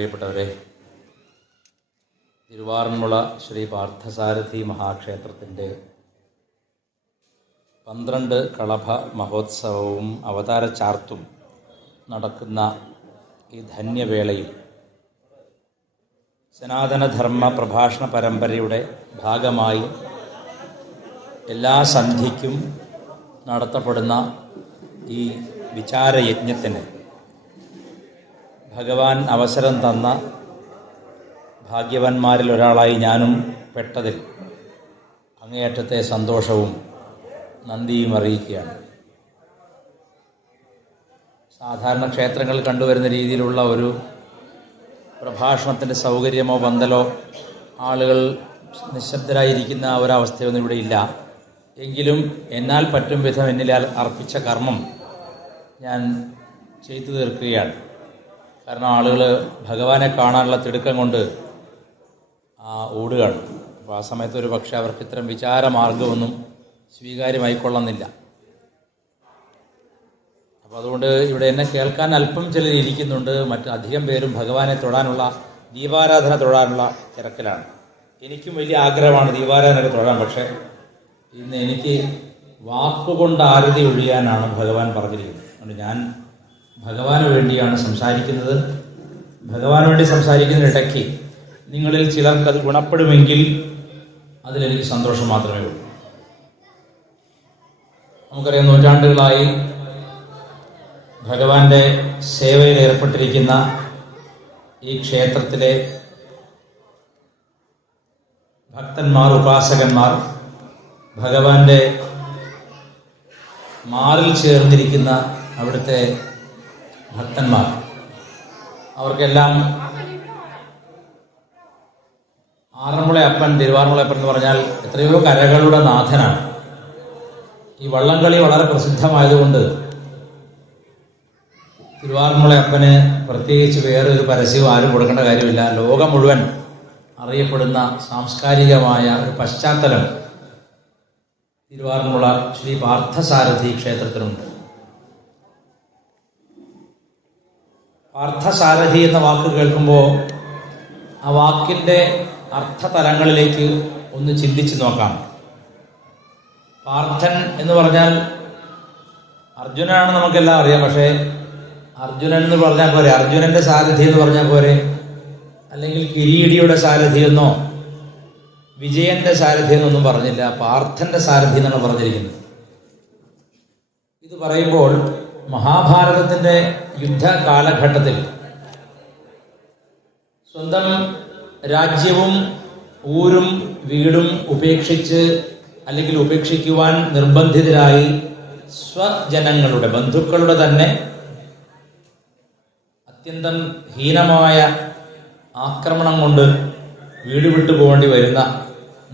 പ്രിയപ്പെട്ടവരെ, തിരുവാറന്മുള ശ്രീ പാർത്ഥസാരഥി മഹാക്ഷേത്രത്തിൻ്റെ 12 കളഭ മഹോത്സവവും അവതാര ചാർത്തും നടക്കുന്ന ഈ ധന്യവേളയിൽ സനാതനധർമ്മ പ്രഭാഷണ പരമ്പരയുടെ ഭാഗമായി എല്ലാ സന്ധ്യയ്ക്കും നടത്തപ്പെടുന്ന ഈ വിചാരയജ്ഞത്തിന് ഭഗവാൻ അവസരം തന്ന ഭാഗ്യവാന്മാരിൽ ഒരാളായി ഞാനും പെട്ടതിൽ അങ്ങേയറ്റത്തെ സന്തോഷവും നന്ദിയും അറിയിക്കുകയാണ്. സാധാരണ ക്ഷേത്രങ്ങളിൽ കണ്ടുവരുന്ന രീതിയിലുള്ള ഒരു പ്രഭാഷണത്തിൻ്റെ സൗകര്യമോ പന്തലോ ആളുകൾ നിശബ്ദരായിരിക്കുന്ന ഒരവസ്ഥയൊന്നും ഇവിടെ ഇല്ല. എങ്കിലും എന്നാൽ പറ്റും വിധം എന്നിൽ അർപ്പിച്ച കർമ്മം ഞാൻ ചെയ്തു തീർക്കുകയാണ്. കാരണം ആളുകൾ ഭഗവാനെ കാണാനുള്ള തിടുക്കം കൊണ്ട് ഓടുകയാണ്. അപ്പോൾ ആ സമയത്ത് ഒരു പക്ഷേ അവർക്ക് ഇത്തരം വിചാരമാർഗമൊന്നും സ്വീകാര്യമായിക്കൊള്ളുന്നില്ല. അപ്പോൾ അതുകൊണ്ട് ഇവിടെ എന്നെ കേൾക്കാൻ അല്പം ചിലർ ഇരിക്കുന്നുണ്ട്. അധികം പേരും ഭഗവാനെ തൊഴാനുള്ള ദീപാരാധന തൊഴാനുള്ള തിരക്കിലാണ്. എനിക്കും വലിയ ആഗ്രഹമാണ് ദീപാരാധനയൊക്കെ തൊഴാൻ. പക്ഷേ ഇന്ന് എനിക്ക് വാക്കുകൊണ്ട് ആരതി ഒഴിയാനാണ് ഭഗവാൻ പറഞ്ഞിരിക്കുന്നത്. അതുകൊണ്ട് ഞാൻ ഭഗവാന് വേണ്ടിയാണ് സംസാരിക്കുന്നത്. ഭഗവാന് വേണ്ടി സംസാരിക്കുന്നതിനിടയ്ക്ക് നിങ്ങളിൽ ചിലർക്കത് ഗുണപ്പെടുമെങ്കിൽ അതിലെനിക്ക് സന്തോഷം മാത്രമേ ഉള്ളൂ. നമുക്കറിയാം, നൂറ്റാണ്ടുകളായി ഭഗവാന്റെ സേവയിൽ ഏർപ്പെട്ടിരിക്കുന്ന ഈ ക്ഷേത്രത്തിലെ ഭക്തന്മാർ, ഉപാസകന്മാർ, ഭഗവാന്റെ മാറിൽ ചേർന്നിരിക്കുന്ന അവിടുത്തെ ഭക്തന്മാർ, അവർക്കെല്ലാം ആറന്മുളയപ്പൻ, തിരുവാറന്മുളയപ്പൻ എന്ന് പറഞ്ഞാൽ എത്രയോ കരകളുടെ നാഥനാണ്. ഈ വള്ളംകളി വളരെ പ്രസിദ്ധമായതുകൊണ്ട് തിരുവാറന്മുളയപ്പന് പ്രത്യേകിച്ച് വേറെ ഒരു പരസ്യവും ആരും കൊടുക്കേണ്ട കാര്യമില്ല. ലോകം മുഴുവൻ അറിയപ്പെടുന്ന സാംസ്കാരികമായ ഒരു പശ്ചാത്തലം തിരുവാറന്മുള ശ്രീ പാർത്ഥസാരഥി ക്ഷേത്രത്തിനുണ്ട്. പാർത്ഥസാരഥി എന്ന വാക്ക് കേൾക്കുമ്പോൾ ആ വാക്കിൻ്റെ അർത്ഥതലങ്ങളിലേക്ക് ഒന്ന് ചിന്തിച്ച് നോക്കാം. പാർത്ഥൻ എന്ന് പറഞ്ഞാൽ അർജുനനാണെന്ന് നമുക്കെല്ലാം അറിയാം. പക്ഷേ അർജുനൻ എന്ന് പറഞ്ഞാൽ പോരെ, അർജുനൻ്റെ സാരഥി എന്ന് പറഞ്ഞാൽ പോരെ, അല്ലെങ്കിൽ കിരീടിയുടെ സാരഥി എന്നോ വിജയന്റെ സാരഥി എന്നൊന്നും പറഞ്ഞില്ല. പാർത്ഥന്റെ സാരഥി എന്നാണ് പറഞ്ഞിരിക്കുന്നത്. ഇത് പറയുമ്പോൾ മഹാഭാരതത്തിന്റെ യുദ്ധ കാലഘട്ടത്തിൽ സ്വന്തം രാജ്യവും ഊരും വീടും ഉപേക്ഷിച്ച് അല്ലെങ്കിൽ ഉപേക്ഷിക്കുവാൻ നിർബന്ധിതരായി സ്വജനങ്ങളുടെ, ബന്ധുക്കളുടെ തന്നെ അത്യന്തം ഹീനമായ ആക്രമണം കൊണ്ട് വീട് വിട്ടു പോകേണ്ടി വരുന്ന,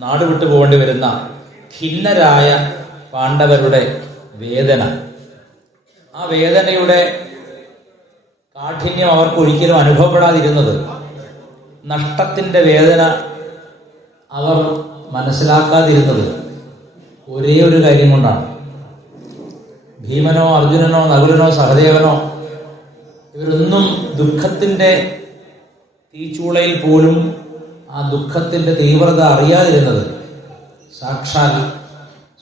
നാട് വിട്ടു പോകേണ്ടി വരുന്ന ഖിന്നരായ പാണ്ഡവരുടെ വേദന, ആ വേദനയുടെ കാഠിന്യം അവർക്ക് ഒരിക്കലും അനുഭവപ്പെടാതിരുന്നത്, നഷ്ടത്തിൻ്റെ വേദന അവർ മനസ്സിലാക്കാതിരുന്നത് ഒരേ ഒരു കാര്യം കൊണ്ടാണ്. ഭീമനോ അർജുനനോ നകുലനോ സഹദേവനോ ഇവരൊന്നും ദുഃഖത്തിൻ്റെ തീച്ചൂളയിൽ പോലും ആ ദുഃഖത്തിൻ്റെ തീവ്രത അറിയാതിരുന്നത് സാക്ഷാൽ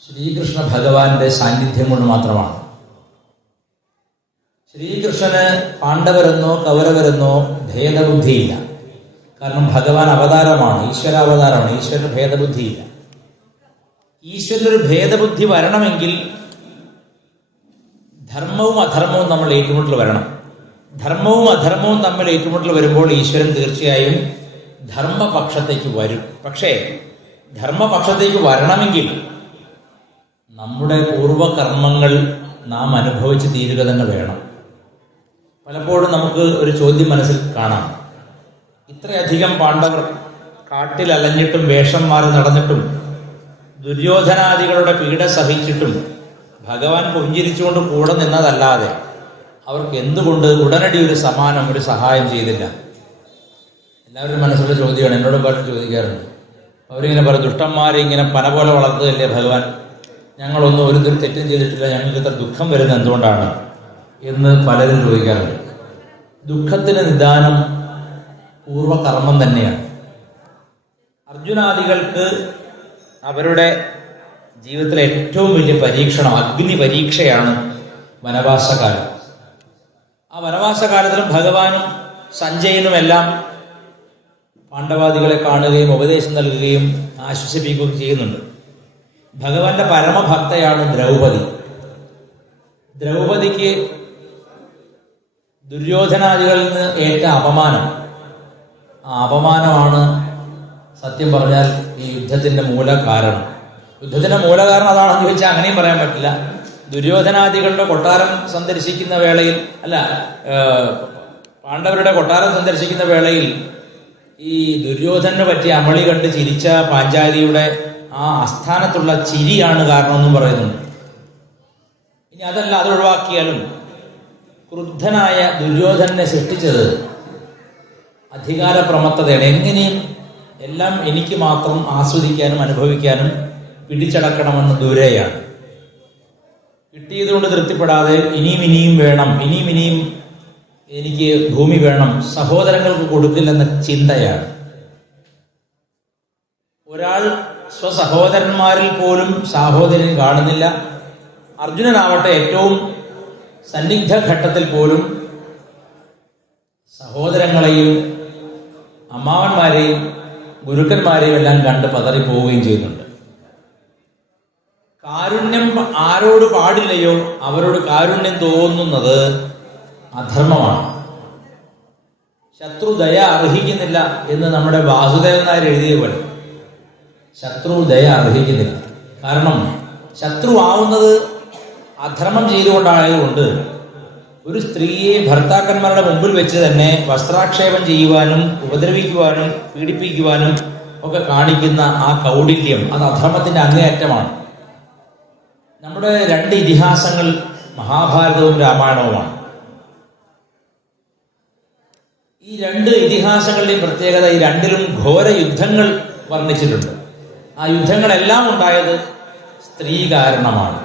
ശ്രീകൃഷ്ണ ഭഗവാന്റെ സാന്നിധ്യം കൊണ്ട് മാത്രമാണ്. ശ്രീകൃഷ്ണന് പാണ്ഡവരെന്നോ കൗരവരെന്നോ ഭേദബുദ്ധിയില്ല. കാരണം ഭഗവാൻ അവതാരമാണ്, ഈശ്വരാവതാരമാണ്. ഈശ്വരന് ഭേദബുദ്ധിയില്ല. ഈശ്വരനൊരു ഭേദബുദ്ധി വരണമെങ്കിൽ ധർമ്മവും അധർമ്മവും നമ്മൾ ഏറ്റുമുട്ടൽ വരണം. ധർമ്മവും അധർമ്മവും തമ്മിൽ ഏറ്റുമുട്ടൽ വരുമ്പോൾ ഈശ്വരൻ തീർച്ചയായും ധർമ്മപക്ഷത്തേക്ക് വരും. പക്ഷേ ധർമ്മപക്ഷത്തേക്ക് വരണമെങ്കിൽ നമ്മുടെ പൂർവകർമ്മങ്ങൾ നാം അനുഭവിച്ച് തീരുക തന്നെ വേണം. പലപ്പോഴും നമുക്ക് ഒരു ചോദ്യം മനസ്സിൽ കാണാം. ഇത്രയധികം പാണ്ഡവർ കാട്ടിൽ അലഞ്ഞിട്ടും വേഷം മാറി നടന്നിട്ടും ദുര്യോധനാദികളുടെ പീഡ സഹിച്ചിട്ടും ഭഗവാൻ പുഞ്ചിരിച്ചുകൊണ്ട് കൂടെ നിന്നതല്ലാതെ അവർക്ക് എന്തുകൊണ്ട് ഉടനടി ഒരു സഹായം ചെയ്തില്ല? എല്ലാവരും മനസ്സിലുള്ള ചോദ്യമാണ്. എന്നോട് പലരും ചോദിക്കാറുണ്ട്. അവരിങ്ങനെ പറയും, ദുഷ്ടന്മാരെ ഇങ്ങനെ പന പോലെ വളർത്തുകയല്ലേ ഭഗവാൻ, ഞങ്ങളൊന്നും ഒരു തെറ്റും ചെയ്തിട്ടില്ല, ഞങ്ങൾക്ക് ഇത്ര ദുഃഖം വരുന്നത് എന്തുകൊണ്ടാണ് എന്ന് പലരും ചോദിക്കാറുണ്ട്. ദുഃഖത്തിന് നിദാനം പൂർവകർമ്മം തന്നെയാണ്. അർജുനാദികൾക്ക് അവരുടെ ജീവിതത്തിലെ ഏറ്റവും വലിയ പരീക്ഷണം, അഗ്നി പരീക്ഷയാണ് വനവാസകാലം. ആ വനവാസകാലത്തിലും ഭഗവാനും സഞ്ജയനുമെല്ലാം പാണ്ഡവാദികളെ കാണുകയും ഉപദേശം നൽകുകയും ആശ്വസിപ്പിക്കുകയും ചെയ്യുന്നുണ്ട്. ഭഗവാന്റെ പരമഭക്തയാണ് ദ്രൗപദി. ദ്രൗപദിക്ക് ദുര്യോധനാദികളിൽ നിന്ന് ഏറ്റ അപമാനം, ആ അപമാനമാണ് സത്യം പറഞ്ഞാൽ ഈ യുദ്ധത്തിന്റെ മൂലകാരണം. യുദ്ധത്തിന്റെ മൂലകാരണം അതാണെന്ന് ചോദിച്ചാൽ അങ്ങനെയും പറയാൻ പറ്റില്ല. ദുര്യോധനാദികളുടെ കൊട്ടാരം സന്ദർശിക്കുന്ന വേളയിൽ, അല്ല, പാണ്ഡവരുടെ കൊട്ടാരം സന്ദർശിക്കുന്ന വേളയിൽ ഈ ദുര്യോധനെ പറ്റി അമളി കണ്ട് ചിരിച്ച പാഞ്ചാലിയുടെ ആ ആസ്ഥാനത്തുള്ള ചിരിയാണ് കാരണമെന്നും പറയുന്നുണ്ട്. ഇനി അതല്ല, അത് ഒഴിവാക്കിയാലും ക്രുദ്ധനായ ദുര്യോധനെ സൃഷ്ടിച്ചത് അധികാരപ്രമത്തതയാണ്. എങ്ങനെയും എല്ലാം എനിക്ക് മാത്രം ആസ്വദിക്കാനും അനുഭവിക്കാനും പിടിച്ചടക്കണമെന്ന് ദുരയാണ്. കിട്ടിയതുകൊണ്ട് തൃപ്തിപ്പെടാതെ ഇനിയും വേണം, ഇനിയും എനിക്ക് ഭൂമി വേണം, സഹോദരങ്ങൾക്ക് കൊടുക്കില്ലെന്ന ചിന്തയാണ്. ഒരാൾ സ്വസഹോദരന്മാരിൽ പോലും സാഹോദര്യം കാണുന്നില്ല. അർജുനനാവട്ടെ ഏറ്റവും സന്നിഗ്ധ ഘട്ടത്തിൽ പോലും സഹോദരങ്ങളെയും അമ്മാവന്മാരെയും ഗുരുക്കന്മാരെയും എല്ലാം കണ്ട് പതറിപ്പോവുകയും ചെയ്യുന്നുണ്ട്. കാരുണ്യം ആരോട് പാടില്ലയോ അവരോട് കാരുണ്യം തോന്നുന്നത് അധർമ്മമാണ്. ശത്രു ദയ അർഹിക്കുന്നില്ല എന്ന് നമ്മുടെ വാസുദേവൻ നായർ എഴുതിയ പോലെ ശത്രു ദയ അർഹിക്കുന്നില്ല. കാരണം ശത്രു ആവുന്നത് അധർമ്മം ചെയ്തുകൊണ്ടായതുകൊണ്ട് ഒരു സ്ത്രീയെ ഭർത്താക്കന്മാരുടെ മുമ്പിൽ വെച്ച് തന്നെ വസ്ത്രാക്ഷേപം ചെയ്യുവാനും ഉപദ്രവിക്കുവാനും പീഡിപ്പിക്കുവാനും ഒക്കെ കാണിക്കുന്ന ആ കൗടില്യം, അത് അധർമ്മത്തിന്റെ അങ്ങേയറ്റമാണ്. നമ്മുടെ രണ്ട് ഇതിഹാസങ്ങൾ മഹാഭാരതവും രാമായണവുമാണ്. ഈ രണ്ട് ഇതിഹാസങ്ങളുടെയും പ്രത്യേകത, ഈ രണ്ടിലും ഘോര യുദ്ധങ്ങൾ വർണ്ണിച്ചിട്ടുണ്ട്. ആ യുദ്ധങ്ങളെല്ലാം ഉണ്ടായത് സ്ത്രീ കാരണമാണ്,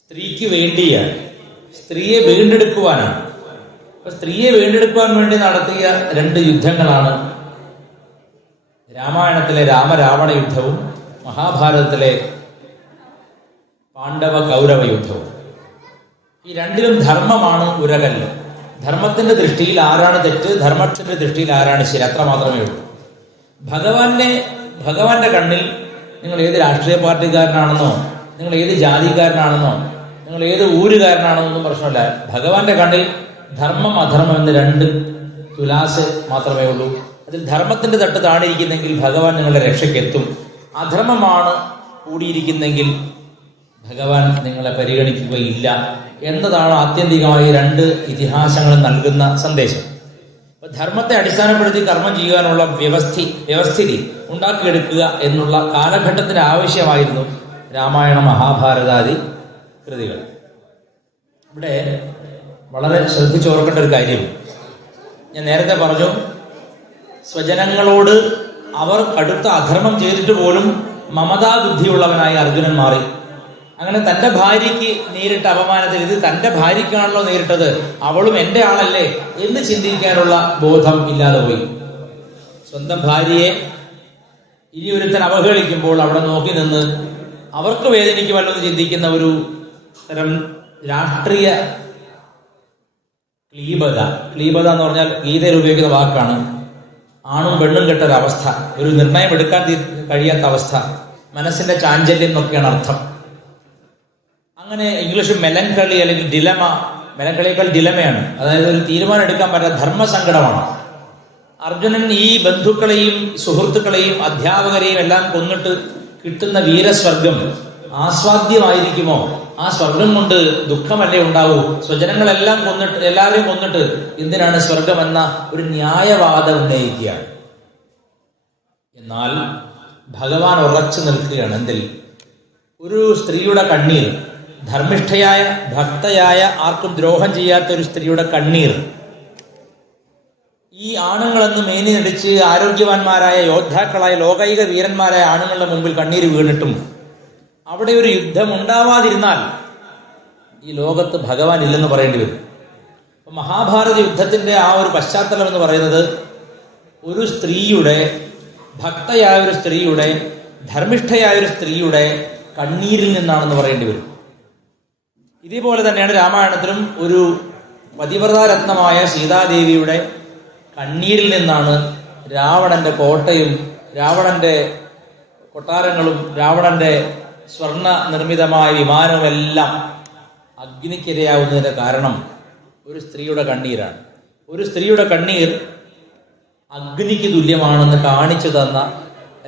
സ്ത്രീക്ക് വേണ്ടിയാണ്, സ്ത്രീയെ വീണ്ടെടുക്കുവാനാണ്. അപ്പൊ സ്ത്രീയെ വീണ്ടെടുക്കുവാൻ വേണ്ടി നടത്തിയ രണ്ട് യുദ്ധങ്ങളാണ് രാമായണത്തിലെ രാമരാവണ യുദ്ധവും മഹാഭാരതത്തിലെ പാണ്ഡവ കൗരവ യുദ്ധവും. ഈ രണ്ടിലും ധർമ്മമാണ് ഉരകല്ല്. ധർമ്മത്തിന്റെ ദൃഷ്ടിയിൽ ആരാണ് തെറ്റ്, ധർമ്മത്തിന്റെ ദൃഷ്ടിയിൽ ആരാണ് ശരി, അത്ര മാത്രമേ ഉള്ളൂ. ഭഗവാന്റെ കണ്ണിൽ നിങ്ങൾ ഏത് രാഷ്ട്രീയ പാർട്ടിക്കാരനാണെന്നോ, നിങ്ങൾ ഏത് ജാതിക്കാരനാണെന്നോ, നിങ്ങൾ ഏത് ഊരുകാരനാണെന്നൊന്നും പ്രശ്നമില്ല. ഭഗവാന്റെ കണ്ണിൽ ധർമ്മം അധർമ്മം എന്ന് രണ്ട് തുലാസ് മാത്രമേ ഉള്ളൂ. അതിൽ ധർമ്മത്തിന്റെ തട്ട് താണിരിക്കുന്നെങ്കിൽ ഭഗവാൻ നിങ്ങളുടെ രക്ഷയ്ക്കെത്തും. അധർമ്മമാണ് കൂടിയിരിക്കുന്നെങ്കിൽ ഭഗവാൻ നിങ്ങളെ പരിഗണിക്കുകയില്ല എന്നതാണ് ആത്യന്തികമായി രണ്ട് ഇതിഹാസങ്ങളും നൽകുന്ന സന്ദേശം. ധർമ്മത്തെ അടിസ്ഥാനപ്പെടുത്തി കർമ്മം ചെയ്യാനുള്ള വ്യവസ്ഥിതി ഉണ്ടാക്കിയെടുക്കുക എന്നുള്ള കാലഘട്ടത്തിന് ആവശ്യമായിരുന്നു രാമായണ മഹാഭാരതാദി കൃതികൾ. ഇവിടെ വളരെ ശ്രദ്ധിച്ചോർക്കേണ്ട ഒരു കാര്യം, ഞാൻ നേരത്തെ പറഞ്ഞു, സ്വജനങ്ങളോട് അവർ കടുത്ത അധർമ്മം ചെയ്തിട്ട് പോലും മമതാബുദ്ധിയുള്ളവനായി അർജുനൻ മാറി. അങ്ങനെ തന്റെ ഭാര്യയ്ക്ക് നേരിട്ട അപമാനത്തിൽ ഇത് തന്റെ ഭാര്യയ്ക്കാണല്ലോ നേരിട്ടത്, അവളും എൻ്റെ ആളല്ലേ എന്ന് ചിന്തിക്കാനുള്ള ബോധം ഇല്ലാതെ പോയി. സ്വന്തം ഭാര്യയെ ഇനി ഒരുത്തൻ അവഹേളിക്കുമ്പോൾ അവിടെ നോക്കി നിന്ന് അവർക്ക് വേദനിക്കുമല്ലോ എന്ന് ചിന്തിക്കുന്ന ഒരു തരം രാഷ്ട്രീയ ക്ലീബത എന്ന് പറഞ്ഞാൽ ഗീതയിൽ ഉപയോഗിക്കുന്ന വാക്കാണ്. ആണും പെണ്ണും കെട്ടൊരവസ്ഥ, ഒരു നിർണയം എടുക്കാൻ കഴിയാത്ത അവസ്ഥ, മനസ്സിന്റെ ചാഞ്ചല്യം എന്നൊക്കെയാണ് അർത്ഥം. അങ്ങനെ ഇംഗ്ലീഷ് മെലൻകളി അല്ലെങ്കിൽ ഡിലമ, മെലൻകളിയേക്കാൾ ഡിലമയാണ്, അതായത് ഒരു തീരുമാനം എടുക്കാൻ പറ്റാത്ത ധർമ്മസങ്കടമാണ്. അർജുനൻ ഈ ബന്ധുക്കളെയും സുഹൃത്തുക്കളെയും അധ്യാപകരെയും എല്ലാം കൊന്നിട്ട് കിട്ടുന്ന വീരസ്വർഗം ആസ്വാദ്യമായിരിക്കുമോ? ആ സ്വർഗം കൊണ്ട് ദുഃഖമല്ലേ ഉണ്ടാവൂ? സ്വജനങ്ങളെല്ലാം കൊന്നിട്ട്, എല്ലാവരെയും കൊന്നിട്ട് എന്തിനാണ് സ്വർഗമെന്ന ഒരു ന്യായവാദം ഉന്നയിക്കുകയാണ്. എന്നാൽ ഭഗവാൻ ഉറച്ചു നിൽക്കുകയാണ്. എന്തിൽ? ഒരു സ്ത്രീയുടെ കണ്ണീർ, ധർമ്മിഷ്ഠയായ ഭക്തയായ ആർക്കും ദ്രോഹം ചെയ്യാത്ത ഒരു സ്ത്രീയുടെ കണ്ണീർ, ഈ ആണുങ്ങളെന്ന് മേനി നടിച്ച് ആരോഗ്യവാന്മാരായ യോദ്ധാക്കളായ ലോകൈക വീരന്മാരായ ആണുങ്ങളുടെ മുമ്പിൽ കണ്ണീര് വീണിട്ടും അവിടെ ഒരു യുദ്ധം ഉണ്ടാവാതിരുന്നാൽ ഈ ലോകത്ത് ഭഗവാൻ ഇല്ലെന്ന് പറയേണ്ടി വരും. മഹാഭാരത യുദ്ധത്തിൻ്റെ ആ ഒരു പശ്ചാത്തലം എന്ന് പറയുന്നത് ഒരു സ്ത്രീയുടെ, ഭക്തയായ ഒരു സ്ത്രീയുടെ, ധർമ്മിഷ്ഠയായ ഒരു സ്ത്രീയുടെ കണ്ണീരിൽ നിന്നാണെന്ന് പറയേണ്ടി വരും. ഇതേപോലെ തന്നെയാണ് രാമായണത്തിലും ഒരു പതിവ്രതാരത്നമായ സീതാദേവിയുടെ കണ്ണീരിൽ നിന്നാണ് രാവണന്റെ കോട്ടയും രാവണന്റെ കൊട്ടാരങ്ങളും രാവണന്റെ സ്വർണ്ണ നിർമ്മിതമായ വിമാനവുമെല്ലാം അഗ്നിക്കിരയാവുന്നതിൻ്റെ കാരണം ഒരു സ്ത്രീയുടെ കണ്ണീരാണ്. ഒരു സ്ത്രീയുടെ കണ്ണീർ അഗ്നിക്ക് തുല്യമാണെന്ന് കാണിച്ചു തന്ന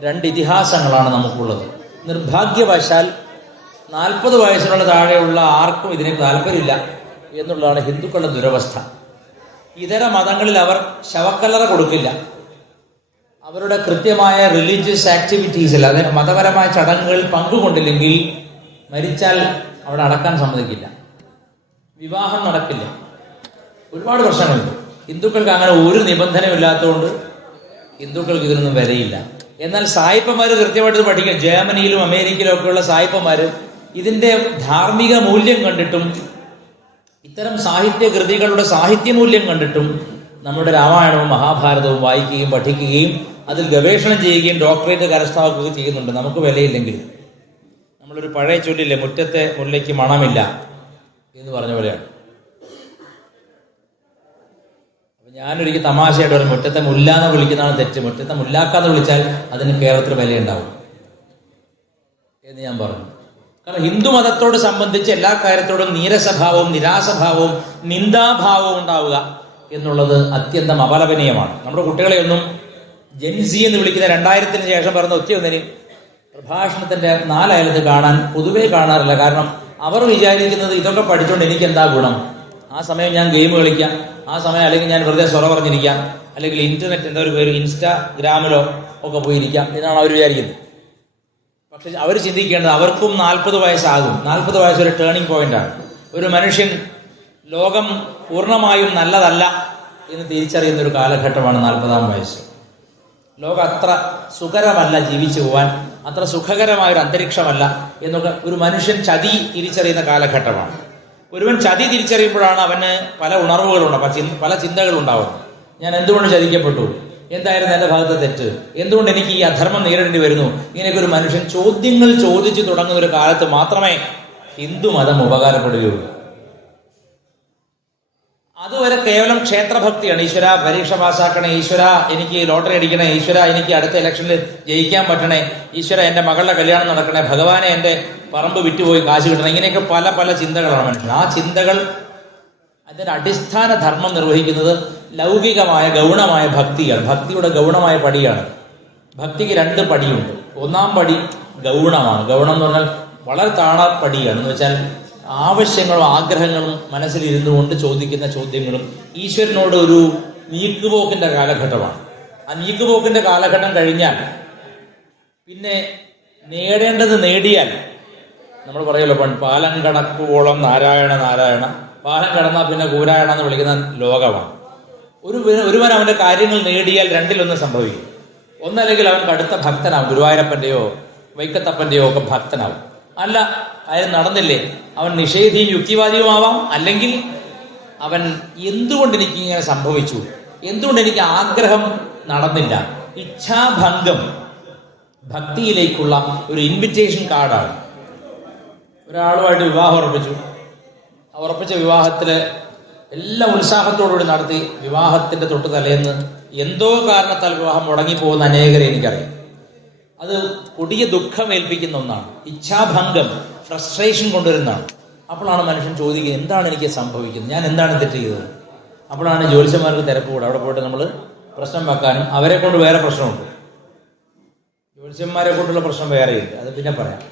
രണ്ട് ഇതിഹാസങ്ങളാണ് നമുക്കുള്ളത്. നിർഭാഗ്യവശാൽ 40 വയസ്സിനുള്ള താഴെയുള്ള ആർക്കും ഇതിന് താല്പര്യമില്ല എന്നുള്ളതാണ് ഹിന്ദുക്കളുടെ ദുരവസ്ഥ. ഇതര മതങ്ങളിൽ അവർ ശവക്കല്ലറ കൊടുക്കില്ല. അവരുടെ കൃത്യമായ റിലീജിയസ് ആക്ടിവിറ്റീസിൽ, അതായത് മതപരമായ ചടങ്ങുകളിൽ പങ്കുകൊണ്ടില്ലെങ്കിൽ മരിച്ചാൽ അവിടെ അടക്കാൻ സമ്മതിക്കില്ല, വിവാഹം നടക്കില്ല. ഒരുപാട് പ്രശ്നങ്ങളുണ്ട്. ഹിന്ദുക്കൾക്ക് അങ്ങനെ ഒരു നിബന്ധനയും ഇല്ലാത്തതുകൊണ്ട് ഹിന്ദുക്കൾക്ക് ഇതിനൊന്നും വിലയില്ല. എന്നാൽ സായിപ്പന്മാർ കൃത്യമായിട്ട് പഠിക്കും. ജർമ്മനിയിലും അമേരിക്കയിലും ഒക്കെയുള്ള സായിപ്പന്മാർ ഇതിൻ്റെ ധാർമ്മിക മൂല്യം കണ്ടിട്ടും ഇത്തരം സാഹിത്യകൃതികളുടെ സാഹിത്യമൂല്യം കണ്ടിട്ടും നമ്മുടെ രാമായണവും മഹാഭാരതവും വായിക്കുകയും പഠിക്കുകയും അതിൽ ഗവേഷണം ചെയ്യുകയും ഡോക്ടറേറ്റ് കരസ്ഥമാക്കുകയും ചെയ്യുന്നുണ്ട്. നമുക്ക് വിലയില്ലെങ്കിലും. നമ്മളൊരു പഴയ ചൊല്ലില്ലേ, മുറ്റത്തെ മുല്ലയ്ക്ക് മണമില്ല എന്ന് പറഞ്ഞ പോലെയാണ്. അപ്പം ഞാനൊരിക്കൽ തമാശയായിട്ട് പറയും, മുറ്റത്തെ മുല്ല എന്ന് വിളിക്കുന്നതാണ് തെറ്റ്, മുറ്റത്തെ മുല്ലാക്കാന്ന് വിളിച്ചാൽ അതിന് കേരളത്തിൽ വിലയുണ്ടാവും എന്ന് ഞാൻ പറഞ്ഞു. കാരണം ഹിന്ദു മതത്തോട് സംബന്ധിച്ച് എല്ലാ കാര്യത്തോടും നീരസഭാവവും നിരാസഭാവവും നിന്ദാഭാവവും ഉണ്ടാവുക എന്നുള്ളത് അത്യന്തം അപലപനീയമാണ്. നമ്മുടെ കുട്ടികളെയൊന്നും ജെൻസി എന്ന് വിളിക്കുന്ന 2000-ന് ശേഷം പറഞ്ഞ ഒറ്റയൊന്നിനും പ്രഭാഷണത്തിന്റെ 4 അയലത്ത് കാണാൻ പൊതുവേ കാണാറില്ല. കാരണം അവർ വിചാരിക്കുന്നത് ഇതൊക്കെ പഠിച്ചുകൊണ്ട് എനിക്ക് എന്താ ഗുണം, ആ സമയം ഞാൻ ഗെയിം കളിക്കാം, ആ സമയം അല്ലെങ്കിൽ ഞാൻ വെറുതെ സ്വറ പറഞ്ഞിരിക്കാം, അല്ലെങ്കിൽ ഇന്റർനെറ്റ് എന്താ ഒരു പേര് ഇൻസ്റ്റാഗ്രാമിലോ ഒക്കെ പോയിരിക്കാം എന്നാണ് അവർ വിചാരിക്കുന്നത്. പക്ഷെ അവർ ചിന്തിക്കേണ്ടത് അവർക്കും 40 വയസ്സാകും. 40 വയസ്സ് ഒരു ടേണിംഗ് പോയിന്റാണ്. ഒരു മനുഷ്യൻ ലോകം പൂർണ്ണമായും നല്ലതല്ല എന്ന് തിരിച്ചറിയുന്ന ഒരു കാലഘട്ടമാണ് 40-ാം വയസ്സ്. ലോകം അത്ര സുഖകരമല്ല ജീവിച്ചു പോവാൻ, അത്ര സുഖകരമായൊരു അന്തരീക്ഷമല്ല എന്നൊക്കെ ഒരു മനുഷ്യൻ ചതി തിരിച്ചറിയുന്ന കാലഘട്ടമാണ്. ഒരുവൻ ചതി തിരിച്ചറിയുമ്പോഴാണ് അവന് പല ഉണർവുകളുണ്ടാവും, പല ചിന്തകളുണ്ടാവുന്നത്. ഞാൻ എന്തുകൊണ്ട് ചതിക്കപ്പെട്ടു, എന്തായിരുന്നു എൻ്റെ ഭാഗത്തെ തെറ്റ്, എന്തുകൊണ്ട് എനിക്ക് ഈ അധർമ്മം നേരിടേണ്ടി വരുന്നു, ഇങ്ങനെയൊക്കെ ഒരു മനുഷ്യൻ ചോദ്യങ്ങൾ ചോദിച്ചു തുടങ്ങുന്ന ഒരു കാലത്ത് മാത്രമേ ഹിന്ദു മതം ഉപകാരപ്പെടുകയുള്ളൂ. അതുവരെ കേവലം ക്ഷേത്രഭക്തിയാണ്. ഈശ്വര പരീക്ഷ പാസ്സാക്കണേ, ഈശ്വര എനിക്ക് ലോട്ടറി അടിക്കണേ, ഈശ്വര എനിക്ക് അടുത്ത ഇലക്ഷനിൽ ജയിക്കാൻ പറ്റണേ, ഈശ്വര എൻ്റെ മകളുടെ കല്യാണം നടക്കണേ, ഭഗവാനെ എൻ്റെ പറമ്പ് വിറ്റുപോയി കാശ് കിട്ടണം, ഇങ്ങനെയൊക്കെ പല പല ചിന്തകളാണ് മനുഷ്യൻ. ആ ചിന്തകൾ അതിൻ്റെ അടിസ്ഥാന ധർമ്മം നിർവഹിക്കുന്നത് ലൗകികമായ ഗൗണമായ ഭക്തിയാണ്. ഭക്തിയുടെ ഗൗണമായ പടിയാണ്. ഭക്തിക്ക് 2 പടിയുണ്ട്. 1-ാം പടി ഗൗണമാണ്. ഗൗണം എന്ന് പറഞ്ഞാൽ വളരെ താണ പടിയാണ്. എന്ന് വെച്ചാൽ ആവശ്യങ്ങളും ആഗ്രഹങ്ങളും മനസ്സിലിരുന്നു കൊണ്ട് ചോദിക്കുന്ന ചോദ്യങ്ങളും ഈശ്വരനോട് ഒരു നീക്കുപോക്കിന്റെ കാലഘട്ടമാണ്. ആ നീക്കുപോക്കിന്റെ കാലഘട്ടം കഴിഞ്ഞാൽ പിന്നെ നേടേണ്ടത് നേടിയാൽ നമ്മൾ പറയുമല്ലോ, പാലം കടക്കുവോളം നാരായണ നാരായണ, പാലം കടന്നാൽ പിന്നെ കൂരായണ എന്ന് വിളിക്കുന്ന ലോകമാണ്. ഒരുവൻ അവന്റെ കാര്യങ്ങൾ നേടിയാൽ 2-1 സംഭവിക്കും. ഒന്നല്ലെങ്കിൽ അവൻ കടുത്ത ഭക്തനാവും, ഗുരുവായൂരപ്പന്റെയോ വൈക്കത്തപ്പന്റെയോ ഒക്കെ ഭക്തനാവും. അല്ല, കാര്യം നടന്നില്ലേ, അവൻ നിഷേധിയും യുക്തിവാദിയുമാവാം. അല്ലെങ്കിൽ അവൻ എന്തുകൊണ്ട് എനിക്ക് ഇങ്ങനെ സംഭവിച്ചു, എന്തുകൊണ്ട് എനിക്ക് ആഗ്രഹം നടന്നില്ല, ഇച്ഛാഭംഗം ഭക്തിയിലേക്കുള്ള ഒരു ഇൻവിറ്റേഷൻ കാർഡാണ്. ഒരാളുമായിട്ട് വിവാഹം ഉറപ്പിച്ച വിവാഹത്തില് എല്ലാം ഉത്സാഹത്തോടുകൂടി നടത്തി. വിവാഹത്തിന്റെ തൊട്ട് തലേന്ന് എന്തോ കാരണത്താൽ വിവാഹം മുടങ്ങിപ്പോകുന്ന അനേകരെ എനിക്കറിയാം. അത് കൊടിയ ദുഃഖമേൽപ്പിക്കുന്ന ഒന്നാണ്. ഇച്ഛാഭംഗം, ഫ്രസ്ട്രേഷൻ കൊണ്ടുവരുന്നതാണ്. അപ്പോഴാണ് മനുഷ്യൻ ചോദിക്കുക, എന്താണ് എനിക്ക് സംഭവിക്കുന്നത്, ഞാൻ എന്താണ് തെറ്റ് ചെയ്തത്. അപ്പോഴാണ് ജ്യോത്സ്യന്മാർക്ക് തിരക്കുകൂടുക. അവിടെ പോയിട്ട് നമ്മൾ പ്രശ്നം വെക്കാനും അവരെ കൊണ്ട് വേറെ പ്രശ്നമുണ്ട്, ജ്യോത്സ്യന്മാരെ കൊണ്ടുള്ള പ്രശ്നം വേറെയുണ്ട്, അത് പിന്നെ പറയാം.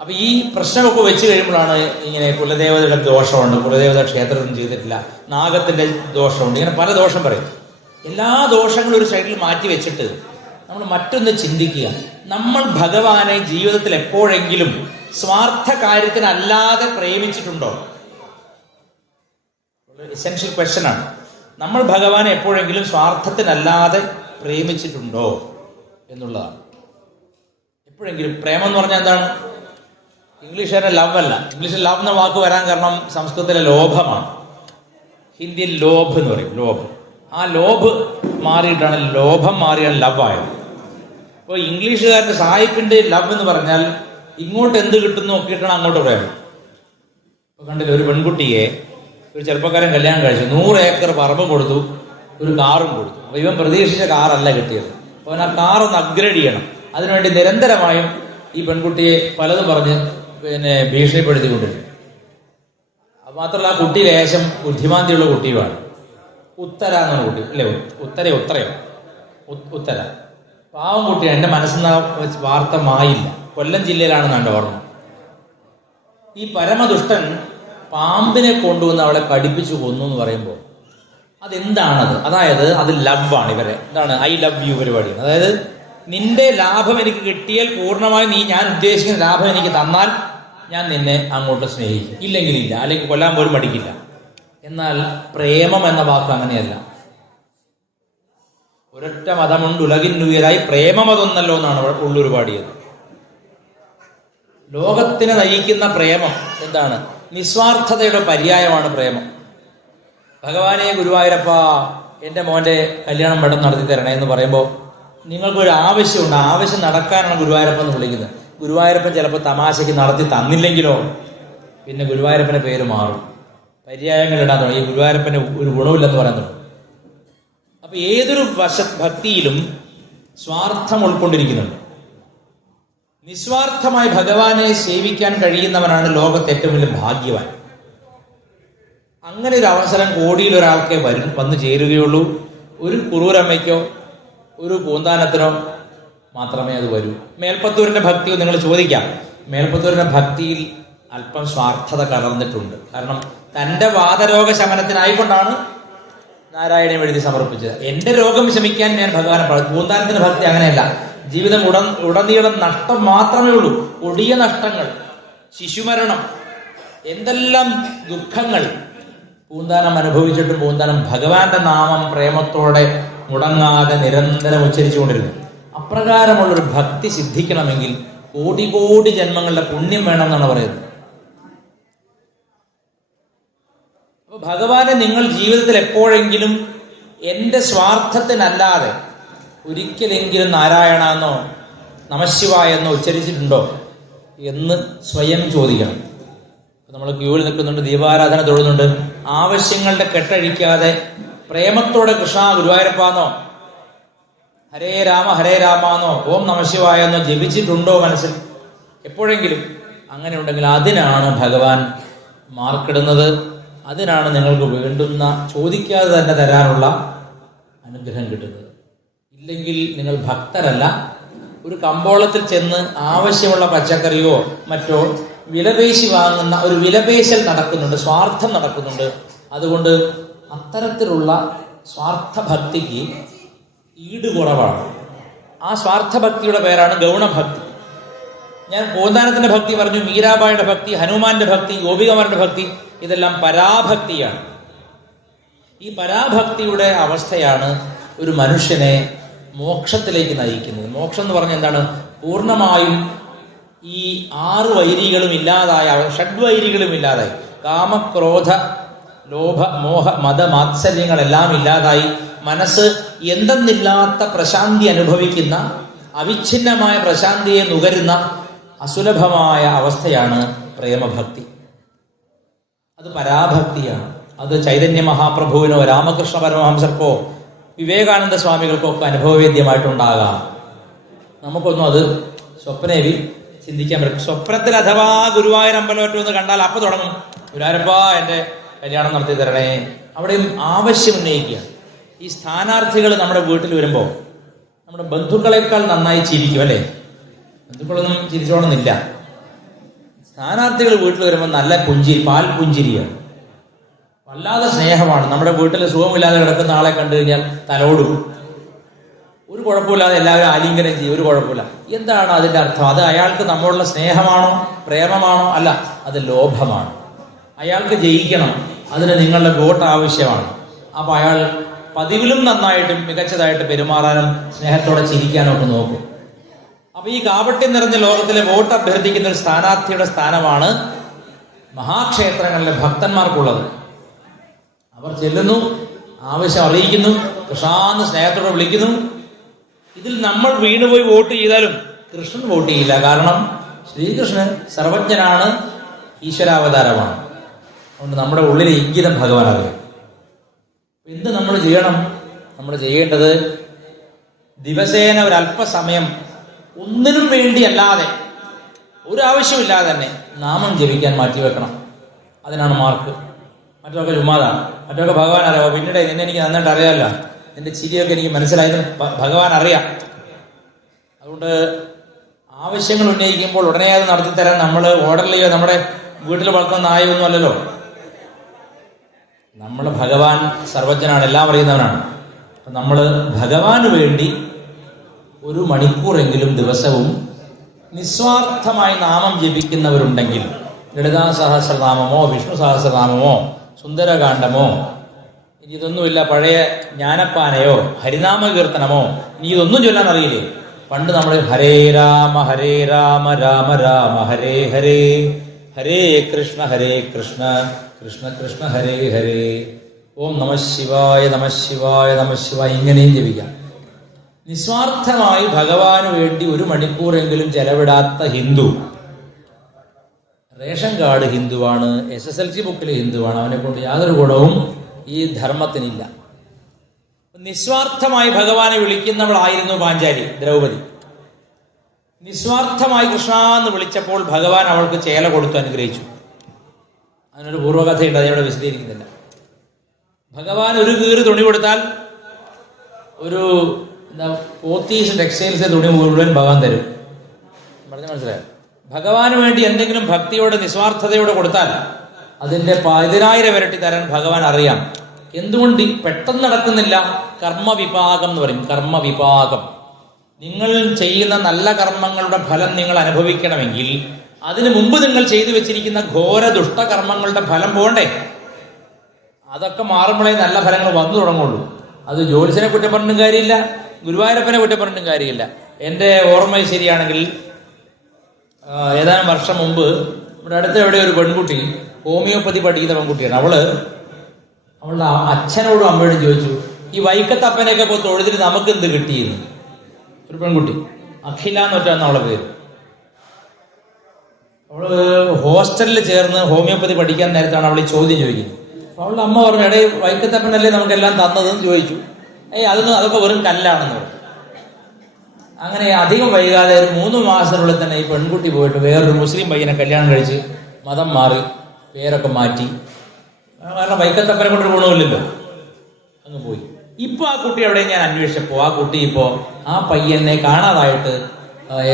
അപ്പം ഈ പ്രശ്നമൊക്കെ വെച്ച് കഴിയുമ്പോഴാണ് ഇങ്ങനെ കുലദേവതയുടെ ദോഷമുണ്ട്, കുലദേവത ക്ഷേത്രത്തിൽ ചെയ്തിട്ടില്ല, നാഗത്തിൻ്റെ ദോഷമുണ്ട്, ഇങ്ങനെ പല ദോഷം പറയും. എല്ലാ ദോഷങ്ങളും ഒരു സൈഡിൽ മാറ്റി വെച്ചിട്ട് നമ്മൾ മറ്റൊന്ന് ചിന്തിക്കുക. നമ്മൾ ഭഗവാനെ ജീവിതത്തിൽ എപ്പോഴെങ്കിലും സ്വാർത്ഥ കാര്യത്തിനല്ലാതെ പ്രേമിച്ചിട്ടുണ്ടോ? എസെൻഷ്യൽ ക്വസ്റ്റ്യനാണ്. നമ്മൾ ഭഗവാനെ എപ്പോഴെങ്കിലും സ്വാർത്ഥത്തിനല്ലാതെ പ്രേമിച്ചിട്ടുണ്ടോ എന്നുള്ളതാണ്. എപ്പോഴെങ്കിലും. പ്രേമം എന്ന് പറഞ്ഞാൽ എന്താണ്? ഇംഗ്ലീഷുകാരുടെ ലവ് അല്ല. ഇംഗ്ലീഷിൽ ലവ് എന്ന വാക്ക് വരാൻ കാരണം സംസ്കൃതത്തിലെ ലോഭമാണ്. ഹിന്ദിയിൽ ലോഭ് എന്ന് പറയും, ലോഭ്. ആ ലോഭ് മാറിയിട്ടാണ് ലോഭം മാറിയാണ് ലവ് ആയത്. അപ്പോൾ ഇംഗ്ലീഷുകാരൻ്റെ സായിപ്പിൻ്റെ ലവ് എന്ന് പറഞ്ഞാൽ ഇങ്ങോട്ട് എന്ത് കിട്ടുന്നു നോക്കിയിട്ടാണ് അങ്ങോട്ട് പറയുന്നത്. ഇപ്പോൾ കണ്ടില്ല, ഒരു പെൺകുട്ടിയെ ഒരു ചെറുപ്പക്കാരൻ കല്യാണം കഴിച്ചു, 100 ഏക്കർ പറമ്പ് കൊടുത്തു, ഒരു കാറും കൊടുത്തു. അപ്പോൾ ഇവൻ പ്രതീക്ഷിച്ച കാറല്ല കിട്ടിയത്. അപ്പോൾ അവൻ ആ കാറൊന്ന് അപ്ഗ്രേഡ് ചെയ്യണം. അതിനുവേണ്ടി നിരന്തരമായും ഈ പെൺകുട്ടിയെ പലതും പറഞ്ഞ് ഭീഷണിപ്പെടുത്തിക്കൊണ്ടിരുന്നു. അത് മാത്രമല്ല, ആ കുട്ടി ലേശം ബുദ്ധിമാന്തിയുള്ള കുട്ടിയുമാണ്. ഉത്തര എന്നൊരു കുട്ടി അല്ലേ, ഉത്തര പാവം കുട്ടിയാണ്. എൻ്റെ മനസ്സിൽ നിന്ന് വാർത്ത മായില്ല. കൊല്ലം ജില്ലയിലാണെന്നാണ് എൻ്റെ ഓർമ്മ. ഈ പരമദുഷ്ടൻ പാമ്പിനെ കൊണ്ടുവന്ന് അവളെ കടിപ്പിച്ചു കൊന്നു എന്ന് പറയുമ്പോൾ അതെന്താണത്? അതായത് അത് ലവാണ്. ഇവരെ എന്താണ് ഐ ലവ് യു പരിപാടിയാണ്. അതായത് നിന്റെ ലാഭം എനിക്ക് കിട്ടിയാൽ പൂർണ്ണമായും ഞാൻ ഉദ്ദേശിക്കുന്ന ലാഭം എനിക്ക് തന്നാൽ ഞാൻ നിന്നെ അങ്ങോട്ട് സ്നേഹിക്കും, ഇല്ലെങ്കിൽ ഇല്ല, അല്ലെങ്കിൽ കൊല്ലാൻ പോലും പഠിക്കില്ല. എന്നാൽ പ്രേമം എന്ന വാക്ക് അങ്ങനെയല്ല. ഒരൊറ്റ മതമുണ്ട് ഉലകിനുയരായി, പ്രേമമതൊന്നല്ലോ എന്നാണ് ഉള്ളൂർ പാടിയത്. ലോകത്തിനെ നയിക്കുന്ന പ്രേമം എന്താണ്? നിസ്വാർത്ഥതയുടെ പര്യായമാണ് പ്രേമം. ഭഗവാനെ ഗുരുവായൂരപ്പ എൻ്റെ മോൻ്റെ കല്യാണം പെട്ടെന്ന് നടത്തി തരണേ എന്ന് പറയുമ്പോൾ നിങ്ങൾക്കൊരു ആവശ്യമുണ്ട്, ആവശ്യം നടക്കാനാണ് ഗുരുവായൂരപ്പൻ എന്ന് വിളിക്കുന്നത്. ഗുരുവായൂരപ്പൻ ചിലപ്പോൾ തമാശയ്ക്ക് നടത്തി തന്നില്ലെങ്കിലോ പിന്നെ ഗുരുവായൂരപ്പൻ്റെ പേര് മാറും, പര്യായങ്ങൾ ഇടാൻ തുടങ്ങി, ഗുരുവായൂരപ്പന് ഒരു ഗുണമില്ലെന്ന് പറയാൻ തുടങ്ങും. അപ്പൊ ഏതൊരു ഭക്തിയിലും സ്വാർത്ഥം ഉൾക്കൊണ്ടിരിക്കുന്നുണ്ട്. നിസ്വാർത്ഥമായി ഭഗവാനെ സേവിക്കാൻ കഴിയുന്നവനാണ് ലോകത്തെ ഏറ്റവും വലിയ ഭാഗ്യവാൻ. അങ്ങനെ ഒരു അവസരം കോടിയിൽ ഒരാൾക്കേ വന്നു ചേരുകയുള്ളൂ. ഒരു കുറൂരമ്മയ്ക്കോ ഒരു പൂന്താനത്തിനോ മാത്രമേ അത് വരൂ. മേൽപ്പത്തൂരിന്റെ ഭക്തി നിങ്ങൾ ചോദിക്കാം. മേൽപ്പത്തൂരിന്റെ ഭക്തിയിൽ അല്പം സ്വാർത്ഥത കലർന്നിട്ടുണ്ട്. കാരണം തൻ്റെ വാദരോഗ ശമനത്തിനായിക്കൊണ്ടാണ് നാരായണീയം എഴുതി സമർപ്പിച്ചത്. എൻ്റെ രോഗം ശമിക്കാൻ ഞാൻ ഭഗവാനെ പാടും. പൂന്താനത്തിന്റെ ഭക്തി അങ്ങനെയല്ല. ജീവിതം ഉടനീളം നഷ്ടം മാത്രമേ ഉള്ളൂ. കൊടിയ നഷ്ടങ്ങൾ, ശിശുമരണം, എന്തെല്ലാം ദുഃഖങ്ങൾ പൂന്താനം അനുഭവിച്ചിട്ടും പൂന്താനം ഭഗവാന്റെ നാമം പ്രേമത്തോടെ മുടങ്ങാതെ നിരന്തരം ഉച്ചരിച്ചുകൊണ്ടിരുന്നു. അപ്രകാരമുള്ളൊരു ഭക്തി സിദ്ധിക്കണമെങ്കിൽ കോടി കോടി ജന്മങ്ങളുടെ പുണ്യം വേണമെന്നാണ് പറയുന്നത്. അപ്പൊ ഭഗവാനെ നിങ്ങൾ ജീവിതത്തിൽ എപ്പോഴെങ്കിലും എൻ്റെ സ്വാർത്ഥത്തിനല്ലാതെ ഒരിക്കലെങ്കിലും നാരായണ എന്നോ നമഃശിവായ എന്നോ ഉച്ചരിച്ചിട്ടുണ്ടോ എന്ന് സ്വയം ചോദിക്കണം. നമ്മൾ ക്യൂവിൽ നിൽക്കുന്നുണ്ട്, ദീപാരാധന തൊഴുന്നുണ്ട്, ആവശ്യങ്ങളുടെ കെട്ടഴിക്കാതെ പ്രേമത്തോടെ കൃഷ്ണ ഗുരുവായൂരപ്പാന്നോ ഹരേ രാമ എന്നോ ഓം നമഃശിവായ എന്നോ ജപിച്ചിട്ടുണ്ടോ മനസ്സിൽ എപ്പോഴെങ്കിലും? അങ്ങനെ ഉണ്ടെങ്കിൽ അതിനാണ് ഭഗവാൻ മാർക്കിടുന്നത്. അതിനാണ് നിങ്ങൾക്ക് വേണ്ടുന്ന ചോദിക്കാതെ തന്നെ തരാനുള്ള അനുഗ്രഹം കിട്ടുന്നത്. ഇല്ലെങ്കിൽ നിങ്ങൾ ഭക്തരല്ല. ഒരു കമ്പോളത്തിൽ ചെന്ന് ആവശ്യമുള്ള പച്ചക്കറിയോ മറ്റോ വിലപേശി വാങ്ങുന്ന ഒരു വിലപേശൽ നടക്കുന്നുണ്ട്, സ്വാർത്ഥം നടക്കുന്നുണ്ട്. അതുകൊണ്ട് അത്തരത്തിലുള്ള സ്വാർത്ഥഭക്തിക്ക് ഈട് കുറവാണ്. ആ സ്വാർത്ഥഭക്തിയുടെ പേരാണ് ഗൗണഭക്തി. ഞാൻ പൂന്താനത്തിന്റെ ഭക്തി പറഞ്ഞു, മീരാബായുടെ ഭക്തി, ഹനുമാന്റെ ഭക്തി, ഗോപികമാരുടെ ഭക്തി, ഇതെല്ലാം പരാഭക്തിയാണ്. ഈ പരാഭക്തിയുടെ അവസ്ഥയാണ് ഒരു മനുഷ്യനെ മോക്ഷത്തിലേക്ക് നയിക്കുന്നത്. മോക്ഷം എന്ന് പറഞ്ഞാൽ എന്താണ്? പൂർണ്ണമായും ഈ 6 വൈരികളും ഇല്ലാതായ, ഷഡ്വൈരികളും ഇല്ലാതായി, കാമക്രോധ ലോഭ മോഹ മത മാത്സര്യങ്ങളെല്ലാം ഇല്ലാതായി മനസ്സ് എന്തെന്നില്ലാത്ത പ്രശാന്തി അനുഭവിക്കുന്ന, അവിഛിന്നമായ പ്രശാന്തിയെ നുകരുന്ന അസുലഭമായ അവസ്ഥയാണ് പ്രേമഭക്തി. അത് പരാഭക്തിയാണ്. അത് ചൈതന്യ മഹാപ്രഭുവിനോ രാമകൃഷ്ണ പരമഹംസർക്കോ വിവേകാനന്ദ സ്വാമികൾക്കോ ഒക്കെ അനുഭവവേദ്യമായിട്ടുണ്ടാകാം. നമുക്കൊന്നും അത് സ്വപ്നേവി ചിന്തിക്കാൻ പറ്റും. സ്വപ്നത്തിൽ അഥവാ ഗുരുവായൂർ അമ്പലമറ്റോ എന്ന് കണ്ടാൽ അപ്പം തുടങ്ങും, ഗുരുവായൂരപ്പ എൻ്റെ കല്യാണം നടത്തി തരണേ. അവിടെയും ആവശ്യം ഉന്നയിക്കുക. ഈ സ്ഥാനാർത്ഥികൾ നമ്മുടെ വീട്ടിൽ വരുമ്പോൾ നമ്മുടെ ബന്ധുക്കളെക്കാൾ നന്നായി ചിരിക്കും അല്ലേ? ബന്ധുക്കളൊന്നും ചിരിച്ചോണമെന്നില്ല. സ്ഥാനാർത്ഥികൾ വീട്ടിൽ വരുമ്പോൾ നല്ല പുഞ്ചിരി, പാൽ പുഞ്ചിരിയാണ്, വല്ലാതെ സ്നേഹമാണ്. നമ്മുടെ വീട്ടിൽ സുഖമില്ലാതെ കിടക്കുന്ന ആളെ കണ്ടു കഴിഞ്ഞാൽ തലോടും, ഒരു കുഴപ്പമില്ലാതെ എല്ലാവരും ആലിംഗനം ചെയ്യും, ഒരു കുഴപ്പമില്ല. എന്താണ് അതിൻ്റെ അർത്ഥം? അത് അയാൾക്ക് നമ്മളുള്ള സ്നേഹമാണോ പ്രേമമാണോ? അല്ല, അത് ലോഭമാണ്. അയാൾക്ക് ജയിക്കണം, അതിന് നിങ്ങളുടെ വോട്ട് ആവശ്യമാണ്. അപ്പോൾ അയാൾ പതിവിലും നന്നായിട്ടും മികച്ചതായിട്ട് പെരുമാറാനും സ്നേഹത്തോടെ ചിരിക്കാനും ഒക്കെ നോക്കും. അപ്പൊ ഈ കാപട്യം നിറഞ്ഞ ലോകത്തിലെ വോട്ട് അഭ്യർത്ഥിക്കുന്ന ഒരു സ്ഥാനാർത്ഥിയുടെ സ്ഥാനമാണ് മഹാക്ഷേത്രങ്ങളിലെ ഭക്തന്മാർക്കുള്ളത്. അവർ ചെല്ലുന്നു, ആവശ്യം അറിയിക്കുന്നു, കൃഷ്ണാന്ന് സ്നേഹത്തോടെ വിളിക്കുന്നു. ഇതിൽ നമ്മൾ വീണുപോയി വോട്ട് ചെയ്താലും കൃഷ്ണൻ വോട്ട് ചെയ്യില്ല. കാരണം ശ്രീകൃഷ്ണൻ സർവജ്ഞനാണ്, ഈശ്വരാവതാരമാണ്. അതുകൊണ്ട് നമ്മുടെ ഉള്ളിലെ ഇംഗിതം ഭഗവാൻ അറിയാം. എന്ത് നമ്മൾ ചെയ്യണം? നമ്മൾ ചെയ്യേണ്ടത് ദിവസേന ഒരല്പസമയം ഒന്നിനും വേണ്ടിയല്ലാതെ, ഒരാവശ്യമില്ലാതെ തന്നെ നാമം ജപിക്കാൻ മാറ്റിവെക്കണം. അതിനാണ് മാർക്ക്. മറ്റൊക്കെ ചുമ്മാതാണ്. മറ്റൊക്കെ ഭഗവാൻ അറിയാമോ? പിന്നീട് നിന്നെ എനിക്ക് നന്നായിട്ട് അറിയാമല്ലോ, നിന്റെ ചിരിയൊക്കെ എനിക്ക് മനസ്സിലായത് ഭഗവാൻ അറിയാം. അതുകൊണ്ട് ആവശ്യങ്ങൾ ഉന്നയിക്കുമ്പോൾ ഉടനെ അത് നടത്തിത്തരാൻ നമ്മൾ ഓർഡറിലെയോ നമ്മുടെ വീട്ടിൽ വളർത്തുന്ന നായൊന്നും അല്ലല്ലോ. നമ്മൾ ഭഗവാൻ സർവജ്ഞനാണ്, എല്ലാം അറിയുന്നവനാണ്. അപ്പം നമ്മൾ ഭഗവാന് വേണ്ടി 1 മണിക്കൂറെങ്കിലും ദിവസവും നിസ്വാർത്ഥമായി നാമം ജപിക്കുന്നവരുണ്ടെങ്കിൽ, ലളിതാ സഹസ്രനാമമോ വിഷ്ണു സഹസ്രനാമമോ സുന്ദരകാന്ഡമോ, ഇനി ഇതൊന്നുമില്ല പഴയ ജ്ഞാനപ്പാനയോ ഹരിനാമ കീർത്തനമോ, ഇനി ഇതൊന്നും ചൊല്ലാൻ അറിയില്ലേ? പണ്ട് നമ്മൾ ഹരേ രാമ രാമ രാമ ഹരേ ഹരേ, ഹരേ കൃഷ്ണ കൃഷ്ണ കൃഷ്ണ ഹരേ ഹരേ, ഓം നമ ശിവായ നമ ശിവായ നമ ശിവായ, ഇങ്ങനെയും ജപിക്കാം. നിസ്വാർത്ഥമായി ഭഗവാന് വേണ്ടി 1 മണിക്കൂറെങ്കിലും ചെലവിടാത്ത ഹിന്ദു റേഷൻ കാർഡ് ഹിന്ദുവാണ്, SSLC ബുക്കിലെ ഹിന്ദുവാണ്. അവനെ കൊണ്ട് യാതൊരു ഗുണവും ഈ ധർമ്മത്തിനില്ല. നിസ്വാർത്ഥമായി ഭഗവാനെ വിളിക്കുന്നവളായിരുന്നു പാഞ്ചാലി, ദ്രൗപദി. നിസ്വാർത്ഥമായി കൃഷ്ണ എന്ന് വിളിച്ചപ്പോൾ ഭഗവാൻ അവൾക്ക് ചേല കൊടുത്തു അനുഗ്രഹിച്ചു. അതിനൊരു പൂർവ്വകഥയുണ്ട്, അതിവിടെ വിശദീകരിക്കുന്നില്ല. ഭഗവാൻ ഒരു കീറി തുണി കൊടുത്താൽ ഒരു പോത്തീസ് ടെക്സ്റ്റൈൽസ് തുണി മുഴുവൻ ഭഗവാൻ തരും. പറഞ്ഞ മനസ്സിലായോ? ഭഗവാന് വേണ്ടി എന്തെങ്കിലും ഭക്തിയോടെ നിസ്വാർത്ഥതയോടെ കൊടുത്താൽ അതിൻ്റെ 10,000 ഇരട്ടി തരാൻ ഭഗവാൻ അറിയാം. എന്തുകൊണ്ട് പെട്ടെന്ന് നടക്കുന്നില്ല? കർമ്മവിപാകം എന്ന് പറയും. കർമ്മവിപാകം. നിങ്ങൾ ചെയ്യുന്ന നല്ല കർമ്മങ്ങളുടെ ഫലം നിങ്ങൾ അനുഭവിക്കണമെങ്കിൽ അതിനു മുമ്പ് നിങ്ങൾ ചെയ്തു വെച്ചിരിക്കുന്ന ഘോര ദുഷ്ടകർമ്മങ്ങളുടെ ഫലം പോകണ്ടേ? അതൊക്കെ മാറുമ്പോഴേ നല്ല ഫലങ്ങൾ വന്നു തുടങ്ങുള്ളൂ. അത് ജ്യോത്സ്യനെ കുറ്റം പറഞ്ഞിട്ടും കാര്യമില്ല, ഗുരുവായൂരപ്പനെ കുറ്റം പറഞ്ഞിട്ടും കാര്യമില്ല. എൻ്റെ ഓർമ്മ ശരിയാണെങ്കിൽ ഏതാനും വർഷം മുമ്പ് ഇവിടെ അടുത്ത് എവിടെ ഒരു പെൺകുട്ടി ഹോമിയോപ്പതി പഠിക്കുന്ന പെൺകുട്ടിയാണ്. അവളുടെ അച്ഛനോടും അമ്മയോടും ചോദിച്ചു, ഈ വൈക്കത്തപ്പനെയൊക്കെ ഇപ്പോൾ തൊഴുതിൽ നമുക്ക് എന്ത് കിട്ടിയെന്ന്. ഒരു പെൺകുട്ടി, അഖില എന്ന് വെച്ചാണ് അവളുടെ പേര്. അവള് ഹോസ്റ്റലിൽ ചേർന്ന് ഹോമിയോപ്പതി പഠിക്കാൻ നേരത്താണ് അവൾ ഈ ചോദ്യം ചോദിക്കുന്നത്. അപ്പോൾ അവളുടെ അമ്മ പറഞ്ഞു, എടേ വൈക്കത്തപ്പനല്ലേ നമുക്കെല്ലാം തന്നതെന്ന് ചോദിച്ചു. അതൊക്കെ വെറും കല്ലാണെന്ന് പറഞ്ഞു. അങ്ങനെ അധികം വൈകാതെ ഒരു 3 മാസത്തിനുള്ളിൽ തന്നെ ഈ പെൺകുട്ടി പോയിട്ട് വേറൊരു മുസ്ലിം പയ്യനെ കല്യാണം കഴിച്ച് മതം മാറി പേരൊക്കെ മാറ്റി. കാരണം വൈക്കത്തപ്പനെ കൊണ്ടൊരു ഗുണമില്ലല്ലോ, അങ്ങ് പോയി. ഇപ്പൊ ആ കുട്ടി എവിടെ ഞാൻ അന്വേഷിച്ചപ്പോൾ ആ കുട്ടി ഇപ്പോ ആ പയ്യനെ കാണാതായിട്ട്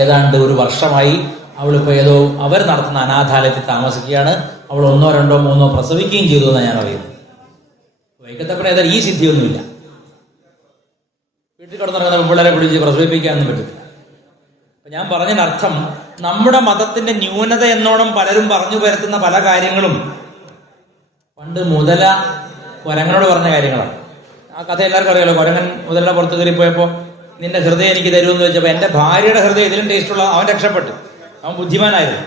ഏതാണ്ട് 1 വർഷമായി. അവളിപ്പോ ഏതോ അവർ നടത്തുന്ന അനാഥാലയത്തിൽ താമസിക്കുകയാണ്. അവൾ 1, 2, 3 പ്രസവിക്കുകയും ചെയ്തു എന്നാണ് ഞാൻ അറിയുന്നത്. വൈക്കത്തപ്പന ഏതായാലും ഈ സിദ്ധിയൊന്നുമില്ല. വീട്ടിൽ കിടന്നിറങ്ങുന്ന പെൺപിള്ളേരെ പിടിച്ച് പ്രസവിപ്പിക്കാനൊന്നും പറ്റത്തില്ല. അപ്പൊ ഞാൻ പറഞ്ഞതിനർത്ഥം, നമ്മുടെ മതത്തിന്റെ ന്യൂനത എന്നോണം പലരും പറഞ്ഞു വരുത്തുന്ന പല കാര്യങ്ങളും പണ്ട് മുതല കുരങ്ങനോട് പറഞ്ഞ കാര്യങ്ങളാണ്. ആ കഥ എല്ലാവർക്കും അറിയാലോ. കുരങ്ങൻ മുതല പുറത്ത് കയറി പോയപ്പോൾ നിന്റെ ഹൃദയം എനിക്ക് തരുമെന്ന് വെച്ചപ്പോൾ എൻ്റെ ഭാര്യയുടെ ഹൃദയം ഇതിലും ടേസ്റ്റുള്ള അവൻ രക്ഷപ്പെട്ടു. അവൻ ബുദ്ധിമാനായിരുന്നു.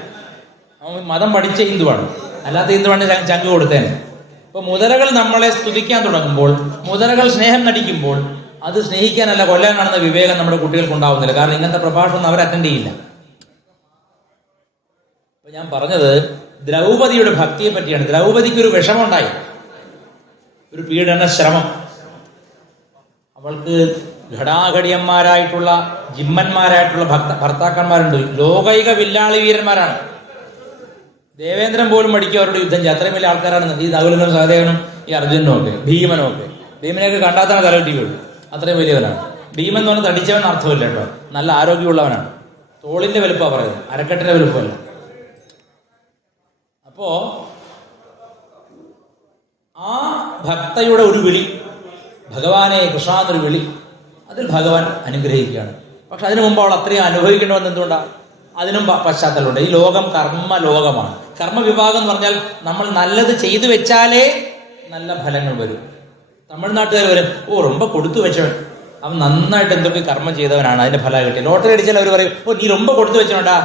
അവൻ മതം പഠിച്ച ഹിന്ദുവാണ്. അല്ലാത്ത ഹിന്ദുവാണ് ചങ്ക് കൊടുത്തേനെ. ഇപ്പൊ മുതലകൾ നമ്മളെ സ്തുതിക്കാൻ തുടങ്ങുമ്പോൾ, മുതലകൾ സ്നേഹം നടിക്കുമ്പോൾ, അത് സ്നേഹിക്കാനല്ല കൊല്ലാനാണെന്ന വിവേകം നമ്മുടെ കുട്ടികൾക്ക് ഉണ്ടാവുന്നില്ല. കാരണം ഇങ്ങനത്തെ പ്രഭാഷണം അവർ അറ്റൻഡ് ചെയ്യില്ല. അപ്പൊ ഞാൻ പറഞ്ഞത് ദ്രൗപദിയുടെ ഭക്തിയെ പറ്റിയാണ്. ദ്രൗപദിക്ക് ഒരു വിഷമമുണ്ടായി, ഒരു പീഡന ശ്രമം. അവൾക്ക് ഘടാഘടിയന്മാരായിട്ടുള്ള ജിമ്മന്മാരായിട്ടുള്ള ഭർത്താക്കന്മാരുണ്ട്. ലോകൈക വില്ലാളി വീരന്മാരാണ്. ദേവേന്ദ്രൻ പോലും മടിക്കും അവരുടെ യുദ്ധം ചെയ്യാൻ. അത്രയും വലിയ ആൾക്കാരാണ് ഈ നകുലനും സഹദേവനും ഈ അർജുനും ഒക്കെ, ഭീമനും ഒക്കെ. ഭീമനെയൊക്കെ കണ്ടാത്താണ് തലവെട്ടി വീഴും, അത്രയും വലിയവനാണ്. ഭീമൻ എന്ന് പറഞ്ഞാൽ തടിച്ചവൻ അർത്ഥമില്ല കേട്ടോ, നല്ല ആരോഗ്യമുള്ളവനാണ്. തോളിന്റെ വലുപ്പമാണ് പറയുന്നത്, അരക്കെട്ടിന്റെ വലുപ്പമല്ല. അപ്പോ ആ ഭക്തയുടെ ഒരു വിളി, ഭഗവാനെ കൃഷ്ണ എന്നൊരു വിളി, അതിൽ ഭഗവാൻ അനുഗ്രഹിക്കുകയാണ്. പക്ഷെ അതിനു മുമ്പ് അവൾ അത്രയും അനുഭവിക്കേണ്ടതെന്ന് എന്തുകൊണ്ടാണ്? അതിനും പശ്ചാത്തലമുണ്ട്. ഈ ലോകം കർമ്മ ലോകമാണ്. കർമ്മവിഭാഗം എന്ന് പറഞ്ഞാൽ നമ്മൾ നല്ലത് ചെയ്തു വെച്ചാലേ നല്ല ഫലങ്ങൾ വരും. തമിഴ്നാട്ടുകാർ വരും, ரொம்ப കൊടുത്തു വെച്ചവൻ, അവൻ നന്നായിട്ട് എന്തൊക്കെ കർമ്മം ചെയ്തവനാണ്, അതിന്റെ ഫലം കിട്ടി. ലോട്ടറി അടിച്ചാൽ അവർ പറയും, നീ ரொம்ப കൊടുത്തു വെച്ചോണ്ടാ,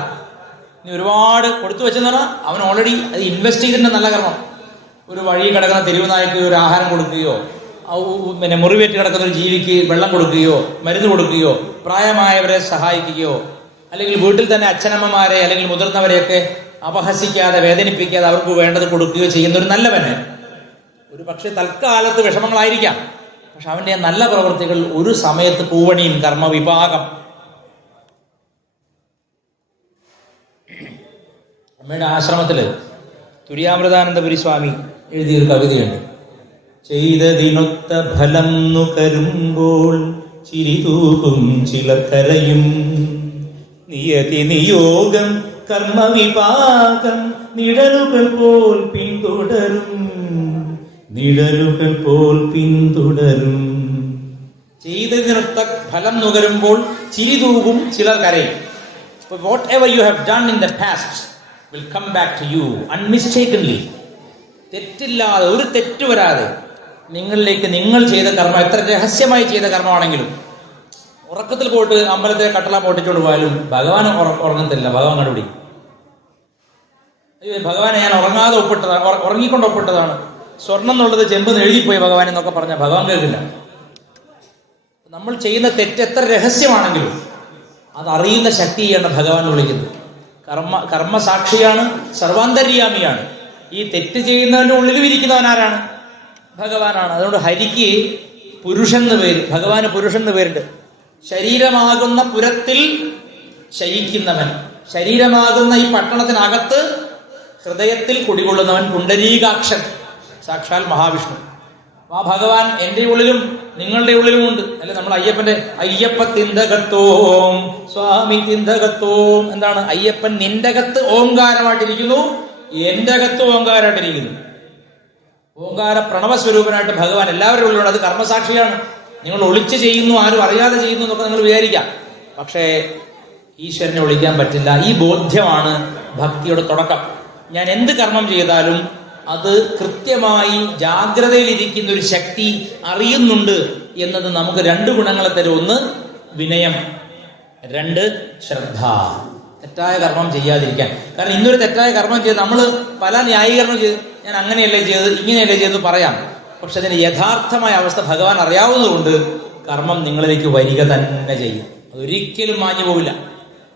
നീ ഒരുപാട് കൊടുത്തു വെച്ചെന്ന് പറഞ്ഞാൽ അവൻ ഓൾറെഡി അത് ഇൻവെസ്റ്റ് ചെയ്തിട്ടുണ്ട് നല്ല കർമ്മം. ഒരു വഴി കിടക്കുന്ന തെരുവ് നായ്ക്ക് ഒരു ആഹാരം കൊടുക്കുകയോ, പിന്നെ മുറിവേറ്റ് കിടക്കുന്ന ഒരു ജീവിക്ക് വെള്ളം കൊടുക്കുകയോ മരുന്ന് കൊടുക്കുകയോ, പ്രായമായവരെ സഹായിക്കുകയോ, അല്ലെങ്കിൽ വീട്ടിൽ തന്നെ അച്ഛനമ്മമാരെ അല്ലെങ്കിൽ മുതിർന്നവരെയൊക്കെ അപഹസിക്കാതെ വേദനിപ്പിക്കാതെ അവർക്ക് വേണ്ടത് കൊടുക്കുകയോ ചെയ്യുന്ന ഒരു നല്ലവന് ഒരു പക്ഷേ തൽക്കാലത്ത് വിഷമങ്ങളായിരിക്കാം, പക്ഷെ അവൻ്റെ നല്ല പ്രവൃത്തികൾ ഒരു സമയത്ത് പൂവണിയും കർമ്മവിഭാഗം. അമ്മയുടെ ആശ്രമത്തില് തുര്യാമൃതാനന്ദപുരി സ്വാമി എഴുതിയൊരു കവിതയുണ്ട്. ചെയ്തതിനൊത്ത ഫലം നുകരുമ്പോൾ ചിരിതൂകും ചിലർ കരയും, നിയതി നിയോഗം കർമ്മവിഭാഗം നിഴലുകൾ പോൽ പിന്തുടരും, നിഴലുകൾ പോൽ പിന്തുടരും. ചെയ്തതിനൊത്ത ഫലം നുകരുമ്പോൾ ചിരിതൂകും ചിലർ കരയും. What ever you have done in the past will come back to you unmistakably. തെറ്റില്ലാതെ, ഒരു തെറ്റ് വരാതെ നിങ്ങളിലേക്ക് നിങ്ങൾ ചെയ്ത കർമ്മം എത്ര രഹസ്യമായി ചെയ്ത കർമ്മമാണെങ്കിലും, ഉറക്കത്തിൽ പോയിട്ട് അമ്പലത്തിലെ കട്ടള പൊട്ടിച്ചോണ്ട് പോയാലും ഭഗവാൻ ഉറങ്ങത്തില്ല, ഭഗവാൻ കണ്ടുപിടി. അയ്യോ ഭഗവാനെ ഞാൻ ഉറങ്ങാതെ ഒപ്പിട്ടതാണ്, ഉറങ്ങിക്കൊണ്ട് ഒപ്പിട്ടതാണ്, സ്വർണം എന്നുള്ളത് ചെമ്പ് എഴുതിപ്പോയി ഭഗവാൻ എന്നൊക്കെ പറഞ്ഞാൽ ഭഗവാൻ കേൾക്കില്ല. നമ്മൾ ചെയ്യുന്ന തെറ്റ് എത്ര രഹസ്യമാണെങ്കിലും അത് അറിയുന്ന ശക്തിയാണ് ഭഗവാൻ വിളിക്കുന്നത്. കർമ്മസാക്ഷിയാണ്, സർവാന്തര്യാമിയാണ്. ഈ തെറ്റ് ചെയ്യുന്നവന്റെ ഉള്ളിലും ഇരിക്കുന്നവൻ ആരാണ്? ഭഗവാനാണ്. അതുകൊണ്ട് ഹരിക്ക് പുരുഷൻ എന്ന് പേര്, ഭഗവാന് പുരുഷൻ എന്ന് പേരുണ്ട്. ശരീരമാകുന്ന പുരത്തിൽ ശയിക്കുന്നവൻ, ശരീരമാകുന്ന ഈ പട്ടണത്തിനകത്ത് ഹൃദയത്തിൽ കുടികൊള്ളുന്നവൻ പുണ്ടരീകാക്ഷൻ, സാക്ഷാൽ മഹാവിഷ്ണു. ആ ഭഗവാൻ എൻ്റെ ഉള്ളിലും നിങ്ങളുടെ ഉള്ളിലും ഉണ്ട്. അല്ലെ നമ്മൾ അയ്യപ്പ തിന്തകത്തോം സ്വാമി തിന്തകത്തോം. എന്താണ്? അയ്യപ്പൻ നിന്റെ അകത്ത് ഓങ്കാരമായിട്ടിരിക്കുന്നു, എന്റെ അകത്ത് ഓങ്കാരമായിട്ടിരിക്കുന്നു. ഓങ്കാര പ്രണവസ്വരൂപനായിട്ട് ഭഗവാൻ എല്ലാവരുടെ ഉള്ളിലുണ്ട്. അത് കർമ്മസാക്ഷിയാണ്. നിങ്ങൾ ഒളിച്ച് ചെയ്യുന്നു, ആരും അറിയാതെ ചെയ്യുന്നു എന്നൊക്കെ നിങ്ങൾ വിചാരിക്കാം, പക്ഷേ ഈശ്വരനെ ഒളിക്കാൻ പറ്റില്ല. ഈ ബോധ്യമാണ് ഭക്തിയുടെ തുടക്കം. ഞാൻ എന്ത് കർമ്മം ചെയ്താലും അത് കൃത്യമായി ജാഗ്രതയിലിരിക്കുന്ന ഒരു ശക്തി അറിയുന്നുണ്ട് എന്നത് നമുക്ക് രണ്ട് ഗുണങ്ങളെ തരും. ഒന്ന് വിനയം, രണ്ട് ശ്രദ്ധ. തെറ്റായ കർമ്മം ചെയ്യാതിരിക്കാൻ. കാരണം ഇന്നൊരു തെറ്റായ കർമ്മം ചെയ്ത് നമ്മൾ പല ന്യായീകരണം ചെയ്ത് ഞാൻ അങ്ങനെയല്ലേ ചെയ്തത് ഇങ്ങനെയല്ലേ ചെയ്തെന്ന് പറയാം, പക്ഷെ അതിന്റെ യഥാർത്ഥമായ അവസ്ഥ ഭഗവാൻ അറിയാവുന്നതുകൊണ്ട് കർമ്മം നിങ്ങളിലേക്ക് വരിക തന്നെ ചെയ്യും. അതൊരിക്കലും മാഞ്ഞു പോവില്ല.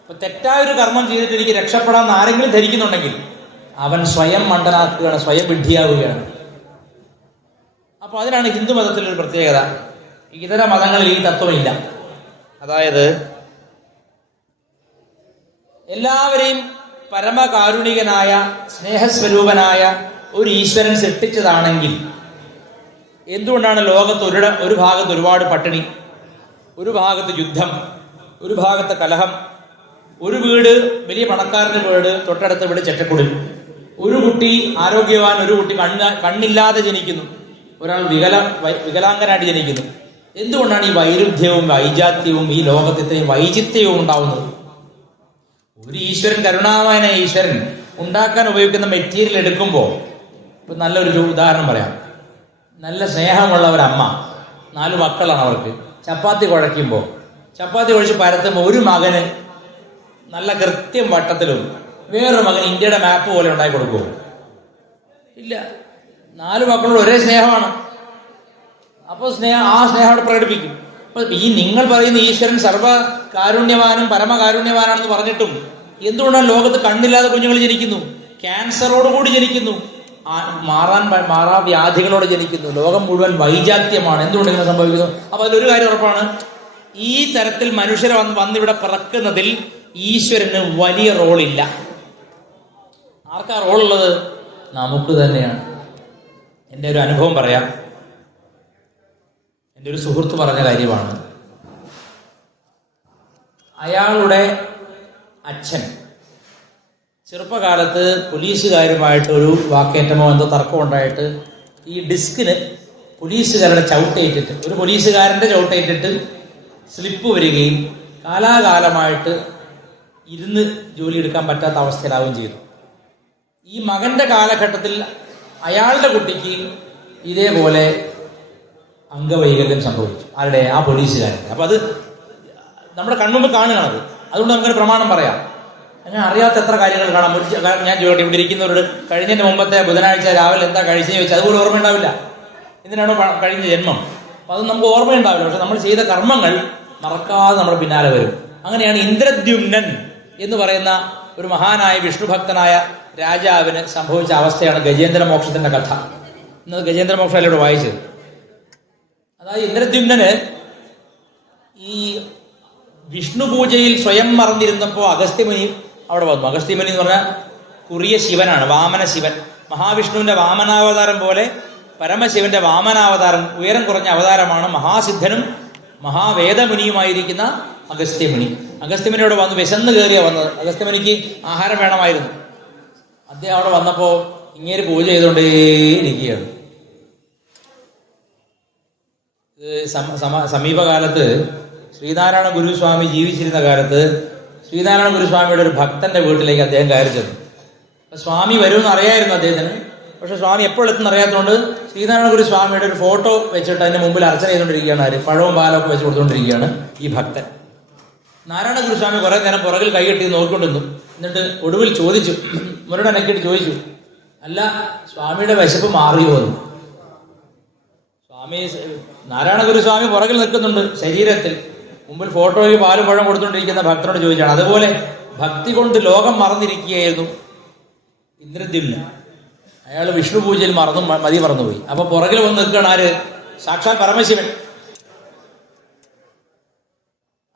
അപ്പൊ തെറ്റായൊരു കർമ്മം ചെയ്തിട്ട് എനിക്ക് രക്ഷപ്പെടാമെന്ന് ആരെങ്കിലും ധരിക്കുന്നുണ്ടെങ്കിൽ അവൻ സ്വയം മണ്ടനാക്കുകയാണ്, സ്വയം വിഡ്ഢിയാവുകയാണ്. അപ്പൊ അതിനാണ് ഹിന്ദു മതത്തിലൊരു പ്രത്യേകത. ഇതര മതങ്ങളിൽ ഈ തത്വമില്ല. അതായത് എല്ലാവരെയും പരമകാരുണികനായ സ്നേഹസ്വരൂപനായ ഒരു ഈശ്വരൻ സൃഷ്ടിച്ചതാണെങ്കിൽ എന്തുകൊണ്ടാണ് ലോകത്ത് ഒരു ഭാഗത്ത് ഒരുപാട് പട്ടിണി, ഒരു ഭാഗത്ത് യുദ്ധം, ഒരു ഭാഗത്ത് കലഹം, ഒരു വീട് വലിയ പണക്കാരന്റെ വീട്, തൊട്ടടുത്ത വീട് ചെറ്റക്കുടിൽ, ഒരു കുട്ടി ആരോഗ്യവാൻ, ഒരു കുട്ടി കണ്ണില്ലാതെ ജനിക്കുന്നു, ഒരാൾ വികലാംഗനായിട്ട് ജനിക്കുന്നു. എന്തുകൊണ്ടാണ് ഈ വൈരുദ്ധ്യവും വൈജാത്യവും ഈ ലോകത്ത് ഇത്രയും വൈചിത്യവും ഉണ്ടാവുന്നത്? ഒരു ഈശ്വരൻ, കരുണാമയനായ ഈശ്വരൻ ഉണ്ടാക്കാൻ ഉപയോഗിക്കുന്ന മെറ്റീരിയൽ എടുക്കുമ്പോൾ, ഇപ്പൊ നല്ലൊരു ഉദാഹരണം പറയാം. നല്ല സ്നേഹമുള്ള ഒരമ്മ, 4 മക്കളാണ് അവർക്ക്. ചപ്പാത്തി കുഴയ്ക്കുമ്പോൾ, ചപ്പാത്തി കുഴച്ച് പരത്തുമ്പോൾ ഒരു മകന് നല്ല കൃത്യം വട്ടത്തിലും വേറൊരു മകൻ ഇന്ത്യയുടെ മാപ്പ് പോലെ ഉണ്ടാക്കി കൊടുക്കുമോ? ഇല്ല. 4 മക്കളോട് ഒരേ സ്നേഹമാണ്. അപ്പോൾ ആ സ്നേഹം അവിടെ പ്രകടിപ്പിക്കും. അപ്പൊ ഈ നിങ്ങൾ പറയുന്ന ഈശ്വരൻ സർവ്വകാരുണ്യവാനും പരമകാരുണ്യവാനാണെന്ന് പറഞ്ഞിട്ടും എന്തുകൊണ്ടാണ് ലോകത്ത് കണ്ണില്ലാതെ കുഞ്ഞുങ്ങൾ ജനിക്കുന്നു, ക്യാൻസറോടുകൂടി ജനിക്കുന്നു, മാറാവ്യാധികളോട് ജനിക്കുന്നു? ലോകം മുഴുവൻ വൈജാത്യമാണ്. എന്തുകൊണ്ട് ഇങ്ങനെ സംഭവിക്കുന്നു? അപ്പൊ അതിലൊരു കാര്യം ഉറപ്പാണ്, ഈ തരത്തിൽ മനുഷ്യരെ വന്നിവിടെ പിറക്കുന്നതിൽ ഈശ്വരന് വലിയ റോളില്ല. ആർക്കാ റോളുള്ളത്? നമുക്ക് തന്നെയാണ്. എൻ്റെ ഒരു അനുഭവം പറയാം. എൻ്റെ ഒരു സുഹൃത്ത് പറഞ്ഞ കാര്യമാണ്. അയാളുടെ അച്ഛൻ ചെറുപ്പകാലത്ത് പോലീസുകാരുമായിട്ട് ഒരു വാക്കേറ്റമോ എന്തോ തർക്കം ഉണ്ടായിട്ട് ഈ ഡിസ്കിന് പോലീസുകാരുടെ ചവിട്ടേറ്റിട്ട്, ഒരു പോലീസുകാരൻ്റെ ചവിട്ടേറ്റിട്ട് സ്ലിപ്പ് വരികയും കാലാകാലമായിട്ട് ഇരുന്ന് ജോലിയെടുക്കാൻ പറ്റാത്ത അവസ്ഥയിലാവുകയും ചെയ്തു. ഈ മകന്റെ കാലഘട്ടത്തിൽ അയാളുടെ കുട്ടിക്ക് ഇതേപോലെ അംഗവൈകല്യം സംഭവിച്ചു. ആരുടെ? ആ പോലീസുകാരൻ. അപ്പൊ അത് നമ്മുടെ കൺമുമ്പ് കാണുകയാണത്. അതുകൊണ്ട് നമുക്കൊരു പ്രമാണം പറയാം. അങ്ങനെ അറിയാത്ത എത്ര കാര്യങ്ങൾ കാണാം. ഞാൻ ചോദിക്കട്ടെ, ഇവിടെ ഇരിക്കുന്നവരോട് കഴിഞ്ഞതിന് മുമ്പത്തെ ബുധനാഴ്ച രാവിലെ എന്താ കഴിച്ചെന്ന് ചോദിച്ചാൽ അതുപോലെ ഓർമ്മയുണ്ടാവില്ല. എന്തിനാണോ കഴിഞ്ഞ ജന്മം, അപ്പം അത് നമുക്ക് ഓർമ്മയുണ്ടാവില്ല. പക്ഷെ നമ്മൾ ചെയ്ത കർമ്മങ്ങൾ മറക്കാതെ നമ്മുടെ പിന്നാലെ വരും. അങ്ങനെയാണ് ഇന്ദ്രദ്യുമ്നൻ എന്ന് പറയുന്ന ഒരു മഹാനായ വിഷ്ണുഭക്തനായ രാജാവിന് സംഭവിച്ച അവസ്ഥയാണ് ഗജേന്ദ്ര മോക്ഷത്തിന്റെ കഥ. ഇന്നത് ഗജേന്ദ്ര മോക്ഷം അല്ല ഇവിടെ വായിച്ചത്. അതായത് ഇന്ദ്രദ്യുമ്നന് ഈ വിഷ്ണു പൂജയിൽ സ്വയം മറന്നിരുന്നപ്പോൾ അഗസ്ത്യമുനി അവിടെ വന്നു. അഗസ്ത്യമുനി എന്ന് പറഞ്ഞാൽ കുറിയ ശിവനാണ്, വാമന ശിവൻ. മഹാവിഷ്ണുവിന്റെ വാമനാവതാരം പോലെ പരമശിവന്റെ വാമനാവതാരം, ഉയരം കുറഞ്ഞ അവതാരമാണ് മഹാസിദ്ധനും മഹാവേദമുനിയുമായിരിക്കുന്ന അഗസ്ത്യമുനി. അഗസ്ത്യമുനിയോട് വന്ന് വിശന്ന് കയറിയാ വന്നത്. അഗസ്ത്യമുനിക്ക് ആഹാരം വേണമായിരുന്നു. അദ്ദേഹം അവിടെ വന്നപ്പോൾ ഇങ്ങേര് പൂജ ചെയ്തുകൊണ്ടേയിരിക്കുകയാണ്. സമീപകാലത്ത് ശ്രീനാരായണ ഗുരുസ്വാമി ജീവിച്ചിരുന്ന കാലത്ത് ശ്രീനാരായണ ഗുരുസ്വാമിയുടെ ഒരു ഭക്തന്റെ വീട്ടിലേക്ക് അദ്ദേഹം കയറി ചെന്നു. സ്വാമി വരുമെന്ന് അറിയായിരുന്നു അദ്ദേഹത്തിന്. പക്ഷെ സ്വാമി എപ്പോൾ എത്തുന്ന അറിയാത്തതുകൊണ്ട് ശ്രീനാരായണ ഗുരുസ്വാമിയുടെ ഒരു ഫോട്ടോ വെച്ചിട്ട് അതിന്റെ മുമ്പിൽ അർച്ചന ചെയ്തുകൊണ്ടിരിക്കുകയാണ്. ആര്? പഴവും പാലൊക്കെ വെച്ച് കൊടുത്തുകൊണ്ടിരിക്കുകയാണ് ഈ ഭക്തൻ. നാരായണ ഗുരുസ്വാമി കുറെ നേരം പുറകിൽ കൈകെട്ടി നോക്കിക്കൊണ്ടിരുന്നു. എന്നിട്ട് ഒടുവിൽ ചോദിച്ചു, മുരുടെ അനക്കിട്ട് ചോദിച്ചു, അല്ല, സ്വാമിയുടെ വിശപ്പ് മാറിയോ എന്ന്. സ്വാമി നാരായണ ഗുരുസ്വാമി പുറകിൽ നിൽക്കുന്നുണ്ട് ശരീരത്തിൽ, മുമ്പിൽ ഫോട്ടോയിൽ പാലും പഴം കൊടുത്തുകൊണ്ടിരിക്കുന്ന ഭക്തനോട് ചോദിച്ചാണ്. അതുപോലെ ഭക്തി കൊണ്ട് ലോകം മറന്നിരിക്കുകയായിരുന്നു ഇന്ദ്രദ്യുമ്നൻ. അയാൾ വിഷ്ണു പൂജയിൽ മതി മറന്നുപോയി. അപ്പൊ പുറകിൽ വന്ന് നിൽക്കുകയാണ് ആര്? സാക്ഷാൽ പരമശിവൻ.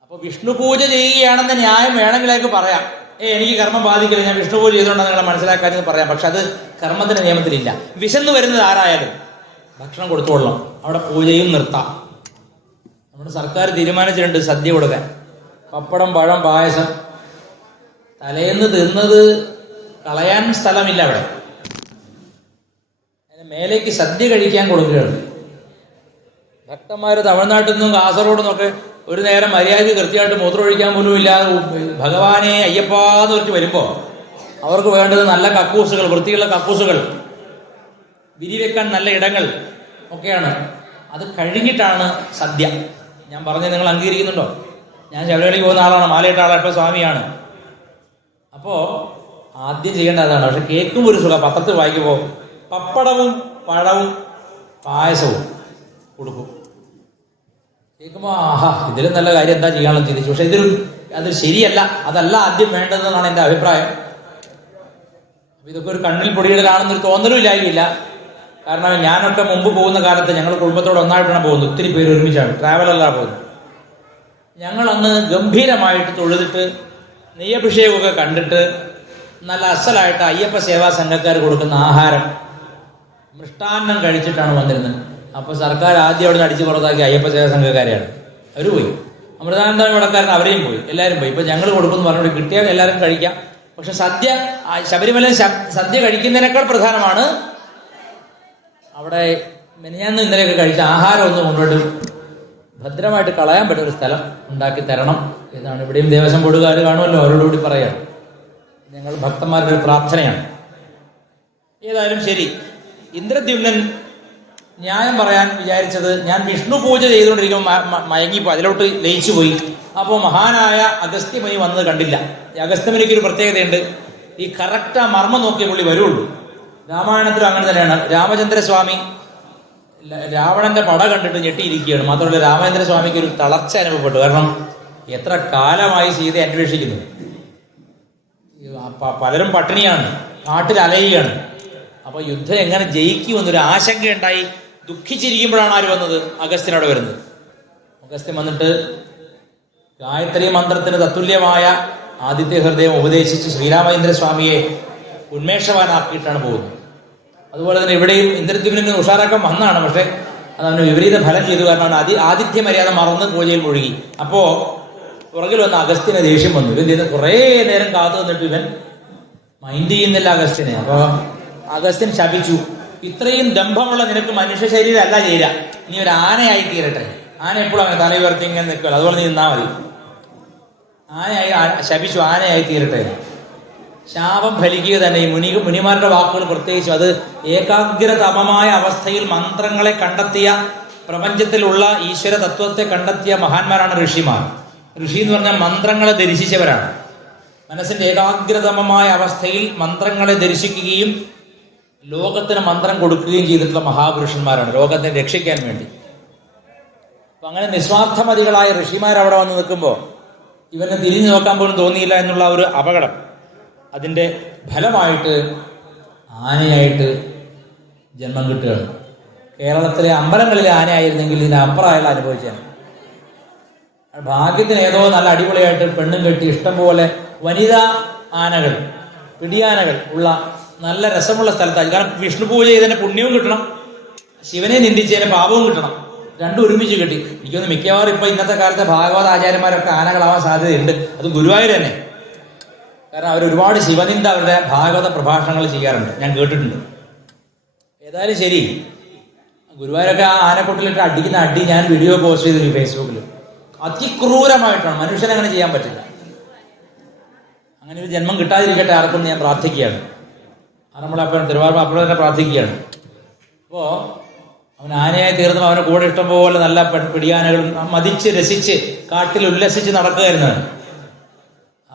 അപ്പൊ വിഷ്ണു പൂജ ചെയ്യുകയാണെന്ന ന്യായം വേണമെങ്കിൽ അയാൾക്ക് പറയാം, എനിക്ക് കർമ്മം ബാധിക്കില്ല, ഞാൻ വിഷ്ണു പൂജ ചെയ്തുകൊണ്ടാണ് നിങ്ങളെ മനസ്സിലാക്കാനെന്ന് പറയാം. പക്ഷെ അത് കർമ്മത്തിന്റെ നിയമത്തിലില്ല. വിശന്ന് വരുന്നത് ആരായാലും ഭക്ഷണം കൊടുത്തോളണം, അവിടെ പൂജയും നിർത്താം. നമ്മുടെ സർക്കാർ തീരുമാനിച്ചിട്ടുണ്ട് സദ്യ കൊടുക്കാൻ. പപ്പടം, പഴം, പായസം. തലേന്ന് തിന്നത് കളയാൻ സ്ഥലമില്ല അവിടെ. അതിന് മേലേക്ക് സദ്യ കഴിക്കാൻ കൊടുക്കുകയാണ്. ഭക്തന്മാര് തമിഴ്നാട്ടിൽ നിന്നും കാസർഗോഡ് നിന്നൊക്കെ ഒരു നേരം മര്യാദയ്ക്ക് കൃത്യമായിട്ട് മൂത്രമൊഴിക്കാൻ പോലും ഇല്ലാതെ ഭഗവാനെ അയ്യപ്പാന്ന് പറഞ്ഞ് വരുമ്പോൾ അവർക്ക് വേണ്ടത് നല്ല കക്കൂസുകൾ, വൃത്തിയുള്ള കക്കൂസുകൾ, വിരിവെക്കാൻ നല്ല ഇടങ്ങൾ ഒക്കെയാണ്. അത് കഴിഞ്ഞിട്ടാണ് സദ്യ. ഞാൻ പറഞ്ഞത് നിങ്ങൾ അംഗീകരിക്കുന്നുണ്ടോ? ഞാൻ ശബരിമലയ്ക്ക് പോകുന്ന ആളാണ്, മാലയിട്ട ആളാണ്, ഇപ്പോൾ സ്വാമിയാണ്. അപ്പോൾ ആദ്യം ചെയ്യേണ്ട അതാണ്. പക്ഷെ കേൾക്കും ഒരു സുഖം. പത്രത്തിൽ വായിക്കുമ്പോൾ പപ്പടവും പഴവും പായസവും കൊടുക്കും. കേൾക്കുമ്പോൾ ആഹാ, ഇതിലും നല്ല കാര്യം എന്താ ചെയ്യാനുള്ള ചിന്തിച്ചു. പക്ഷെ അത് ശരിയല്ല, അതല്ല ആദ്യം വേണ്ടതെന്നാണ് എൻ്റെ അഭിപ്രായം. ഇതൊക്കെ ഒരു കണ്ണിൽ പൊടിയിടലാണെന്നൊരു തോന്നലും ഇല്ലായില്ല. കാരണം ഞാനൊക്കെ മുമ്പ് പോകുന്ന കാലത്ത് ഞങ്ങൾ കുടുംബത്തോടെ ഒന്നായിട്ടാണ് പോകുന്നത്. ഒത്തിരി പേര് ഒരുമിച്ചാണ്, ട്രാവലറിലാണ് പോകുന്നത്. ഞങ്ങൾ അന്ന് ഗംഭീരമായിട്ട് തൊഴുതിട്ട് നെയ്യഭിഷേകമൊക്കെ കണ്ടിട്ട് നല്ല അസലായിട്ട് അയ്യപ്പ സേവാ സംഘക്കാർ കൊടുക്കുന്ന ആഹാരം, മൃഷ്ടാന്നം കഴിച്ചിട്ടാണ് വന്നിരുന്നത്. അപ്പോൾ സർക്കാർ ആദ്യം അവിടെ നിന്ന് അടിച്ചു പുറത്താക്കി അയ്യപ്പ സേവാ സംഘക്കാരെയാണ്. അവർ പോയി. അമൃതാനന്ദ വിടക്കാരൻ അവരെയും പോയി, എല്ലാവരും പോയി. ഇപ്പം ഞങ്ങൾ കൊടുക്കുമെന്ന് പറഞ്ഞുകൊണ്ട് കിട്ടിയാൽ എല്ലാവരും കഴിക്കാം. പക്ഷെ സദ്യ, ശബരിമല സദ്യ കഴിക്കുന്നതിനേക്കാൾ പ്രധാനമാണ് അവിടെ മെനഞ്ഞാന്ന് ഇന്നലെയൊക്കെ കഴിച്ച ആഹാരം ഒന്നും കൊണ്ടുപോയിട്ട് ഭദ്രമായിട്ട് കളയാൻ പറ്റുന്ന ഒരു സ്ഥലം ഉണ്ടാക്കി തരണം എന്നാണ്. ഇവിടെയും ദേവസ്വം ബോർഡുകാർ കാണുമല്ലോ, അവരോടുകൂടി പറയാം. ഞങ്ങൾ ഭക്തന്മാരുടെ ഒരു പ്രാർത്ഥനയാണ്. ഏതായാലും ശരി, ഇന്ദ്രദ്യുമ്നൻ ന്യായം പറയാൻ വിചാരിച്ചത്, ഞാൻ വിഷ്ണു പൂജ ചെയ്തുകൊണ്ടിരിക്കുമ്പോൾ മയങ്ങിപ്പോ അതിലോട്ട് ലയിച്ചു പോയി. അപ്പോൾ മഹാനായ അഗസ്ത്യമുനി വന്നത് കണ്ടില്ല. ഈ അഗസ്ത്യമുനിക്ക് ഒരു പ്രത്യേകതയുണ്ട്, ഈ കറക്റ്റ് ആ മർമ്മം നോക്കിയ പുള്ളി വരുള്ളൂ. രാമായണത്തിലും അങ്ങനെ തന്നെയാണ്. രാമചന്ദ്രസ്വാമി രാവണന്റെ പട കണ്ടിട്ട് ഞെട്ടിയിരിക്കുകയാണ്. മാത്രമല്ല രാമചന്ദ്രസ്വാമിക്ക് ഒരു തളർച്ച അനുഭവപ്പെട്ടു. കാരണം എത്ര കാലമായി സീതയെ അന്വേഷിക്കുന്നു, പലരും പട്ടിണിയാണ്, നാട്ടിൽ അലയുകയാണ്. അപ്പൊ യുദ്ധം എങ്ങനെ ജയിക്കുമെന്നൊരു ആശങ്കയുണ്ടായി. ദുഃഖിച്ചിരിക്കുമ്പോഴാണ് ആര് വന്നത്? അഗസ്ത്യനോട് വരുന്നത്. അഗസ്ത്യൻ വന്നിട്ട് ഗായത്രി മന്ത്രത്തിന് തത്തുല്യമായ ആദിത്യ ഹൃദയം ഉപദേശിച്ച് ശ്രീരാമചന്ദ്രസ്വാമിയെ ഉന്മേഷവാനാക്കിയിട്ടാണ് പോകുന്നത്. അതുപോലെ തന്നെ ഇവിടെയും ഇന്ദ്രദ്യുമ്നന് ഉഷാറാക്കാൻ വന്നാണ്. പക്ഷെ അതവന് വിപരീത ഫലം ചെയ്തു. കാരണം അവൻ ആതിഥ്യ മര്യാദ മറന്ന് പൂജയിൽ മുഴുകി. അപ്പോ പുറകിൽ വന്ന അഗസ്ത്യന് ദേഷ്യം വന്നു. ഇവൻ ചെയ്യുന്ന കുറേ നേരം കാത്തു നിന്നിട്ട് ഇവൻ മൈൻഡ് ചെയ്യുന്നില്ല അഗസ്ത്യനെ. അപ്പൊ അഗസ്ത്യൻ ശപിച്ചു, ഇത്രയും ദമ്പമുള്ള നിനക്ക് മനുഷ്യ ശരീരം അല്ല ചേരുക, നീ ഒരു ആനയായി തീരട്ടെ. ആന എപ്പോഴും അങ്ങനെ തല ഉയർത്തി ഇങ്ങനെ നിൽക്കുമല്ലോ, അതുപോലെ നീ നിന്നാ മതി. ആനയായി ശപിച്ചു, ആനയായി തീരട്ടെ. ശാപം ഫലിക്കുക തന്നെ. ഈ മുനിമാരുടെ വാക്കുകൾ പ്രത്യേകിച്ചും അത് ഏകാഗ്രതമമായ അവസ്ഥയിൽ മന്ത്രങ്ങളെ കണ്ടെത്തിയ, പ്രപഞ്ചത്തിലുള്ള ഈശ്വര തത്വത്തെ കണ്ടെത്തിയ മഹാന്മാരാണ് ഋഷിമാർ. ഋഷി എന്ന് പറഞ്ഞാൽ മന്ത്രങ്ങളെ ദർശിച്ചവരാണ്. മനസ്സിന്റെ ഏകാഗ്രതമമായ അവസ്ഥയിൽ മന്ത്രങ്ങളെ ദർശിക്കുകയും ലോകത്തിന് മന്ത്രം കൊടുക്കുകയും ചെയ്തിട്ടുള്ള മഹാപുരുഷന്മാരാണ് ലോകത്തെ രക്ഷിക്കാൻ വേണ്ടി. അപ്പൊ അങ്ങനെ നിസ്വാർത്ഥമതികളായ ഋഷിമാർ അവിടെ വന്ന് നിൽക്കുമ്പോൾ ഇവന് തിരിഞ്ഞു നോക്കാൻ പോലും തോന്നിയില്ല എന്നുള്ള ഒരു അപകടം, അതിൻ്റെ ഫലമായിട്ട് ആനയായിട്ട് ജന്മം കിട്ടുകയാണ്. കേരളത്തിലെ അമ്പലങ്ങളിലെ ആനയായിരുന്നെങ്കിൽ ഇതിനപ്പുറമായുള്ള അനുഭവിച്ചാണ്. ഭാഗ്യത്തിന് ഏതോ നല്ല അടിപൊളിയായിട്ട് പെണ്ണും കെട്ടി ഇഷ്ടംപോലെ വനിതാ ആനകൾ, പിടിയാനകൾ ഉള്ള നല്ല രസമുള്ള സ്ഥലത്തായി. കാരണം വിഷ്ണു പൂജ ചെയ്തതിന്റെ പുണ്യവും കിട്ടണം, ശിവനെ നിന്ദിച്ചതിന്റെ പാപവും കിട്ടണം, രണ്ടും ഒരുമിച്ച് കിട്ടി. എനിക്കൊന്ന് മിക്കവാറും ഇപ്പൊ ഇന്നത്തെ കാലത്തെ ഭാഗവത ആചാര്യന്മാരൊക്കെ ആനകളാവാൻ സാധ്യതയുണ്ട്. അത് ഗുരുവായൂർ തന്നെ. കാരണം അവരൊരുപാട് ശിവനിന്ദ അവരുടെ ഭാഗവത പ്രഭാഷണങ്ങൾ ചെയ്യാറുണ്ട്, ഞാൻ കേട്ടിട്ടുണ്ട്. ഏതായാലും ശരി, ഗുരുവായൂരൊക്കെ ആ ആനക്കൊട്ടിലിട്ട് അടിക്കുന്ന അടി ഞാൻ വീഡിയോ പോസ്റ്റ് ചെയ്തിട്ടുണ്ട് ഫേസ്ബുക്കിൽ. അതിക്രൂരമായിട്ടാണ്, മനുഷ്യനങ്ങനെ ചെയ്യാൻ പറ്റില്ല. അങ്ങനെ ഒരു ജന്മം കിട്ടാതിരിക്കട്ടെ ആർക്കും ഞാൻ പ്രാർത്ഥിക്കുകയാണ്. നമ്മളപ്പം തിരുവാറൂർ അപ്പോൾ തന്നെ പ്രാർത്ഥിക്കുകയാണ്. അപ്പോൾ അവൻ ആനയായി തീർന്നപ്പോൾ അവൻ്റെ കൂടെ ഇഷ്ടംപോലെ നല്ല പിടിയാനകളും മതിച്ച് രസിച്ച് കാട്ടിൽ ഉല്ലസിച്ച് നടക്കുകയായിരുന്നു.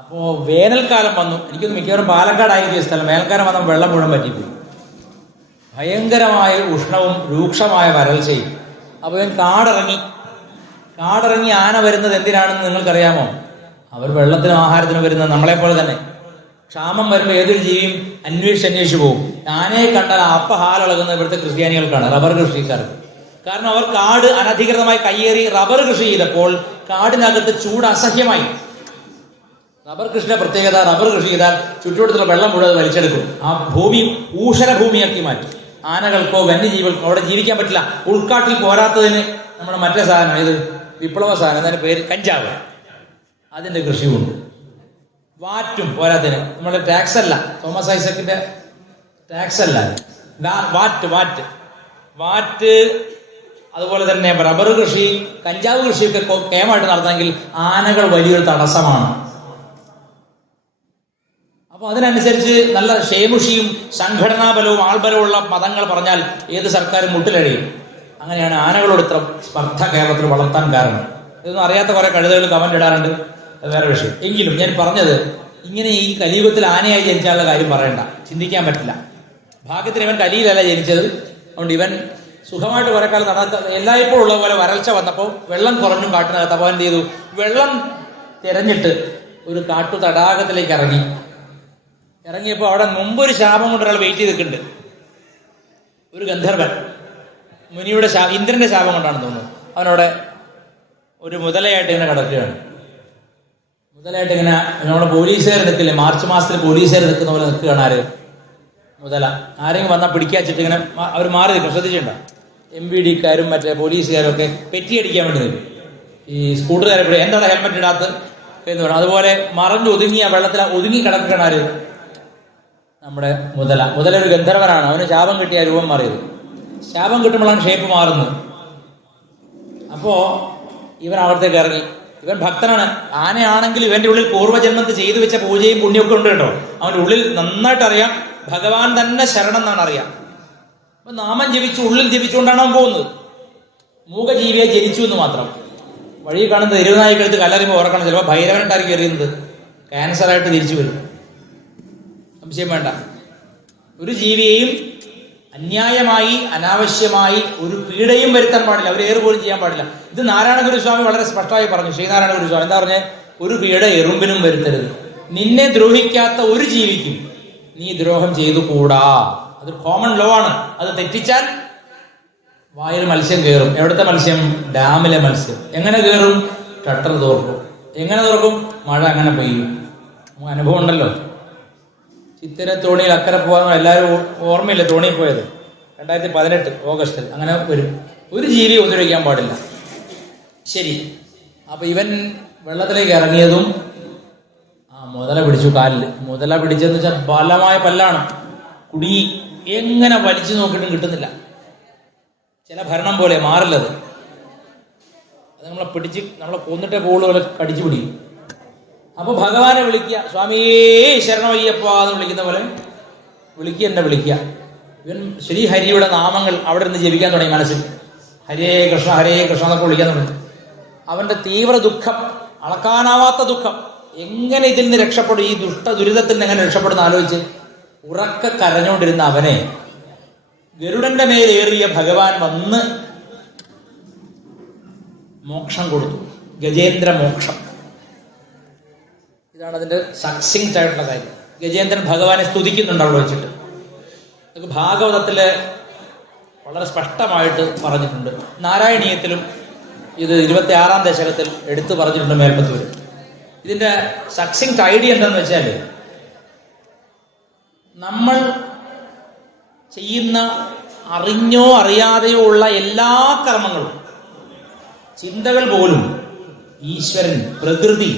അപ്പോൾ വേനൽക്കാലം വന്നു. എനിക്കൊന്ന് മിക്കവാറും പാലക്കാടായിരിക്കും സ്ഥലം. വേനൽക്കാലം വന്നപ്പോൾ വെള്ളം മുഴുവൻ പറ്റിപ്പോയി. ഭയങ്കരമായ ഉഷ്ണവും രൂക്ഷമായ വരൾച്ചയും. അപ്പോൾ ഇവൻ കാടിറങ്ങി ആന വരുന്നത് എന്തിനാണെന്ന് നിങ്ങൾക്കറിയാമോ? അവർ വെള്ളത്തിനും ആഹാരത്തിനും വരുന്നത് നമ്മളെപ്പോലെ തന്നെ. ക്ഷാമം വരുമ്പോൾ ഏതൊരു ജീവിയും അന്വേഷിച്ചു പോകും. ആനയെ കണ്ടാൽ അപ്പ ഹാലിളകുന്ന ഇവിടുത്തെ ക്രിസ്ത്യാനികൾക്കാണ്, റബ്ബർ കൃഷിക്കാർക്ക്. കാരണം അവർ കാട് അനധികൃതമായി കയ്യേറി റബ്ബർ കൃഷി ചെയ്തപ്പോൾ കാടിനകത്ത് ചൂട് അസഹ്യമായി. റബ്ബർ കൃഷിയുടെ പ്രത്യേകത, റബ്ബർ കൃഷി ചെയ്താൽ ചുറ്റുവട്ടത്തുള്ള വെള്ളം മുഴുവൻ വലിച്ചെടുക്കും. ആ ഭൂമി ഊഷര ഭൂമിയാക്കി മാറ്റും. ആനകൾക്കോ വന്യജീവികൾക്കോ അവിടെ ജീവിക്കാൻ പറ്റില്ല. ഉൾക്കാട്ടിൽ പോരാത്തതിന് നമ്മുടെ മറ്റേ സാധനം, ഇത് വിപ്ലവ സാധനം, അതിൻ്റെ പേര് കഞ്ചാവ്, അതിൻ്റെ കൃഷിയുണ്ട്. വാറ്റും പോരാത്തതിന്. നമ്മുടെ ടാക്സ് അല്ല, തോമസ് ഐസക്കിന്റെ ടാക്സ് അല്ല, വാറ്റ്. അതുപോലെ തന്നെ റബ്ബർ കൃഷി, കഞ്ചാവ് കൃഷിയൊക്കെ കേമായിട്ട് നടത്തണമെങ്കിൽ ആനകൾ വലിയൊരു തടസ്സമാണ്. അപ്പൊ അതിനനുസരിച്ച് നല്ല ക്ഷേമുഷിയും സംഘടനാബലവും ആൾബലവുമുള്ള മതങ്ങൾ പറഞ്ഞാൽ ഏത് സർക്കാരും മുട്ടിലഴിയും. അങ്ങനെയാണ് ആനകളോട് ഇത്ര സ്പർദ്ധ കേരളത്തിൽ വളർത്താൻ കാരണം. ഇതൊന്നും അറിയാത്ത കുറെ കഴുതകൾ കമന്റ് ഇടാറുണ്ട്, അത് വേറെ വിഷയം. എങ്കിലും ഞാൻ പറഞ്ഞത്, ഇങ്ങനെ ഈ കലിയുഗത്തിൽ ആനയായി ജനിച്ചാലുള്ള കാര്യം പറയണ്ട, ചിന്തിക്കാൻ പറ്റില്ല. ഭാഗ്യത്തിന് ഇവൻ കലിയിലല്ല ജനിച്ചത്. അതുകൊണ്ട് ഇവൻ സുഖമായിട്ട് കുറെ കാലം എല്ലായ്പ്പോഴും ഉള്ള പോലെ വരൾച്ച വന്നപ്പോൾ വെള്ളം കുറഞ്ഞു കാട്ടിനകത്ത്. അപ്പോൾ എന്ത് ചെയ്തു? വെള്ളം തിരഞ്ഞിട്ട് ഒരു കാട്ടു തടാകത്തിലേക്ക് ഇറങ്ങിയപ്പോൾ അവിടെ മുമ്പൊരു ശാപം കൊണ്ട് ഒരാൾ വെയിറ്റ് ചെയ്ത് നിൽക്കുന്നുണ്ട്. ഒരു ഗന്ധർവൻ, മുനിയുടെ ഇന്ദ്രന്റെ ശാപം കൊണ്ടാണ് തോന്നുന്നത്. അവനവിടെ ഒരു മുതലയായിട്ട് ഇങ്ങനെ കിടക്കുകയാണ്. മുതലായിട്ട് ഇങ്ങനെ നമ്മുടെ പോലീസുകാർ നിൽക്കില്ലേ, മാർച്ച് മാസത്തിൽ പോലീസുകാർ നിൽക്കുന്ന പോലെ നിൽക്കുകയാണ്. ആര്? മുതല. ആരെങ്കിലും വന്നാൽ പിടിക്കാച്ചിട്ട് ഇങ്ങനെ അവർ മാറി നിൽക്കും. ശ്രദ്ധിച്ചിട്ടുണ്ടോ? MVD-ക്കാരും മറ്റേ പോലീസുകാരും ഒക്കെ പെറ്റിയടിക്കാൻ വേണ്ടി നിൽക്കും. ഈ സ്കൂട്ടറുകാരെ പിടി, എന്താണ് ഹെൽമെറ്റ് ഇടാത്ത എന്ന് പറയും. അതുപോലെ മറഞ്ഞു ഒതുങ്ങിയ വെള്ളത്തിൽ ഒതുങ്ങി കിടക്കുകയാണ് ആര്? നമ്മുടെ മുതല. ഒരു ഗന്ധർവനാണ്. അവന് ശാപം കിട്ടിയ രൂപം മാറിയത്. ശാപം കിട്ടുമ്പോഴാണ് ഷേപ്പ് മാറുന്നത്. അപ്പോ ഇവൻ അവിടത്തേക്ക് ഇറങ്ങി. ഇവൻ ഭക്തനാണ്. ആനയാണെങ്കിൽ ഇവന്റെ ഉള്ളിൽ പൂർവ്വജന്മത്തിൽ ചെയ്തു വെച്ച പൂജയും പുണ്യമൊക്കെ ഉണ്ട് കേട്ടോ. അവന്റെ ഉള്ളിൽ നന്നായിട്ട് അറിയാം ഭഗവാൻ തന്നെ ശരണം എന്നാണ് അറിയാം. അപ്പൊ നാമം ജപിച്ചു, ഉള്ളിൽ ജപിച്ചുകൊണ്ടാണ് അവൻ പോകുന്നത്. മൂകജീവിയെ ജനിച്ചു എന്ന് മാത്രം. വഴി കാണുന്നത് എരുവനായിക്കടുത്ത് കല്ലെറിയുമ്പോൾ ഓർക്കണം, ചിലപ്പോൾ ഭൈരവനായിട്ടായിരിക്കും എറിയുന്നത്, ക്യാൻസറായിട്ട് തിരിച്ചു വരും. സംശയം വേണ്ട. ഒരു ജീവിയെയും അന്യായമായി അനാവശ്യമായി ഒരു പീഡയും വരുത്താൻ പാടില്ല, ഒരു ഏറ് പോലും ചെയ്യാൻ പാടില്ല. ഇത് നാരായണ ഗുരുസ്വാമി വളരെ സ്പഷ്ടമായി പറഞ്ഞു. ശ്രീനാരായണ ഗുരുസ്വാമി എന്താ പറഞ്ഞേ? ഒരു പീഡ എറുമ്പിനും വരുത്തരുത്. നിന്നെ ദ്രോഹിക്കാത്ത ഒരു ജീവിക്കും നീ ദ്രോഹം ചെയ്തു കൂടാ. അത് കോമൺ ലോ ആണ്. അത് തെറ്റിച്ചാൽ വായിൽ മത്സ്യം കയറും. എവിടുത്തെ മത്സ്യം? ഡാമിലെ മത്സ്യം. എങ്ങനെ കയറും? ഷട്ടർ തുറക്കും. എങ്ങനെ തുറക്കും? മഴ അങ്ങനെ പെയ്യും. നമുക്ക് അനുഭവം ഉണ്ടല്ലോ. ചിത്തിര തോണിയിൽ അക്കരെ പോകാൻ എല്ലാവരും ഓർമ്മയില്ല, തോണിയിൽ പോയത് 2018 ഓഗസ്റ്റിൽ. അങ്ങനെ വരും. ഒരു ജീവിയെ ഉപദ്രവിക്കാൻ പാടില്ല. ശരി. അപ്പൊ ഇവൻ വെള്ളത്തിലേക്ക് ഇറങ്ങിയതും മുതല പിടിച്ചു കാലിൽ. മുതല പിടിച്ചെന്ന് വെച്ചാൽ ബലമായ പല്ലാണ്. കുടുങ്ങി. എങ്ങനെ വലിച്ചു നോക്കിയിട്ടും കിട്ടുന്നില്ല. ചില ഭരണം പോലെ മാറില്ലത്. അത് നമ്മളെ കൊന്നിട്ടേ പോകുള്ള കടിച്ചു പിടിക്കും. അപ്പൊ ഭഗവാനെ വിളിക്കുക, സ്വാമിയേ ശരണമയ്യപ്പ എന്ന് വിളിക്കുന്ന പോലെ എന്നെ വിളിക്കുക. ഇവൻ ശ്രീഹരിയുടെ നാമങ്ങൾ അവിടെ നിന്ന് ജപിക്കാൻ തുടങ്ങി മനസ്സിൽ. ഹരേ കൃഷ്ണ എന്നൊക്കെ വിളിക്കാൻ തുടങ്ങി. അവന്റെ തീവ്ര ദുഃഖം, അളക്കാനാവാത്ത ദുഃഖം, എങ്ങനെ ഇതിൽ നിന്ന് രക്ഷപ്പെടും, ഈ ദുരിതത്തിൽ നിന്ന് എങ്ങനെ രക്ഷപ്പെടുന്ന ആലോചിച്ച് ഉറക്കെ കരഞ്ഞുകൊണ്ടിരുന്ന അവനെ ഗരുഡന്റെ മേലേറിയ ഭഗവാൻ വന്ന് മോക്ഷം കൊടുത്തു. ഗജേന്ദ്ര മോക്ഷം. ഇതാണ് അതിന്റെ സക്സിങ്ക്റ്റ് ആയിട്ടുള്ള കാര്യം. ഗജേന്ദ്രൻ ഭഗവാനെ സ്തുതിക്കുന്നുണ്ട് അവിടെ വെച്ചിട്ട്. നമുക്ക് ഭാഗവതത്തില് വളരെ സ്പഷ്ടമായിട്ട് പറഞ്ഞിട്ടുണ്ട്. നാരായണീയത്തിലും ഇത് 26-ാം ദശകത്തിൽ എടുത്തു പറഞ്ഞിട്ടുണ്ട് മേൽപ്പത്തൂര്. ഇതിന്റെ സക്സിങ്ക്റ്റ് ഐഡിയ എന്താണെന്ന് വെച്ചാൽ, നമ്മൾ ചെയ്യുന്ന അറിഞ്ഞോ അറിയാതെയോ ഉള്ള എല്ലാ കർമ്മങ്ങളും, ചിന്തകൾ പോലും ഈശ്വരൻ, പ്രകൃതി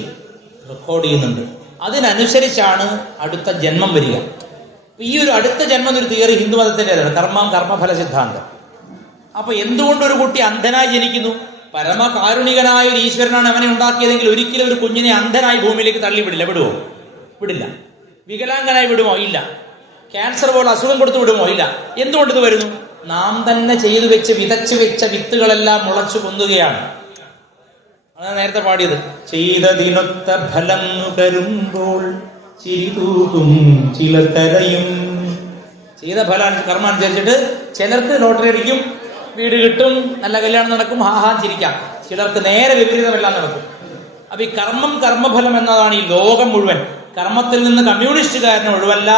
റെക്കോർഡ് ചെയ്യുന്നുണ്ട്. അതിനനുസരിച്ചാണ് അടുത്ത ജന്മം വരിക. ഈ ഒരു അടുത്ത ജന്മം ഒരു തിയറി ഹിന്ദുമതത്തിൻ്റെതാണ്, കർമ്മഫല സിദ്ധാന്തം. അപ്പൊ എന്തുകൊണ്ട് ഒരു കുട്ടി അന്ധനായി ജനിക്കുന്നു? പരമകാരുണികനായ ഒരു ഈശ്വരനാണ് അവനെ ഉണ്ടാക്കിയതെങ്കിൽ ഒരിക്കലും ഒരു കുഞ്ഞിനെ അന്ധനായി ഭൂമിയിലേക്ക് തള്ളിവിടില്ല. വിടുവോ? വിടില്ല. വികലാംഗനായി വിടുമോ? ഇല്ല. ക്യാൻസർ പോലെ അസുഖം കൊടുത്തു വിടുമോ? ഇല്ല. എന്തുകൊണ്ട് ഇത് വരുന്നു? നാം തന്നെ ചെയ്തു വെച്ച് വിതച്ചു വെച്ച വിത്തുകളെല്ലാം മുളച്ചു പൊന്നുകയാണ്. അതാണ് നേരത്തെ പാടിയത്. ചെയ്തതിനൊത്ത ഫലം നുകരുമ്പോൾ ചിരിതൂകും ചിലർ കരയും. ചെയ്ത ഫലം കർമ്മം അനുസരിച്ചിട്ട് ചിലർക്ക് ലോട്ടറി അടിക്കും, വീട് കിട്ടും, നല്ല കല്യാണം നടക്കും, ഹാഹാ ചിരിക്കാം. ചിലർക്ക് നേരെ വിപരീതമെല്ലാം നടക്കും. അപ്പൊ ഈ കർമ്മഫലം എന്നതാണ് ഈ ലോകം മുഴുവൻ. കർമ്മത്തിൽ നിന്ന് കമ്മ്യൂണിസ്റ്റുകാരന് ഒഴിവല്ല,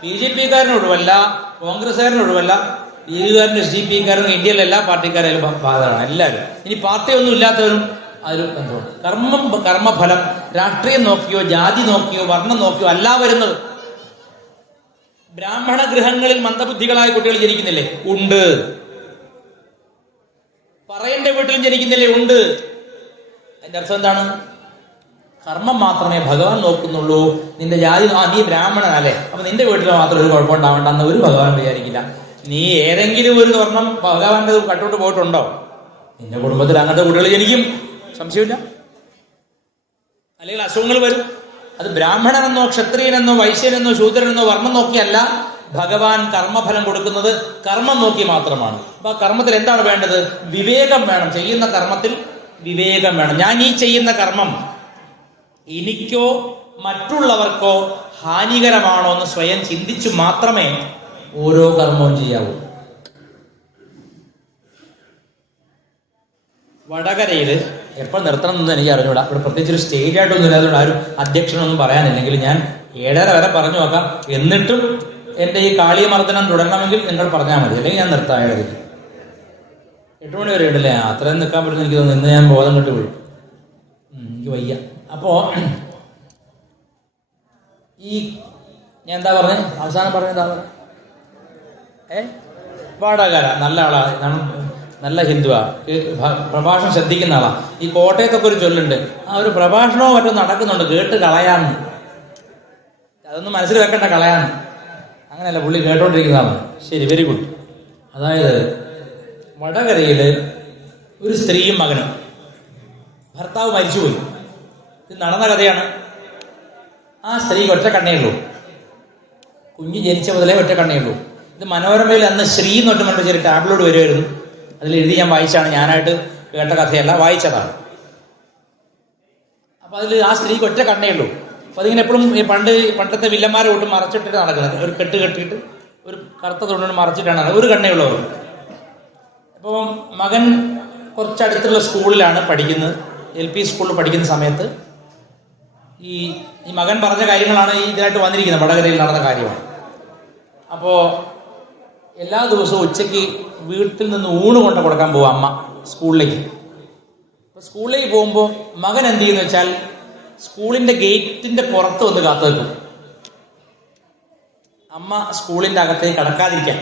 BJP-കാരന് ഒഴിവല്ല, കോൺഗ്രസ്സുകാരന് ഒഴിവല്ല, ലീഗുകാരനും SDP-കാരനും ഇന്ത്യയിലെ എല്ലാ പാർട്ടിക്കാരും ബാധകമാണ്. എല്ലാവരും. ഇനി പാർട്ടിയൊന്നും ഇല്ലാത്തവരും അതിൽ ബന്ധമുണ്ട്. കർമ്മഫലം രാഷ്ട്രീയം നോക്കിയോ ജാതി നോക്കിയോ വർണ്ണം നോക്കിയോ അല്ല വരുന്നത്. ബ്രാഹ്മണ ഗൃഹങ്ങളിൽ മന്ദബുദ്ധികളായ കുട്ടികൾ ജനിക്കുന്നില്ലേ? ഉണ്ട്. പറയന്റെ വീട്ടിലും ജനിക്കുന്നില്ലേ? ഉണ്ട്. അതിന്റെ അർത്ഥം എന്താണ്? കർമ്മം മാത്രമേ ഭഗവാൻ നോക്കുന്നുള്ളൂ. നിന്റെ ജാതി, നീ ബ്രാഹ്മണനല്ലേ, അപ്പൊ നിന്റെ വീട്ടിൽ മാത്രം ഒരു കുഴപ്പമുണ്ടാവണ്ട എന്ന് ഒരു ഭഗവാൻ വിചാരിക്കില്ല. നീ ഏതെങ്കിലും ഒരു സ്വർണം ഭഗവാന്റെ കട്ടോട്ട് പോയിട്ടുണ്ടോ? നിന്റെ കുടുംബത്തിൽ അങ്ങനത്തെ കുട്ടികൾ ജനിക്കും, സംശയമില്ല. അല്ലെങ്കിൽ അസുഖങ്ങൾ വരും. അത് ബ്രാഹ്മണനെന്നോ ക്ഷത്രിയനെന്നോ വൈശ്യനെന്നോ ശൂദ്രനെന്നോ വർണ്ണം നോക്കിയല്ല ഭഗവാൻ കർമ്മഫലം കൊടുക്കുന്നത്, കർമ്മം നോക്കി മാത്രമാണ്. അപ്പൊ ആ കർമ്മത്തിൽ എന്താണ് വേണ്ടത്? വിവേകം വേണം. ചെയ്യുന്ന കർമ്മത്തിൽ വിവേകം വേണം. ഞാൻ ഈ ചെയ്യുന്ന കർമ്മം എനിക്കോ മറ്റുള്ളവർക്കോ ഹാനികരമാണോ എന്ന് സ്വയം ചിന്തിച്ചു മാത്രമേ ഓരോ കർമ്മവും ചെയ്യാവൂ. വടകരയിൽ എപ്പോൾ നിർത്തണം എന്നൊന്നും എനിക്ക് അറിഞ്ഞൂടാ. ഇവിടെ പ്രത്യേകിച്ച് ഒരു സ്റ്റേജ് ആയിട്ടൊന്നും ഇല്ലാതുകൊണ്ട് ആരും അധ്യക്ഷനൊന്നും പറയാനില്ലെങ്കിൽ ഞാൻ 7:30 വരെ പറഞ്ഞു നോക്കാം. എന്നിട്ടും എൻ്റെ ഈ കാളിയമർദ്ദനം തുടരണമെങ്കിൽ നിങ്ങൾ പറഞ്ഞാൽ മതി, അല്ലെങ്കിൽ ഞാൻ നിർത്താം. 7:30 8 മണി വരെ ഉണ്ടല്ലേ? അത്രയും നിൽക്കാൻ പറ്റുന്ന എനിക്ക് തോന്നുന്നു. ഇന്ന് ഞാൻ ബോധം കെട്ട് വീഴും, എനിക്ക് വയ്യ. അപ്പോ ഈ ഞാൻ എന്താ പറഞ്ഞത്? അവസാനം പറഞ്ഞതാ വടകര നല്ല ആളാണ്, നല്ല ഹിന്ദുവാ, പ്രഭാഷണം ശ്രദ്ധിക്കുന്ന ആളാ. ഈ കോട്ടയത്തൊക്കെ ഒരു ചൊല്ലുണ്ട്, ആ ഒരു പ്രഭാഷണമോ മറ്റോ നടക്കുന്നുണ്ട്, കേട്ട് കളയാന്ന്. അതൊന്നും മനസ്സിൽ വെക്കണ്ട, കളയാന്ന്. അങ്ങനെയല്ല, പുള്ളി കേട്ടോണ്ടിരിക്കുന്ന ആളാണ്. ശരി, വെരി ഗുഡ്. അതായത് വടകരയിൽ ഒരു സ്ത്രീയും മകനും, ഭർത്താവ് മരിച്ചുപോയി. ഇത് നടന്ന കഥയാണ്. ആ സ്ത്രീക്ക് ഒറ്റ കണ്ണേ ഉള്ളൂ, കുഞ്ഞ് ജനിച്ച മുതലേ ഒറ്റ കണ്ണേ ഉള്ളൂ. ഇത് മനോരമയിൽ അന്ന് ശ്രീ എന്നൊട്ട് പറഞ്ഞ ചെറിയ ടാബ്ലോഡ് വരുമായിരുന്നു. അതിൽ എഴുതി ഞാൻ വായിച്ചാണ്, ഞാനായിട്ട് കേട്ട കഥയല്ല, വായിച്ചതാണ്. അപ്പൊ അതിൽ ആ സ്ത്രീക്ക് ഒറ്റ കണ്ണേ ഉള്ളൂ. അപ്പൊ അതിങ്ങനെ എപ്പോഴും പണ്ടത്തെ വില്ലന്മാരെ കൊണ്ട് മറച്ചിട്ടിട്ട് നടക്കുന്നത്, ഒരു കെട്ട് കെട്ടിയിട്ട് ഒരു കറുത്ത തുണിന് മറച്ചിട്ടാണ്, ഒരു കണ്ണേ ഉള്ളവർ. അപ്പോൾ മകൻ കുറച്ചടുത്തുള്ള സ്കൂളിലാണ് പഠിക്കുന്നത്, LP സ്കൂളിൽ പഠിക്കുന്ന സമയത്ത് ഈ മകൻ പറഞ്ഞ കാര്യങ്ങളാണ് ഇതിനായിട്ട് വന്നിരിക്കുന്നത്, വടകരയിൽ നടന്ന കാര്യമാണ്. അപ്പോൾ എല്ലാ ദിവസവും ഉച്ചയ്ക്ക് വീട്ടിൽ നിന്ന് ഊണ് കൊണ്ട് കൊടുക്കാൻ പോകും അമ്മ സ്കൂളിലേക്ക്. അപ്പോൾ സ്കൂളിലേക്ക് പോകുമ്പോൾ മകൻ എന്ത് ചെയ്യുന്നു വെച്ചാൽ സ്കൂളിൻ്റെ ഗേറ്റിൻ്റെ പുറത്ത് വന്ന് കാത്തു നിൽക്കും, അമ്മ സ്കൂളിൻ്റെ അകത്തേക്ക് കടക്കാതിരിക്കാൻ.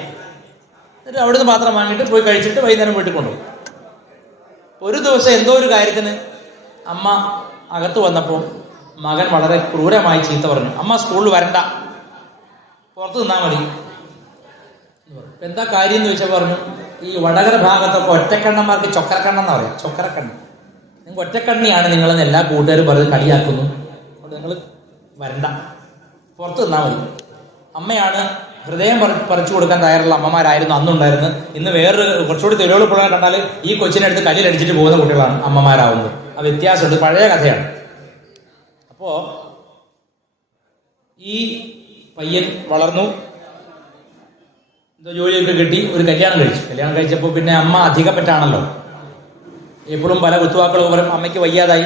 എന്നിട്ട് അവിടുന്ന് പാത്രം വാങ്ങിയിട്ട് പോയി കഴിച്ചിട്ട് വൈകുന്നേരം വീട്ടിൽ കൊണ്ടുപോകും. ഒരു ദിവസം എന്തോ ഒരു കാര്യത്തിന് അമ്മ അകത്ത് വന്നപ്പോൾ മകൻ വളരെ ക്രൂരമായി ചീത്ത പറഞ്ഞു, അമ്മ സ്കൂളിൽ വരണ്ട, പുറത്ത് നിന്നാൽ മതി. എന്താ കാര്യം എന്ന് ചോദിച്ചാൽ പറഞ്ഞു, ഈ വടകര ഭാഗത്തൊക്കെ ഒറ്റക്കണ്ണന്മാർക്ക് ചൊക്കരക്കണ്ണെന്ന് പറയാം, ചൊക്കരക്കണ്ണ്. നിങ്ങൾ ഒറ്റക്കണ്ണിയാണ് നിങ്ങളെന്ന് എല്ലാ കൂട്ടുകാരും പറഞ്ഞ് കളിയാക്കുന്നു, അതുകൊണ്ട് നിങ്ങൾ വരണ്ട, പുറത്ത് നിന്നാൽ മതി. അമ്മയാണ് ഹൃദയം പറിച്ചു കൊടുക്കാൻ തയ്യാറുള്ള അമ്മമാരായിരുന്നു അന്നുണ്ടായിരുന്നു. ഇന്ന് വേറൊരു കുറച്ചുകൂടി തൊഴിലുകൾ പിള്ളേരെ കണ്ടാൽ ഈ കൊച്ചിനെ എടുത്ത് കല്ലിലടിച്ചിട്ട് പോകുന്ന കുട്ടികളാണ് അമ്മമാരാവുന്നത്. ആ വ്യത്യാസമുണ്ട്, പഴയ കഥയാണ്. അപ്പോൾ അപ്പോൾ ഈ പയ്യൻ വളർന്നു, എന്തോ ജോലിയൊക്കെ കിട്ടി, ഒരു കല്യാണം കഴിച്ചപ്പോൾ പിന്നെ അമ്മ അധികപ്പറ്റാണല്ലോ, എപ്പോഴും പല കുത്തുവാക്കളും പറയും. അമ്മയ്ക്ക് വയ്യാതായി.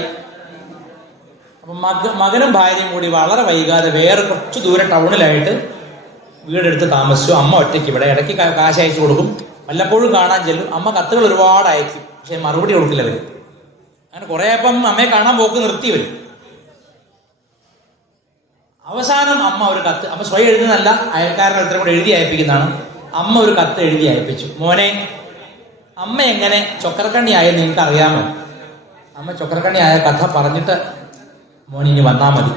അപ്പം മകനും ഭാര്യയും കൂടി വളരെ വൈകാതെ വേറെ കുറച്ച് ദൂരെ ടൗണിലായിട്ട് വീടെടുത്ത് താമസിച്ചു. അമ്മ ഒറ്റയ്ക്ക് ഇവിടെ. ഇടയ്ക്ക് കാശ് അയച്ചു കൊടുക്കും, വല്ലപ്പോഴും കാണാൻ ചെല്ലും. അമ്മ കത്തുകൾ ഒരുപാട് അയക്കും, പക്ഷെ മറുപടി കൊടുക്കില്ല അവർ. അങ്ങനെ കുറേ അപ്പം അമ്മയെ കാണാൻ പോക്ക് നിർത്തി വരും. അവസാനം അമ്മ ഒരു കത്ത്, അമ്മ സ്വയം എഴുതുന്നതല്ല, അയൽക്കാരൻ ഒരുത്തരം കൂടെ എഴുതി അയപ്പിക്കുന്നതാണ്. അമ്മ ഒരു കത്ത് എഴുതി അയപ്പിച്ചു. മോനെ, അമ്മ എങ്ങനെ ചൊക്കരക്കണ്ണിയായെന്ന് നിങ്ങൾക്ക് അറിയാമോ? അമ്മ ചൊക്കരക്കണ്ണിയായ കഥ പറഞ്ഞിട്ട് മോൻ ഇനി വന്നാൽ മതി.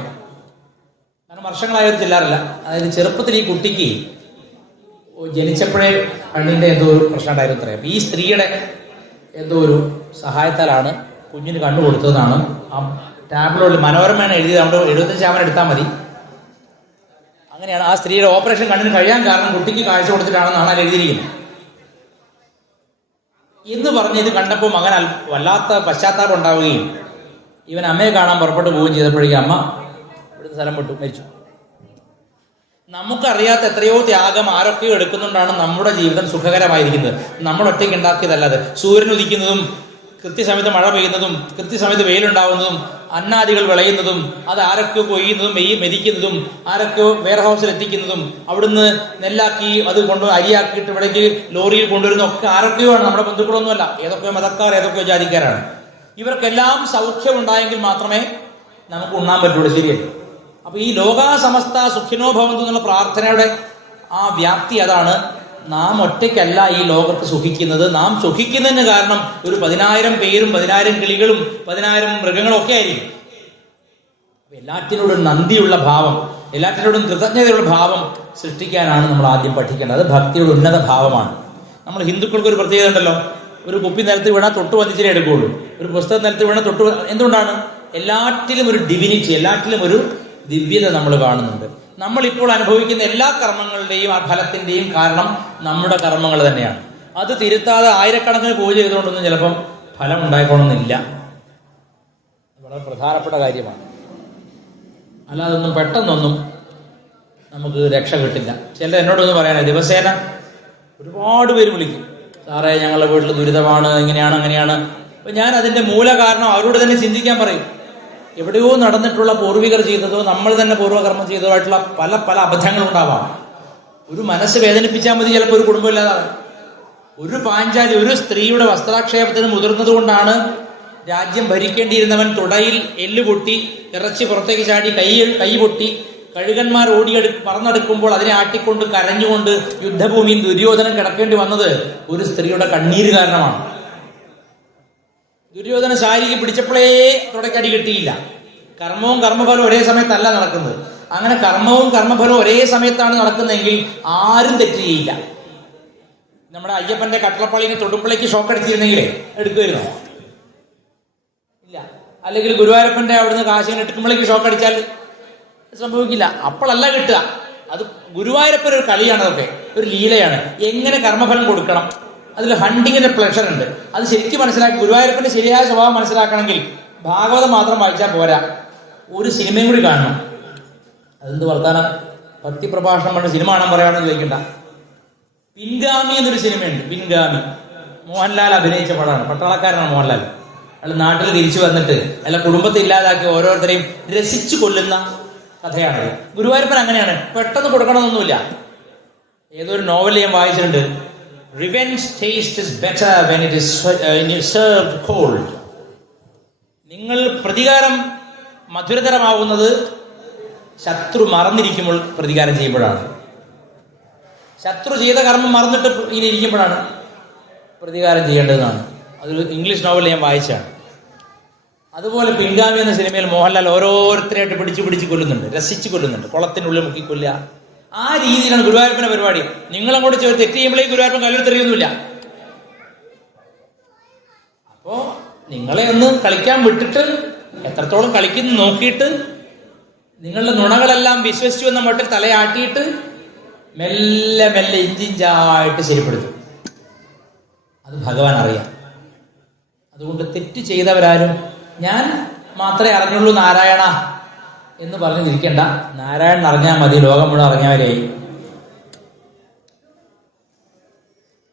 കാരണം വർഷങ്ങളായത് ചെല്ലാറില്ല. അതായത് ചെറുപ്പത്തിൽ ഈ കുട്ടിക്ക് ജനിച്ചപ്പോഴേ കണ്ണിൻ്റെ എന്തോ ഒരു പ്രശ്നം ഉണ്ടായിരുന്നു അത്രയും. ഈ സ്ത്രീയുടെ എന്തോ ഒരു സഹായത്താലാണ് കുഞ്ഞിന് കണ്ണു കൊടുത്തതെന്നാണ് ആ ടാബ്ലോയിൽ മനോരമയാണ് എഴുതിയത്. നമ്മുടെ 75 എടുത്താൽ മതി. അങ്ങനെയാണ് ആ സ്ത്രീയുടെ ഓപ്പറേഷൻ കണ്ണിന് കഴിയാൻ കാരണം കുട്ടിക്ക് കാഴ്ച കൊടുത്തിട്ടാണെന്നാണ് അതിൽ എഴുതിയിരിക്കുന്നത്. എന്ന് പറഞ്ഞ് ഇത് കണ്ടപ്പോൾ മകൻ വല്ലാത്ത പശ്ചാത്താപം ഉണ്ടാവുകയും ഇവൻ അമ്മയെ കാണാൻ പുറപ്പെട്ടു പോവുകയും ചെയ്തപ്പോഴേക്കും അമ്മ ഇവിടുത്തെ സ്ഥലം വിട്ടു മരിച്ചു. നമുക്കറിയാത്ത എത്രയോ ത്യാഗം ആരൊക്കെയോ എടുക്കുന്നുണ്ടാണ് നമ്മുടെ ജീവിതം സുഖകരമായിരിക്കുന്നത്. നമ്മൾ ഒറ്റയ്ക്ക് ഉണ്ടാക്കിയതല്ലാതെ. സൂര്യൻ ഉദിക്കുന്നതും കൃത്യസമയത്ത് മഴ പെയ്യുന്നതും കൃത്യസമയത്ത് വെയിലുണ്ടാവുന്നതും അന്നാദികൾ വിളയുന്നതും അത് ആരൊക്കെ കൊയ്യുന്നതും മെതിക്കുന്നതും ആരൊക്കെ വെയർ ഹൗസിൽ എത്തിക്കുന്നതും അവിടുന്ന് നെല്ലാക്കി അത് കൊണ്ട് അരിയാക്കിയിട്ട് ഇവിടേക്ക് ലോറിയിൽ കൊണ്ടുവരുന്ന ഒക്കെ ആരൊക്കെയോ ആണ്, നമ്മുടെ ബന്ധുക്കളൊന്നുമല്ല. ഏതൊക്കെയോ മതക്കാർ, ഏതൊക്കെയോ ജാതിക്കാരാണ്. ഇവർക്കെല്ലാം സൗഖ്യം ഉണ്ടായെങ്കിൽ മാത്രമേ നമുക്ക് ഉണ്ണാൻ പറ്റുള്ളൂ. ശരിയല്ലേ? അപ്പൊ ഈ ലോകാസമസ്ത സുഖിനോ ഭവന്തു എന്നുള്ള പ്രാർത്ഥനയുടെ ആ വ്യാപ്തി അതാണ്. നാം ഒറ്റയ്ക്കല്ല ഈ ലോകത്ത് സുഖിക്കുന്നത്. നാം സുഖിക്കുന്നതിന് കാരണം ഒരു 10,000 പേരും 10,000 കിളികളും 10,000 മൃഗങ്ങളും ഒക്കെ ആയിരിക്കും. എല്ലാറ്റിനോടും നന്ദിയുള്ള ഭാവം, എല്ലാറ്റിനോടും കൃതജ്ഞതയുള്ള ഭാവം സൃഷ്ടിക്കാനാണ് നമ്മൾ ആദ്യം പഠിക്കേണ്ടത്. അത് ഭക്തിയുടെ ഉന്നത ഭാവമാണ്. നമ്മൾ ഹിന്ദുക്കൾക്ക് ഒരു പ്രത്യേകത ഉണ്ടല്ലോ. ഒരു കുപ്പി നിലത്ത് വീണാൽ തൊട്ട് വന്നിച്ചിട്ടേ എടുക്കുകയുള്ളൂ. ഒരു പുസ്തകം നിലത്ത് വീണാൽ തൊട്ട്. എന്തുകൊണ്ടാണ്? എല്ലാറ്റിലും ഒരു ഡിവിനിറ്റി, എല്ലാറ്റിലും ഒരു ദിവ്യത നമ്മൾ കാണുന്നുണ്ട്. നമ്മളിപ്പോൾ അനുഭവിക്കുന്ന എല്ലാ കർമ്മങ്ങളുടെയും ആ ഫലത്തിന്റെയും കാരണം നമ്മുടെ കർമ്മങ്ങൾ തന്നെയാണ്. അത് തിരുത്താതെ ആയിരക്കണക്കിന് പൂജ ചെയ്തുകൊണ്ടൊന്നും ചിലപ്പം ഫലം ഉണ്ടായിക്കോണമെന്നില്ല. വളരെ പ്രധാനപ്പെട്ട കാര്യമാണ്. അല്ലാതൊന്നും പെട്ടെന്നൊന്നും നമുക്ക് രക്ഷ കിട്ടില്ല. ചിലർ എന്നോടൊന്ന് പറയാനാണ്, ദിവസേന ഒരുപാട് പേര് വിളിക്കും, സാറേ ഞങ്ങളുടെ വീട്ടിൽ ദുരിതമാണ്, ഇങ്ങനെയാണ് അങ്ങനെയാണ്. അപ്പം ഞാൻ അതിൻ്റെ മൂല കാരണം അവരോട് തന്നെ ചിന്തിക്കാൻ പറയും. എവിടെയോ നടന്നിട്ടുള്ള പൂർവികർ ചെയ്തതോ നമ്മൾ തന്നെ പൂർവ്വകർമ്മം ചെയ്തതോ ആയിട്ടുള്ള പല പല അബദ്ധങ്ങളുണ്ടാവാം. ഒരു മനസ്സ് വേദനിപ്പിച്ചാൽ മതി ചിലപ്പോൾ ഒരു കുടുംബം ഇല്ലാതാവും. ഒരു പാഞ്ചാലി, ഒരു സ്ത്രീയുടെ വസ്ത്രാക്ഷേപത്തിന് മുതിർന്നതുകൊണ്ടാണ് രാജ്യം ഭരിക്കേണ്ടിയിരുന്നവൻ തുടയിൽ എല്ല് പൊട്ടി, ഇറച്ചി പുറത്തേക്ക് ചാടി, കൈ പൊട്ടി, കഴുകന്മാർ പറന്നെടുക്കുമ്പോൾ അതിനെ ആട്ടിക്കൊണ്ട് കരഞ്ഞുകൊണ്ട് യുദ്ധഭൂമിയിൽ ദുര്യോധനൻ കിടക്കേണ്ടി വന്നത് ഒരു സ്ത്രീയുടെ കണ്ണീര് കാരണമാണ്. ദുര്യോധന ശാരീരിക പിടിച്ചപ്പോഴേ തുടക്കടി കിട്ടിയില്ല. കർമ്മവും കർമ്മഫലവും ഒരേ സമയത്തല്ല നടക്കുന്നത്. അങ്ങനെ കർമ്മവും കർമ്മഫലവും ഒരേ സമയത്താണ് നടക്കുന്നതെങ്കിൽ ആരും തെറ്റ് ചെയ്യില്ല. നമ്മുടെ അയ്യപ്പന്റെ കട്ടളപ്പള്ളിന് തൊടുമ്പളേക്ക് ഷോക്ക് അടിച്ചിരുന്നെങ്കിലേ എടുക്കുമായിരുന്നോ? ഇല്ല. അല്ലെങ്കിൽ ഗുരുവായൂരപ്പന്റെ അവിടുന്ന് കാശിന് എടുക്കുമ്പോഴേക്ക് ഷോക്ക് അടിച്ചാൽ സംഭവിക്കില്ല. അപ്പോഴല്ല കിട്ടുക. അത് ഗുരുവായൂരപ്പൻ ഒരു കളിയാണ്, അതൊക്കെ ഒരു ലീലയാണ്. എങ്ങനെ കർമ്മഫലം കൊടുക്കണം, അതിൽ ഹണ്ടിങ്ങിന്റെ പ്ലഷർ ഉണ്ട്. അത് ശരിക്കും മനസ്സിലാക്കി ഗുരുവായൂരപ്പന്റെ ശരിയായ സ്വഭാവം മനസ്സിലാക്കണമെങ്കിൽ ഭാഗവതം മാത്രം വായിച്ചാൽ പോരാ, ഒരു സിനിമയും കൂടി കാണണം. അതെന്ത് വർത്താനം, ഭക്തി പ്രഭാഷണം കൊണ്ട് സിനിമ കാണാൻ പറയുകയാണെന്ന് ചോദിക്കണ്ട. പിൻഗാമി എന്നൊരു സിനിമയുണ്ട്. പിൻഗാമി മോഹൻലാൽ അഭിനയിച്ച പടമാണ്. പട്ടാളക്കാരനാണ് മോഹൻലാൽ. അയാൾ നാട്ടിൽ തിരിച്ചു വന്നിട്ട് അയാളെ കുടുംബത്തെ ഇല്ലാതാക്കി ഓരോരുത്തരെയും രസിച്ചു കൊല്ലുന്ന കഥയാണ്. ഗുരുവായൂരപ്പൻ അങ്ങനെയാണ്, പെട്ടെന്ന് കൊടുക്കണമെന്നൊന്നുമില്ല. ഏതൊരു നോവൽ ഞാൻ വായിച്ചിട്ടുണ്ട്, revenge taste is better when it is served cold. നിങ്ങൾ പ്രതികാരം മധുരതരമാവുന്നത് ശത്രു മറന്നിരിക്കുമ്പോൾ പ്രതികാരം ചെയ്യുമ്പോഴാണ്. ശത്രു ചെയ്ത കർമ്മം മറന്നിട്ട് ഇനി ഇരിക്കുമ്പോഴാണ് പ്രതികാരം ചെയ്യേണ്ടതെന്നാണ്. അതൊരു ഇംഗ്ലീഷ് നോവൽ ഞാൻ വായിച്ചാണ്. അതുപോലെ പിൻഗാമി എന്ന സിനിമയിൽ മോഹൻലാൽ ഓരോരുത്തരെയായിട്ട് പിടിച്ച് കൊല്ലുന്നുണ്ട്, രസിച്ച് കൊല്ലുന്നുണ്ട്, കുളത്തിനുള്ളിൽ മുക്കി കൊല്ലുക. ആ രീതിയിലാണ് ഗുരുവായൂരപ്പന്റെ പരിപാടി. നിങ്ങളങ്ങോട്ട് തെറ്റ് ചെയ്യുമ്പോഴേക്കും ഗുരുവായൂരപ്പൻ കല്ലെടുത്തെറിയൊന്നുമില്ല. അപ്പോ നിങ്ങളെ ഒന്ന് കളിക്കാൻ വിട്ടിട്ട് എത്രത്തോളം കളിക്കുന്നു നോക്കിയിട്ട് നിങ്ങളുടെ നുണകളെല്ലാം വിശ്വസിച്ചു എന്ന മട്ടിൽ തലയാട്ടിയിട്ട് മെല്ലെ മെല്ലെ ഇഞ്ചിഞ്ചായിട്ട് ശരിപ്പെടുത്തും. അത് ഭഗവാൻ അറിയാം. അതുകൊണ്ട് തെറ്റ് ചെയ്തവരാരും ഞാൻ മാത്രമേ അറിഞ്ഞുള്ളൂ നാരായണ എന്ന് പറഞ്ഞിരിക്കേണ്ട, നാരായണൻ അറിഞ്ഞാൽ മതി, ലോകം മുഴുവൻ അറിഞ്ഞവരെയായി.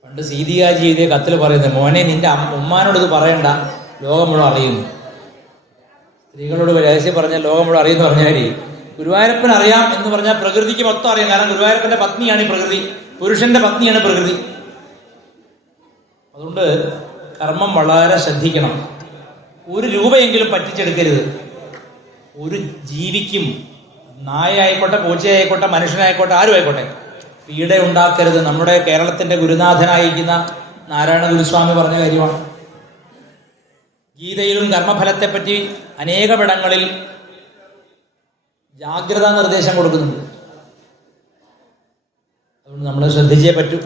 പണ്ട് സീതികാജി എഴുതിയ കത്തിൽ പറയുന്നത്, മോനെ നിന്റെ ഉമ്മാനോട് ഇത് പറയണ്ട, ലോകം മുഴുവൻ അറിയുന്നു. സ്ത്രീകളോട് രഹസ്യം പറഞ്ഞാൽ ലോകം മുഴുവൻ അറിയുന്നു പറഞ്ഞവരെ. ഗുരുവായൂരപ്പൻ അറിയാം എന്ന് പറഞ്ഞാൽ പ്രകൃതിക്ക് മൊത്തം അറിയാം. കാരണം ഗുരുവായൂരപ്പന്റെ പത്നിയാണ് ഈ പ്രകൃതി, പുരുഷന്റെ പത്നിയാണ് പ്രകൃതി. അതുകൊണ്ട് കർമ്മം വളരെ ശ്രദ്ധിക്കണം. ഒരു രൂപയെങ്കിലും പറ്റിച്ചെടുക്കരുത്. ഒരു ജീവിക്കും, നായയായിക്കോട്ടെ, പൂച്ചയായിക്കോട്ടെ, മനുഷ്യനായിക്കോട്ടെ, ആരും ആയിക്കോട്ടെ, പീഡ ഉണ്ടാക്കരുത്. നമ്മുടെ കേരളത്തിന്റെ ഗുരുനാഥനായിരിക്കുന്ന നാരായണ ഗുരുസ്വാമി പറഞ്ഞ കാര്യമാണ്. ഗീതയിലും കർമ്മഫലത്തെപ്പറ്റി അനേകമിടങ്ങളിൽ ജാഗ്രതാ നിർദ്ദേശം കൊടുക്കുന്നുണ്ട്. അതുകൊണ്ട് നമ്മൾ ശ്രദ്ധിച്ചേ പറ്റൂ.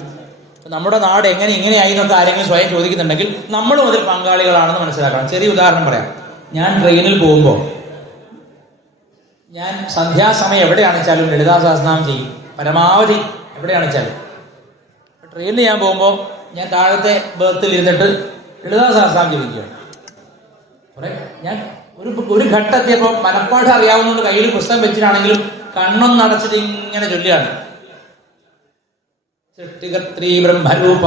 നമ്മുടെ നാട് ഇങ്ങനെയായി എന്നൊക്കെ ആരെങ്കിലും സ്വയം ചോദിക്കുന്നുണ്ടെങ്കിൽ നമ്മളും അതിൽ പങ്കാളികളാണെന്ന് മനസ്സിലാക്കണം. ചെറിയ ഉദാഹരണം പറയാം. ഞാൻ ട്രെയിനിൽ പോകുമ്പോൾ ഞാൻ സന്ധ്യാസമയം എവിടെയാണെന്ന് വെച്ചാലും ലളിതാ സഹസ്രനാമം ചെയ്യും, പരമാവധി എവിടെയാണെന്ന് വെച്ചാലും. ട്രെയിനിൽ ഞാൻ പോകുമ്പോൾ ഞാൻ താഴത്തെ ബർത്തിൽ ഇരുന്നിട്ട് ലളിതാ സഹസ്രനാമം ജപിക്കുകയാണ്. ഞാൻ ഒരു ഘട്ടത്തിയപ്പോൾ മനപ്പാഠം അറിയാവുന്നതുകൊണ്ട് കയ്യിൽ പുസ്തകം വെച്ചിട്ടാണെങ്കിലും കണ്ണൊന്നും അടച്ചിട്ട് ഇങ്ങനെ ചൊല്ലുകയാണ്. സൃഷ്ടികർത്തി ബ്രഹ്മരൂപ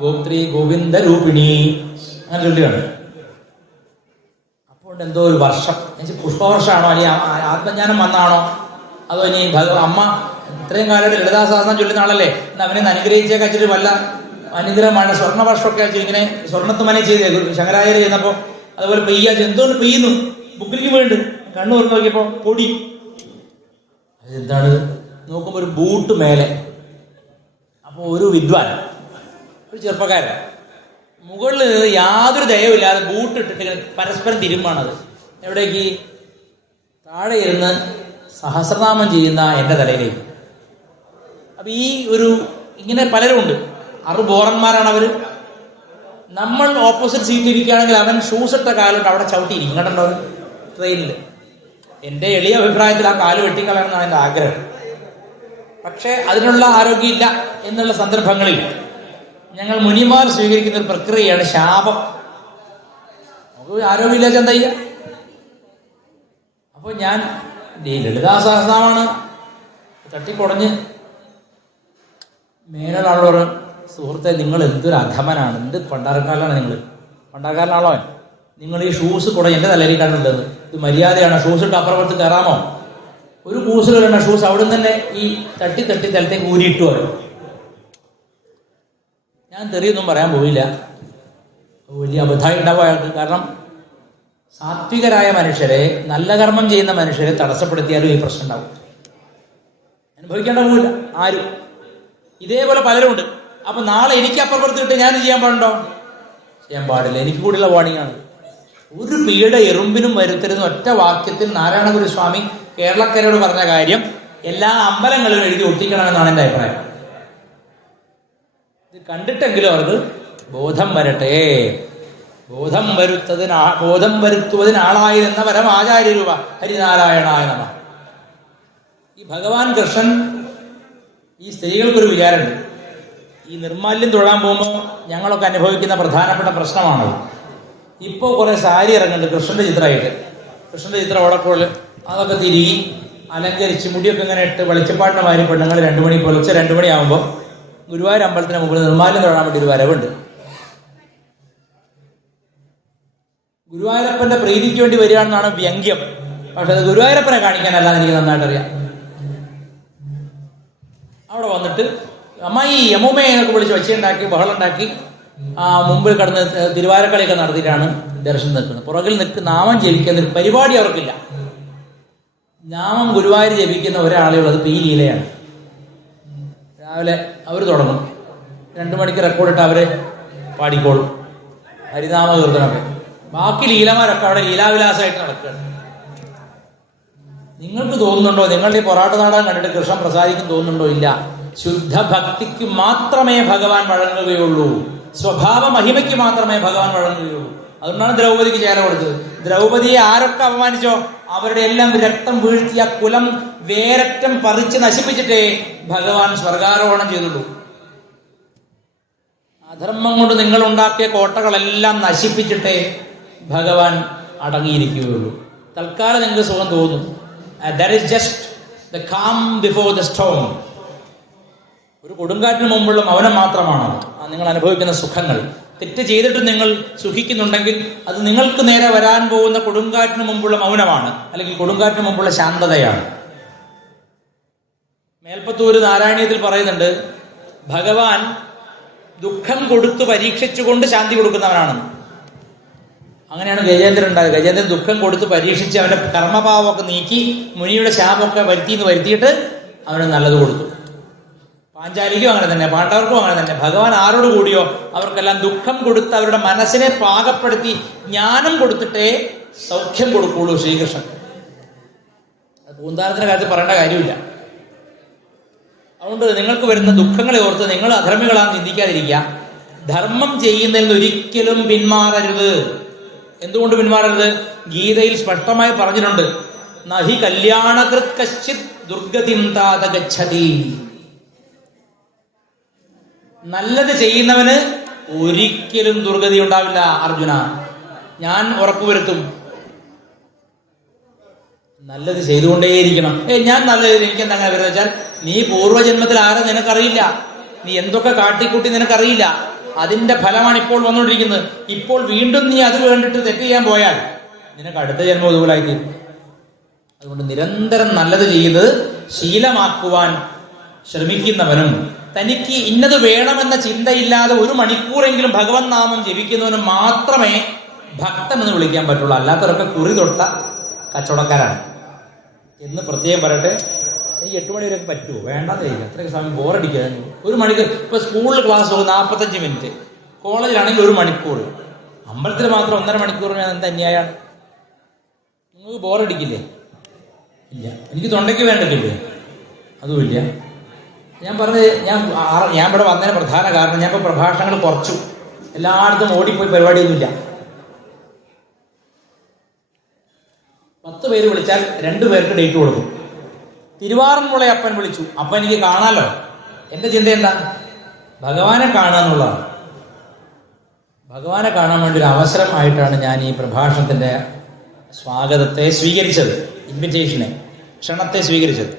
ഗോത്രി ഗോവിന്ദ രൂപിണി, അങ്ങനെ ചൊല്ലുകയാണ്. അപ്പോൾ എന്തോ ഒരു വർഷം, പുഷ്പവർഷമാണോ അല്ലെങ്കിൽ ആത്മജ്ഞാനം വന്നാണോ, അതോ ഇനി അമ്മ ഇത്രയും കാലമായിട്ട് ലളിതാ സഹസ്രനാമം ചൊല്ലുന്ന ആളല്ലേ, എന്ന് അവനെ അനുഗ്രഹിച്ചേക്ക് വെച്ചിട്ട് വല്ല അനുഗ്രഹമാണ് സ്വർണ്ണവർഷമൊക്കെ വെച്ച് ഇങ്ങനെ സ്വർണ്ണത്തുമനെ ചെയ്തേ ശങ്കരാചാര്യ ചെയ്യുന്നപ്പോൾ അതുപോലെ പെയ്യാ എന്തുകൊണ്ട് പെയ്യുന്നു, ബുക്കിലേക്ക് വീണ്ട് കണ്ണു തുറന്ന് നോക്കിയപ്പോൾ പൊടി. അതെന്താണ് നോക്കുമ്പോൾ ഒരു ബൂട്ട് മേലെ. അപ്പോൾ ഒരു വിദ്വാൻ, ഒരു ചെറുപ്പക്കാരൻ മുകളിൽ നിന്ന് യാതൊരു ദയവില്ലാതെ ബൂട്ട് ഇട്ടിട്ട് പരസ്പരം തിരുമ്പാണത്. എവിടേക്ക്? താഴെ ഇരുന്ന് സഹസ്രനാമം ചെയ്യുന്ന എൻ്റെ തലയിലേക്ക്. അപ്പം ഈ ഇങ്ങനെ പലരും ഉണ്ട്. ബോറന്മാരാണ് അവർ. നമ്മൾ ഓപ്പോസിറ്റ് സീറ്റ് ഇരിക്കുകയാണെങ്കിൽ അവൻ ഷൂസ് ഇട്ട കാലുണ്ട് അവിടെ ചവിട്ടിയിരിക്കും. കണ്ടോ ട്രെയിനിൽ? എൻ്റെ എളിയ അഭിപ്രായത്തിൽ ആ കാല് വെട്ടിക്കളയണമെന്നാണ് എൻ്റെ ആഗ്രഹം. പക്ഷേ അതിനുള്ള ആരോഗ്യമില്ല എന്നുള്ള സന്ദർഭങ്ങളിൽ ഞങ്ങൾ മുനിമാർ സ്വീകരിക്കുന്ന ഒരു പ്രക്രിയയാണ് ശാപം. നമുക്ക് ആരോഗ്യമില്ല എന്താ ചെയ്യുക? അപ്പോൾ ഞാൻ ലളിതാ സഹസ്രനാമാണ് തട്ടിപ്പൊടഞ്ഞ് മേലുള്ള സുഹൃത്തെ, നിങ്ങൾ എന്തൊരു അധമനാണ്, എന്ത് പണ്ടാരക്കാരനാണ് നിങ്ങൾ, പണ്ടാരക്കാരനാണോ നിങ്ങൾ? ഈ ഷൂസ് കൂടെ എൻ്റെ തലയിലേക്കാണുള്ളത്. ഇത് മര്യാദയാണ്? ഷൂസ് ഇട്ട് അപ്പുറത്ത് കയറാമോ? ഒരു കൂസിൽ വരേണ്ട ഷൂസ് അവിടെ നിന്ന് തന്നെ ഈ തട്ടി തലത്തേക്ക് ഊരിയിട്ടു വരും. ഞാൻ തെറിയൊന്നും പറയാൻ പോയില്ല, വലിയ അബദ്ധമായി ഉണ്ടാവും അയാൾക്ക്. കാരണം സാത്വികരായ മനുഷ്യരെ, നല്ല കർമ്മം ചെയ്യുന്ന മനുഷ്യരെ തടസ്സപ്പെടുത്തിയാലും ഈ പ്രശ്നം ഉണ്ടാവും. അനുഭവിക്കേണ്ട പോവില്ല ആരും. ഇതേപോലെ പലരും ഉണ്ട്. അപ്പൊ നാളെ എനിക്ക് അപ്പുറത്ത് കിട്ടി ഞാൻ ചെയ്യാൻ പാടുണ്ടോ? ചെയ്യാൻ പാടില്ല. എനിക്ക് കൂടിയുള്ള വാണിംഗാണ്. ഒരു പീഡ എറുമ്പിനും വരുത്തരുന്ന ഒറ്റ വാക്യത്തിൽ നാരായണ ഗുരുസ്വാമി കേരളക്കരയോട് പറഞ്ഞ കാര്യം എല്ലാ അമ്പലങ്ങളിലും എഴുതി ഒട്ടിക്കണമെന്നാണ് എൻ്റെ അഭിപ്രായം. ഇത് കണ്ടിട്ടെങ്കിലും അവർക്ക് ബോധം വരട്ടെ. ബോധം വരുത്തുവതിനാളായിരുന്ന പരമാചാര്യ രൂപ ഹരിനാരായണായ നമഃ. ഈ ഭഗവാൻ കൃഷ്ണൻ, ഈ സ്ത്രീകൾക്കൊരു വിചാരമുണ്ട്. ഈ നിർമാല്യം തൊഴാൻ പോകുമ്പോൾ ഞങ്ങളൊക്കെ അനുഭവിക്കുന്ന പ്രധാനപ്പെട്ട പ്രശ്നമാണത്. ഇപ്പോൾ കുറേ സാരി ഇറങ്ങുന്നുണ്ട് കൃഷ്ണൻ്റെ ചിത്രമായിട്ട്. കൃഷ്ണൻ്റെ ചിത്രം ഓടപ്പോൾ അതൊക്കെ തിരികി അലങ്കരിച്ച് മുടിയൊക്കെ ഇങ്ങനെ ഇട്ട് വെളിച്ചപ്പാടിൻ്റെ മാതിരി പെണ്ണുങ്ങൾ 2 മണി പുലർച്ചെ 2 മണിയാകുമ്പോൾ ഗുരുവായൂർ അമ്പലത്തിന് മുമ്പിൽ നിർമാല്യം തൊഴാൻ വേണ്ടി ഒരു വരവുണ്ട്. ഗുരുവായൂരപ്പൻ്റെ പ്രീതിക്ക് വേണ്ടി വരികയാണെന്നാണ് വ്യംഗ്യം. പക്ഷെ അത് ഗുരുവായൂരപ്പനെ കാണിക്കാനല്ലാന്ന് എനിക്ക് നന്നായിട്ട് അറിയാം. അവിടെ വന്നിട്ട് അമ്മായി യമുമേ എന്നൊക്കെ വിളിച്ച് ഒച്ചയുണ്ടാക്കി ബഹളുണ്ടാക്കി മുമ്പിൽ കടന്ന് തിരുവാരക്കളിയൊക്കെ നടത്തിയിട്ടാണ് ദർശനം നിൽക്കുന്നത്. പുറകിൽ നാമം ജപിക്കുന്ന ഒരു പരിപാടി അവർക്കില്ല. നാമം ഗുരുവായൂർ ജപിക്കുന്ന ഒരാളെ ഉള്ളത് ഈ ലീലയാണ്. രാവിലെ അവർ തുടങ്ങും, 2 മണിക്ക് റെക്കോർഡിട്ട് അവരെ പാടിക്കോളും ഹരിനാമ കീർത്തനമൊക്കെ. ബാക്കി ലീലമാരൊക്കെ അവിടെ ലീലാവിലാസമായിട്ട് നടക്കുകയാണ്. നിങ്ങൾക്ക് തോന്നുന്നുണ്ടോ നിങ്ങളുടെ ഈ പൊറാട്ട നാടകം കണ്ടിട്ട് കൃഷ്ണൻ പ്രസാദിക്കും തോന്നുന്നുണ്ടോ? ഇല്ല. ശുദ്ധ ഭക്തിക്ക് മാത്രമേ ഭഗവാൻ വഴങ്ങുകയുള്ളൂ. സ്വഭാവ മഹിമയ്ക്ക് മാത്രമേ ഭഗവാൻ വഴങ്ങുകയുള്ളൂ. അതുകൊണ്ടാണ് ദ്രൗപദിക്ക് ചേര കൊടുത്തത്. ദ്രൗപദിയെ ആരൊക്കെ അപമാനിച്ചോ അവരുടെ എല്ലാം രക്തം വീഴ്ത്തിയ കുലം വേരറ്റം പറിച്ച് നശിപ്പിച്ചിട്ടേ ഭഗവാൻ സ്വർഗാരോഹണം ചെയ്തുള്ളൂ. അധർമ്മം കൊണ്ട് നിങ്ങൾ ഉണ്ടാക്കിയ കോട്ടകളെല്ലാം നശിപ്പിച്ചിട്ടേ ഭഗവാൻ അടങ്ങിയിരിക്കുകയുള്ളൂ. തൽക്കാലം നിങ്ങൾക്ക് സുഖം തോന്നും. That is just the calm before the storm. ഒരു കൊടുങ്കാറ്റിന് മുമ്പുള്ള മൗനം മാത്രമാണ് നിങ്ങൾ അനുഭവിക്കുന്ന സുഖങ്ങൾ. തെറ്റ് ചെയ്തിട്ട് നിങ്ങൾ സുഖിക്കുന്നുണ്ടെങ്കിൽ അത് നിങ്ങൾക്ക് നേരെ വരാൻ പോകുന്ന കൊടുങ്കാറ്റിന് മുമ്പുള്ള മൗനമാണ്, അല്ലെങ്കിൽ കൊടുങ്കാറ്റിന് മുമ്പുള്ള ശാന്തതയാണ്. മേൽപ്പത്തൂര് നാരായണീയത്തിൽ പറയുന്നുണ്ട്, ഭഗവാൻ ദുഃഖം കൊടുത്തു പരീക്ഷിച്ചുകൊണ്ട് ശാന്തി കൊടുക്കുന്നവനാണെന്ന്. അങ്ങനെയാണ് ഗജേന്ദ്രൻ ഉണ്ടായത്. ഗജേന്ദ്രൻ ദുഃഖം കൊടുത്ത് പരീക്ഷിച്ച് അവന്റെ കർമ്മഭാവമൊക്കെ നീക്കി മുനിയുടെ ശാപമൊക്കെ വരുത്തിയിട്ട് അവന് നല്ലത് കൊടുത്തു. പാഞ്ചാലിക്കും അങ്ങനെ തന്നെ, പാണ്ഡവർക്കും അങ്ങനെ തന്നെ. ഭഗവാൻ ആരോട് കൂടിയോ അവർക്കെല്ലാം ദുഃഖം കൊടുത്ത് അവരുടെ മനസ്സിനെ പാകപ്പെടുത്തി ജ്ഞാനം കൊടുത്തിട്ടേ സൗഖ്യം കൊടുക്കുള്ളൂ ശ്രീകൃഷ്ണൻ. പൂന്താനത്തിന്റെ കാര്യത്തിൽ പറയേണ്ട കാര്യമില്ല. അതുകൊണ്ട് നിങ്ങൾക്ക് വരുന്ന ദുഃഖങ്ങളെ ഓർത്ത് നിങ്ങൾ അധർമ്മികളാണെന്ന് ചിന്തിക്കാതിരിക്കുക. ധർമ്മം ചെയ്യുന്നതിൽ ഒരിക്കലും പിന്മാറരുത്. എന്തുകൊണ്ട് പിന്മാറരുത്? ഗീതയിൽ സ്പഷ്ടമായി പറഞ്ഞിട്ടുണ്ട്, നഹി കല്യാണകൃത് കശ്ചിത് ദുർഗതിം താത ഗച്ഛതി. നല്ലത് ചെയ്യുന്നവന് ഒരിക്കലും ദുർഗതി ഉണ്ടാവില്ല അർജുന, ഞാൻ ഉറപ്പുവരുത്തും. നല്ലത് ചെയ്തുകൊണ്ടേയിരിക്കണം. ഞാൻ നല്ലത് എനിക്കെന്താ അങ്ങനെ വരുന്നത് വെച്ചാൽ, നീ പൂർവ്വജന്മത്തിൽ ആരെ നിനക്കറിയില്ല, നീ എന്തൊക്കെ കാട്ടിക്കൂട്ടി നിനക്കറിയില്ല. അതിന്റെ ഫലമാണ് ഇപ്പോൾ വന്നുകൊണ്ടിരിക്കുന്നത്. ഇപ്പോൾ വീണ്ടും നീ അത് വേണ്ടിട്ട് തെറ്റ് ചെയ്യാൻ പോയാൽ നിനക്ക് അടുത്ത ജന്മം ഇതുപോലായിത്തീരും. അതുകൊണ്ട് നിരന്തരം നല്ലത് ചെയ്യുന്നത് ശീലമാക്കുവാൻ ശ്രമിക്കുന്നവനും തനിക്ക് ഇന്നത് വേണമെന്ന ചിന്തയില്ലാതെ ഒരു മണിക്കൂറെങ്കിലും ഭഗവൻ നാമം ജപിക്കുന്നവനും മാത്രമേ ഭക്തൻ എന്ന് വിളിക്കാൻ പറ്റുള്ളൂ. അല്ലാത്തവരൊക്കെ കുറി തൊട്ട കച്ചവടക്കാരാണ് എന്ന് പ്രത്യേകം പറയട്ടെ. ഈ 8 മണി വരെയൊക്കെ പറ്റുമോ? വേണ്ടാതെ ഇല്ല, അത്രയ്ക്ക് സമയം ബോറടിക്കുക. ഒരു മണിക്കൂർ ഇപ്പൊ സ്കൂളിൽ ക്ലാസ് 45 മിനിറ്റ്, കോളേജിലാണെങ്കിൽ 1 മണിക്കൂർ, അമ്പലത്തിൽ മാത്രം 1.5 മണിക്കൂർ. എന്താ അന്യായമാണ്? നിങ്ങൾക്ക് ബോറടിക്കില്ലേ? ഇല്ല. എനിക്ക് തൊണ്ടയ്ക്ക് വേണ്ടില്ലേ? അതുമില്ല. ഞാൻ പറഞ്ഞത് ഞാൻ ഇവിടെ വന്നതിന് പ്രധാന കാരണം, ഞാൻ ഇപ്പോൾ പ്രഭാഷണങ്ങൾ കുറച്ചു, എല്ലായിടത്തും ഓടിപ്പോയി പരിപാടിയൊന്നുമില്ല. 10 പേര് വിളിച്ചാൽ 2 പേർക്ക് ഡേറ്റ് കൊടുക്കും. തിരുവാറന്മുള അപ്പൻ വിളിച്ചു, അപ്പം എനിക്ക് കാണാലോ. എൻ്റെ ചിന്ത എന്താ? ഭഗവാനെ കാണുക എന്നുള്ളതാണ്. ഭഗവാനെ കാണാൻ വേണ്ടി ഒരു അവസരമായിട്ടാണ് ഞാൻ ഈ പ്രഭാഷണത്തിൻ്റെ സ്വാഗതത്തെ സ്വീകരിച്ചത്, ഇൻവിറ്റേഷനെ, ക്ഷണത്തെ സ്വീകരിച്ചത്.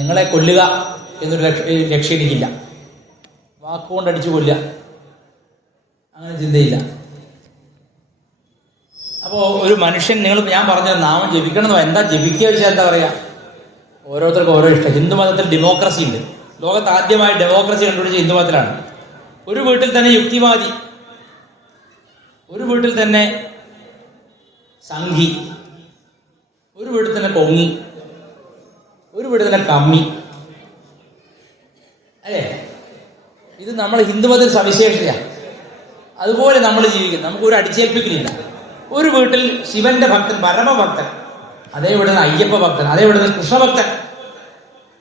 നിങ്ങളെ കൊല്ലുക എന്നൊരു ലക്ഷ്യം എനിക്കില്ല. വാക്കുകൊണ്ട് അടിച്ചു കൊല്ലുക അങ്ങനെ ചിന്തയില്ല. അപ്പോൾ ഒരു മനുഷ്യൻ, ഞാൻ പറഞ്ഞത് നാമം ജപിക്കണമെന്നോ, എന്താ ജപിക്കുക വെച്ചാൽ എന്താ പറയുക, ഓരോരുത്തർക്കും ഓരോ ഇഷ്ടം. ഹിന്ദു മതത്തിൽ ഡെമോക്രസി ഉണ്ട്. ലോകത്ത് ആദ്യമായി ഡെമോക്രസി കണ്ടുപിടിച്ച ഹിന്ദു മതത്തിലാണ്. ഒരു വീട്ടിൽ തന്നെ യുക്തിവാദി, ഒരു വീട്ടിൽ തന്നെ സംഘി, ഒരു വീട്ടിൽ തന്നെ കൊങ്ങി, ഒരു വീട്ടിൽ തന്നെ കമ്മി. അല്ലേ? ഇത് നമ്മൾ ഹിന്ദുമതത്തിൽ സവിശേഷതയാണ്. അതുപോലെ നമ്മൾ ജീവിക്കുന്നത്, നമുക്കൊരു അടിച്ചേൽപ്പിക്കലില്ല. ഒരു വീട്ടിൽ ശിവന്റെ ഭക്തൻ, പരമഭക്തൻ, അതേ ഇവിടുന്ന് അയ്യപ്പ ഭക്തൻ, അതേ ഇവിടുന്ന് കൃഷ്ണഭക്തൻ,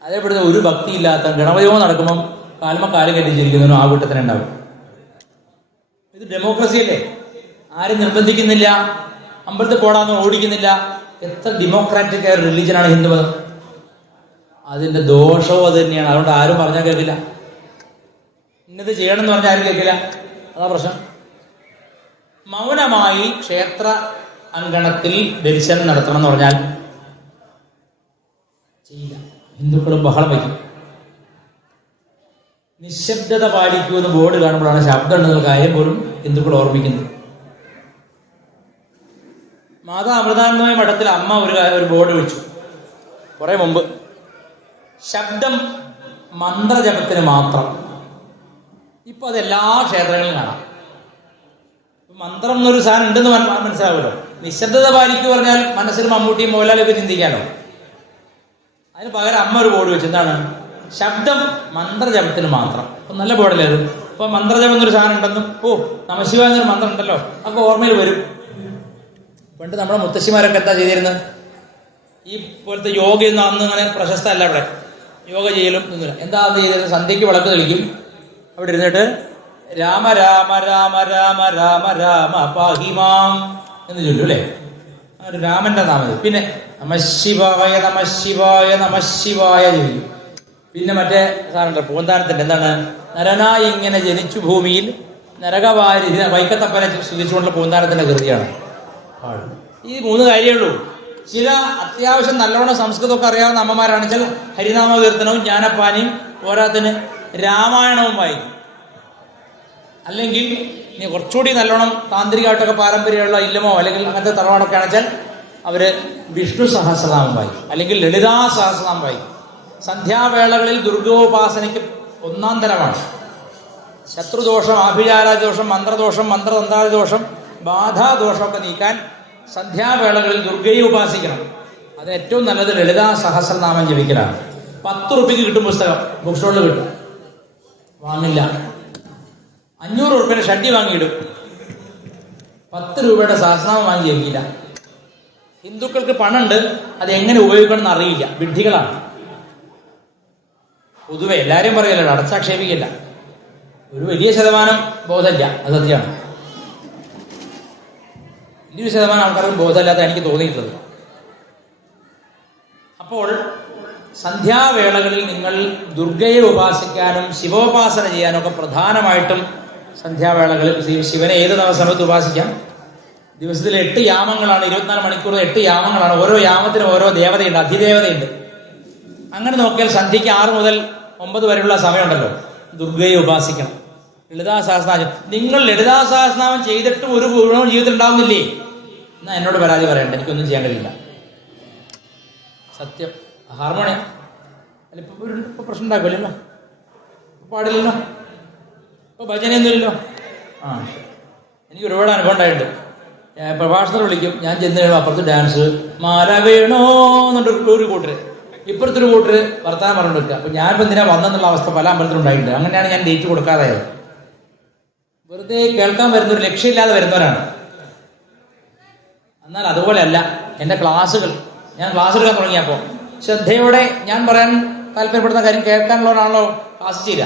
അതേ ഇവിടുന്ന് ഒരു ഭക്തിയില്ലാത്ത ഗണപതിയോ നടക്കുമ്പം കാലും കെട്ടിച്ചിരിക്കുന്നവനും ആ വീട്ടിൽ തന്നെ ഉണ്ടാവും. ഇത് ഡെമോക്രസി അല്ലേ? ആരും നിർബന്ധിക്കുന്നില്ല, അമ്പലത്തിൽ പോടാന്ന് ഓടിക്കുന്നില്ല. എത്ര ഡെമോക്രാറ്റിക് ആയ റിലീജനാണ് ഹിന്ദുമതം. അതിന്റെ ദോഷവും അത് തന്നെയാണ്. അതുകൊണ്ട് ആരും പറഞ്ഞാൽ കേൾക്കില്ല. ഇന്നത് ചെയ്യണം എന്ന് പറഞ്ഞാൽ ആരും കേൾക്കില്ല. അതാ പ്രശ്നം. മൗനമായി ക്ഷേത്ര അങ്കണത്തിൽ ദർശനം നടത്തണം എന്ന് പറഞ്ഞാൽ ചെയ്യില്ല. ഹിന്ദുക്കളും ബഹളം വയ്ക്കും. നിശബ്ദത പാലിക്കുമെന്ന് ബോർഡ് കാണുമ്പോഴാണ് ശബ്ദം ഉണ്ടെന്നുള്ള കാര്യം പോലും ഹിന്ദുക്കൾ ഓർമ്മിക്കുന്നത്. മാതാ അമൃതാനന്ദമയ മഠത്തിൽ അമ്മ ഒരു ബോർഡ് വെച്ചു കുറെ മുമ്പ്, ശബ്ദം മന്ത്രജപത്തിന് മാത്രം. ഇപ്പൊ അത് എല്ലാ ക്ഷേത്രങ്ങളിലും കാണാം. മന്ത്രം എന്നൊരു സാധനം ഉണ്ടെന്ന് മനസ്സിലാവുമല്ലോ. നിശബ്ദത പാലിക്കുക പറഞ്ഞാൽ മനസ്സിൽ മമ്മൂട്ടിയും മോഹൻലാലൊക്കെ ചിന്തിക്കാനോ. അതിന് പകരം അമ്മ ഒരു ബോർഡ് വെച്ച്, എന്താണ്? ശബ്ദം മന്ത്രജപത്തിന് മാത്രം. അപ്പൊ നല്ല ബോർഡല്ലേ അത്? അപ്പൊ മന്ത്രജപം എന്നൊരു സാധനം ഉണ്ടെന്നും, നമശിവായ എന്നൊരു മന്ത്രം ഉണ്ടല്ലോ, അപ്പൊ ഓർമ്മയിൽ വരും. പണ്ട് നമ്മുടെ മുത്തശ്ശിമാരൊക്കെ എന്താ ചെയ്തിരുന്നത്? ഈ പോലത്തെ യോഗയൊന്നും അന്ന് അങ്ങനെ പ്രശസ്തമല്ല. ഇവിടെ യോഗ ചെയ്യലും ഒന്നുമില്ല. എന്താ അന്ന് ചെയ്തിരുന്നത്? സന്ധ്യയ്ക്ക് വിളക്ക് തെളിക്കും. അവിടെ ഇരുന്നിട്ട് രാമ രാമ രാമ രാമ രാമ രാമ പാഹിമാം എന്ന് ചൊല്ലും അല്ലേ? അങ്ങനെ രാമന്റെ നാമം. പിന്നെ നമശിവായ നമശിവായ നമശിവായ ചൊല്ലും. പിന്നെ മറ്റേ സാധനം പൂന്താനത്തിന്റെ എന്താണ്? നരനായി ഇങ്ങനെ ജനിച്ചു ഭൂമിയിൽ നരകവാരി വൈക്കത്തപ്പനെ സ്തുതിച്ചുകൊണ്ടുള്ള പൂന്താനത്തിന്റെ കൃതിയാണ്. ഈ 3 കാര്യമേ ഉള്ളൂ. ചില അത്യാവശ്യം നല്ലവണ്ണം സംസ്കൃതമൊക്കെ അറിയാവുന്ന അമ്മമാരാണെന്ന് വെച്ചാൽ ഹരിനാമ കീർത്തനവും ജ്ഞാനപ്പാനിയും പോരാത്തിന് രാമായണവും വായിക്കും. അല്ലെങ്കിൽ ഇനി കുറച്ചുകൂടി നല്ലോണം താന്ത്രികമായിട്ടൊക്കെ പാരമ്പര്യമുള്ള ഇല്ലമോ അല്ലെങ്കിൽ അങ്ങനത്തെ തറവാടൊക്കെ ആണെച്ചാൽ അവർ വിഷ്ണു സഹസ്രനാമം വായിക്കും, അല്ലെങ്കിൽ ലളിതാ സഹസ്രനാമം വായിക്കും. സന്ധ്യാവേളകളിൽ ദുർഗോപാസനയ്ക്ക് ഒന്നാം തരമാണ്. ശത്രുദോഷം, ആഭിചാരദോഷം, മന്ത്രദോഷം, മന്ത്രതന്ത്രാദോഷം, ബാധാദോഷമൊക്കെ നീക്കാൻ സന്ധ്യാവേളകളിൽ ദുർഗയെ ഉപാസിക്കണം. അതിന് ഏറ്റവും നല്ലത് ലളിതാ സഹസ്രനാമം ജപിക്കലാണ്. 10 രൂപയ്ക്ക് കിട്ടും പുസ്തകം, ബുക്ക് സ്റ്റോളിൽ കിട്ടും. വാങ്ങില്ല. 500 രൂപയുടെ ഷഡ്ഡി വാങ്ങിയിടും. 10 രൂപയുടെ സഹസ്രനാമം വാങ്ങി ജപിക്കില്ല. ഹിന്ദുക്കൾക്ക് പണമുണ്ട്, അത് എങ്ങനെ ഉപയോഗിക്കണം എന്ന് അറിയില്ല, വിഡ്ഢികളാണ്. പൊതുവെ എല്ലാവരും പറയല്ലോ, അടച്ചാക്ഷേപിക്കില്ല. ഒരു വലിയ ശതമാനം ബോധമില്ല, അത് സത്യമാണ്. വലിയൊരു ശതമാനം ആൾക്കാർക്കും ബോധമില്ലാത്ത എനിക്ക് തോന്നിയിട്ടുള്ളത്. അപ്പോൾ സന്ധ്യാവേളകളിൽ നിങ്ങൾ ദുർഗയെ ഉപാസിക്കാനും ശിവോപാസന ചെയ്യാനും ഒക്കെ പ്രധാനമായിട്ടും സന്ധ്യാവേളകളിൽ ശിവനെ ഏത് സമയത്ത് ഉപാസിക്കാം. ദിവസത്തിൽ 8 യാമങ്ങളാണ്, 24 മണിക്കൂർ 8 യാമങ്ങളാണ്. ഓരോ യാമത്തിനും ഓരോ ദേവതയുണ്ട്, അധിദേവതയുണ്ട്. അങ്ങനെ നോക്കിയാൽ സന്ധ്യയ്ക്ക് 6 മുതൽ 9 വരെയുള്ള സമയമുണ്ടല്ലോ, ദുർഗയെ ഉപാസിക്കണം. ലളിതാ സഹസ്രനാമം നിങ്ങൾ ലളിതാ സഹസ്രനാമം ചെയ്തിട്ടും ഒരു ഗുണവും ജീവിതത്തിൽ ഉണ്ടാവുന്നില്ലേ എന്നാ എന്നോട് പരാതി പറയണ്ട, എനിക്കൊന്നും ചെയ്യാൻ കഴിയില്ല. സത്യം. ഹാർമോണിയം അല്ല ഇപ്പൊ പ്രശ്നം ഉണ്ടാക്കില്ലല്ലോ, പാടില്ലല്ലോ, ഇപ്പൊ ഭജനയൊന്നുമില്ലല്ലോ. എനിക്ക് ഒരുപാട് അനുഭവം ഉണ്ടായിട്ടുണ്ട്. പ്രഭാഷണത്തിൽ വിളിക്കും, ഞാൻ ചെന്ന് കഴിയുമ്പോൾ അപ്പുറത്ത് ഡാൻസ്, മാല വേണോ എന്നുണ്ട് ഒരു കൂട്ടര്, ഇപ്പുറത്തൊരു കൂട്ടര് വർത്താനം പറഞ്ഞു വെക്കുക. അപ്പൊ ഞാനിപ്പോൾ എന്തിനാ വന്നെന്നുള്ള അവസ്ഥ പല അമ്പലത്തിലും ഉണ്ടായിട്ടുണ്ട്. അങ്ങനെയാണ് ഞാൻ ഡേറ്റ് കൊടുക്കാതായത്. വെറുതെ കേൾക്കാൻ വരുന്നൊരു ലക്ഷ്യമില്ലാതെ വരുന്നവരാണ്. എന്നാൽ അതുപോലെയല്ല എൻ്റെ ക്ലാസ്സുകൾ. ഞാൻ ക്ലാസ് എടുക്കാൻ തുടങ്ങിയപ്പോൾ ശ്രദ്ധയോടെ ഞാൻ പറയാൻ താല്പര്യപ്പെടുന്ന കാര്യം കേൾക്കാനുള്ളവരാണല്ലോ ക്ലാസ് ചെയ്യുക.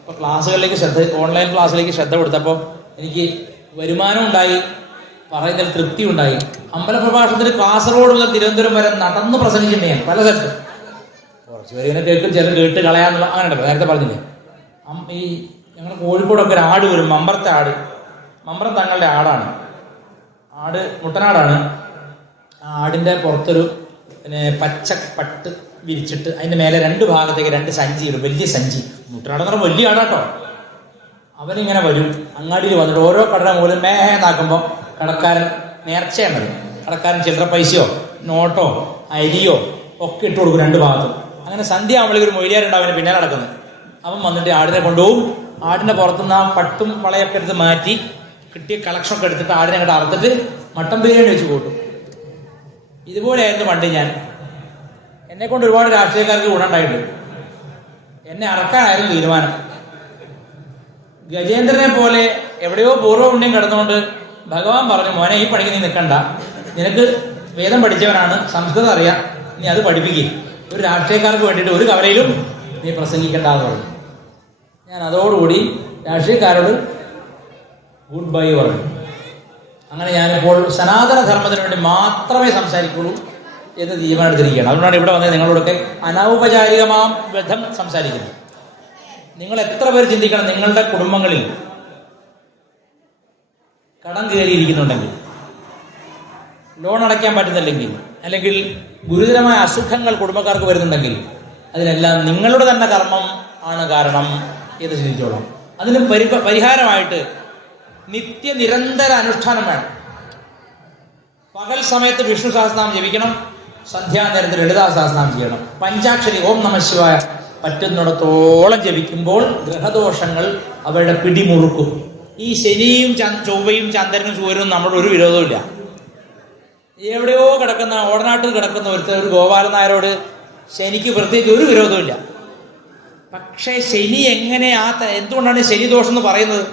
അപ്പോൾ ക്ലാസ്സുകളിലേക്ക് ഓൺലൈൻ ക്ലാസ്സിലേക്ക് ശ്രദ്ധ കൊടുത്തപ്പോൾ എനിക്ക് വരുമാനം ഉണ്ടായി, പറയുന്നതിൽ തൃപ്തി ഉണ്ടായി. അമ്പലപ്രഭാഷണത്തിന് കാസർഗോഡ് മുതൽ തിരുവനന്തപുരം വരെ നടന്ന് പ്രസംഗിച്ചിട്ടുണ്ട് ഞാൻ പല സ്ഥലത്ത്. കുറച്ച് പേര് ഇങ്ങനെ കേൾക്കും, ചിലർ കേട്ട് കളയാന്നുള്ള അങ്ങനെ ഉണ്ടല്ലോ, നേരത്തെ പറഞ്ഞില്ലേ. ഈ ഞങ്ങൾ കോഴിക്കോടൊക്കെ ഒരു ആട് വരും, മമ്പറത്തെ ആട്. മമ്പറം തങ്ങളുടെ ആടാണ്, ആട് മുട്ടനാടാണ്. ആ ആടിൻ്റെ പുറത്തൊരു പച്ച പട്ട് വിരിച്ചിട്ട് അതിൻ്റെ മേലെ 2 ഭാഗത്തേക്ക് 2 സഞ്ചി ഇടും, വലിയ സഞ്ചി. മുട്ടനാടെന്ന് പറഞ്ഞാൽ വലിയ ആടാട്ടോ. അവനിങ്ങനെ വരും, അങ്ങാടിയിൽ വന്നിട്ട് ഓരോ കടയുടെ മൂലം മേന്നാക്കുമ്പോൾ കടക്കാരൻ നേർച്ചയാണത്. കടക്കാരൻ ചില്ലറ പൈസയോ നോട്ടോ അരിയോ ഒക്കെ ഇട്ട് കൊടുക്കും 2 ഭാഗത്തും. അങ്ങനെ സന്ധ്യ ആവുമ്പോഴേക്കും ഒരു മൊയിലിയാരുണ്ടാവും അവന് പിന്നാലെ നടക്കുന്നത്. അവൻ വന്നിട്ട് ആടിനെ കൊണ്ടുപോകും. ആടിൻ്റെ പുറത്തുനിന്ന് ആ പട്ടും വളയൊക്കെ എടുത്ത് മാറ്റി കിട്ടിയ കളക്ഷനൊക്കെ എടുത്തിട്ട് ആടിനെ അങ്ങോട്ട് അറുത്തിട്ട് മട്ടൻ ബിരിയാണി വെച്ച് കൂട്ടും. ഇതുപോലെയായിരുന്നു പണ്ട് ഞാൻ. എന്നെ കൊണ്ട് ഒരുപാട് രാഷ്ട്രീയക്കാർക്ക് ഗുണമുണ്ടായിട്ടുണ്ട്. എന്നെ അറക്കാനായിരുന്നു തീരുമാനം. ഗജേന്ദ്രനെ പോലെ എവിടെയോ പൂർവ്വപുണ്യം കിടന്നുകൊണ്ട് ഭഗവാൻ പറഞ്ഞു, മോനെ ഈ പണിക്ക് നീ നിൽക്കണ്ട, നിനക്ക് വേദം പഠിച്ചവനാണ്, സംസ്കൃതം അറിയാം, നീ അത് പഠിപ്പിക്കുക. ഒരു രാഷ്ട്രീയക്കാർക്ക് വേണ്ടിയിട്ട് ഒരു കവലയിലും നീ പ്രസംഗിക്കേണ്ട എന്ന് പറഞ്ഞു. ഞാൻ അതോടുകൂടി രാഷ്ട്രീയക്കാരോട് ഗുഡ് ബൈ പറഞ്ഞു. അങ്ങനെ ഞാനിപ്പോൾ സനാതന ധർമ്മത്തിന് വേണ്ടി മാത്രമേ സംസാരിക്കുള്ളൂ എന്ന് തീരുമാനമെടുത്തിരിക്കുകയാണ്. അതുകൊണ്ടാണ് ഇവിടെ വന്നത് നിങ്ങളോടൊക്കെ അനൗപചാരികമാം വിധം സംസാരിക്കുന്നത്. നിങ്ങൾ എത്ര പേർ ചിന്തിക്കണം, നിങ്ങളുടെ കുടുംബങ്ങളിൽ കടം കയറിയിരിക്കുന്നുണ്ടെങ്കിൽ, ലോൺ അടയ്ക്കാൻ പറ്റുന്നില്ലെങ്കിൽ, അല്ലെങ്കിൽ ഗുരുതരമായ അസുഖങ്ങൾ കുടുംബക്കാർക്ക് വരുന്നുണ്ടെങ്കിൽ, അതിനെല്ലാം നിങ്ങളുടെ തന്നെ കർമ്മം ആണ് കാരണം എന്ന് ചിന്തിച്ചോളാം. അതിന് പരിഹാരമായിട്ട് നിരന്തര അനുഷ്ഠാനം വേണം. പകൽ സമയത്ത് വിഷ്ണു സഹസ്രനാമം ജപിക്കണം, സന്ധ്യാനേരത്തിൽ ലളിതാ സഹസ്രനാമം ചെയ്യണം. പഞ്ചാക്ഷരി ഓം നമഃ ശിവായ പറ്റുന്നിടത്തോളം ജപിക്കുമ്പോൾ ഗ്രഹദോഷങ്ങൾ അവരുടെ പിടിമുറുക്കും. ഈ ശനിയും ചൊവ്വയും ചന്ദ്രനും സൂര്യനും നമ്മുടെ ഒരു വിരോധമില്ല. എവിടെയോ കിടക്കുന്ന ഓടനാട്ടിൽ കിടക്കുന്ന ഒരു ഗോപാലൻ നായരോട് ശനിക്ക് പ്രത്യേകിച്ച് ഒരു വിരോധമില്ല. പക്ഷേ ശനി എന്തുകൊണ്ടാണ് ശനി ദോഷം എന്ന് പറയുന്നത്?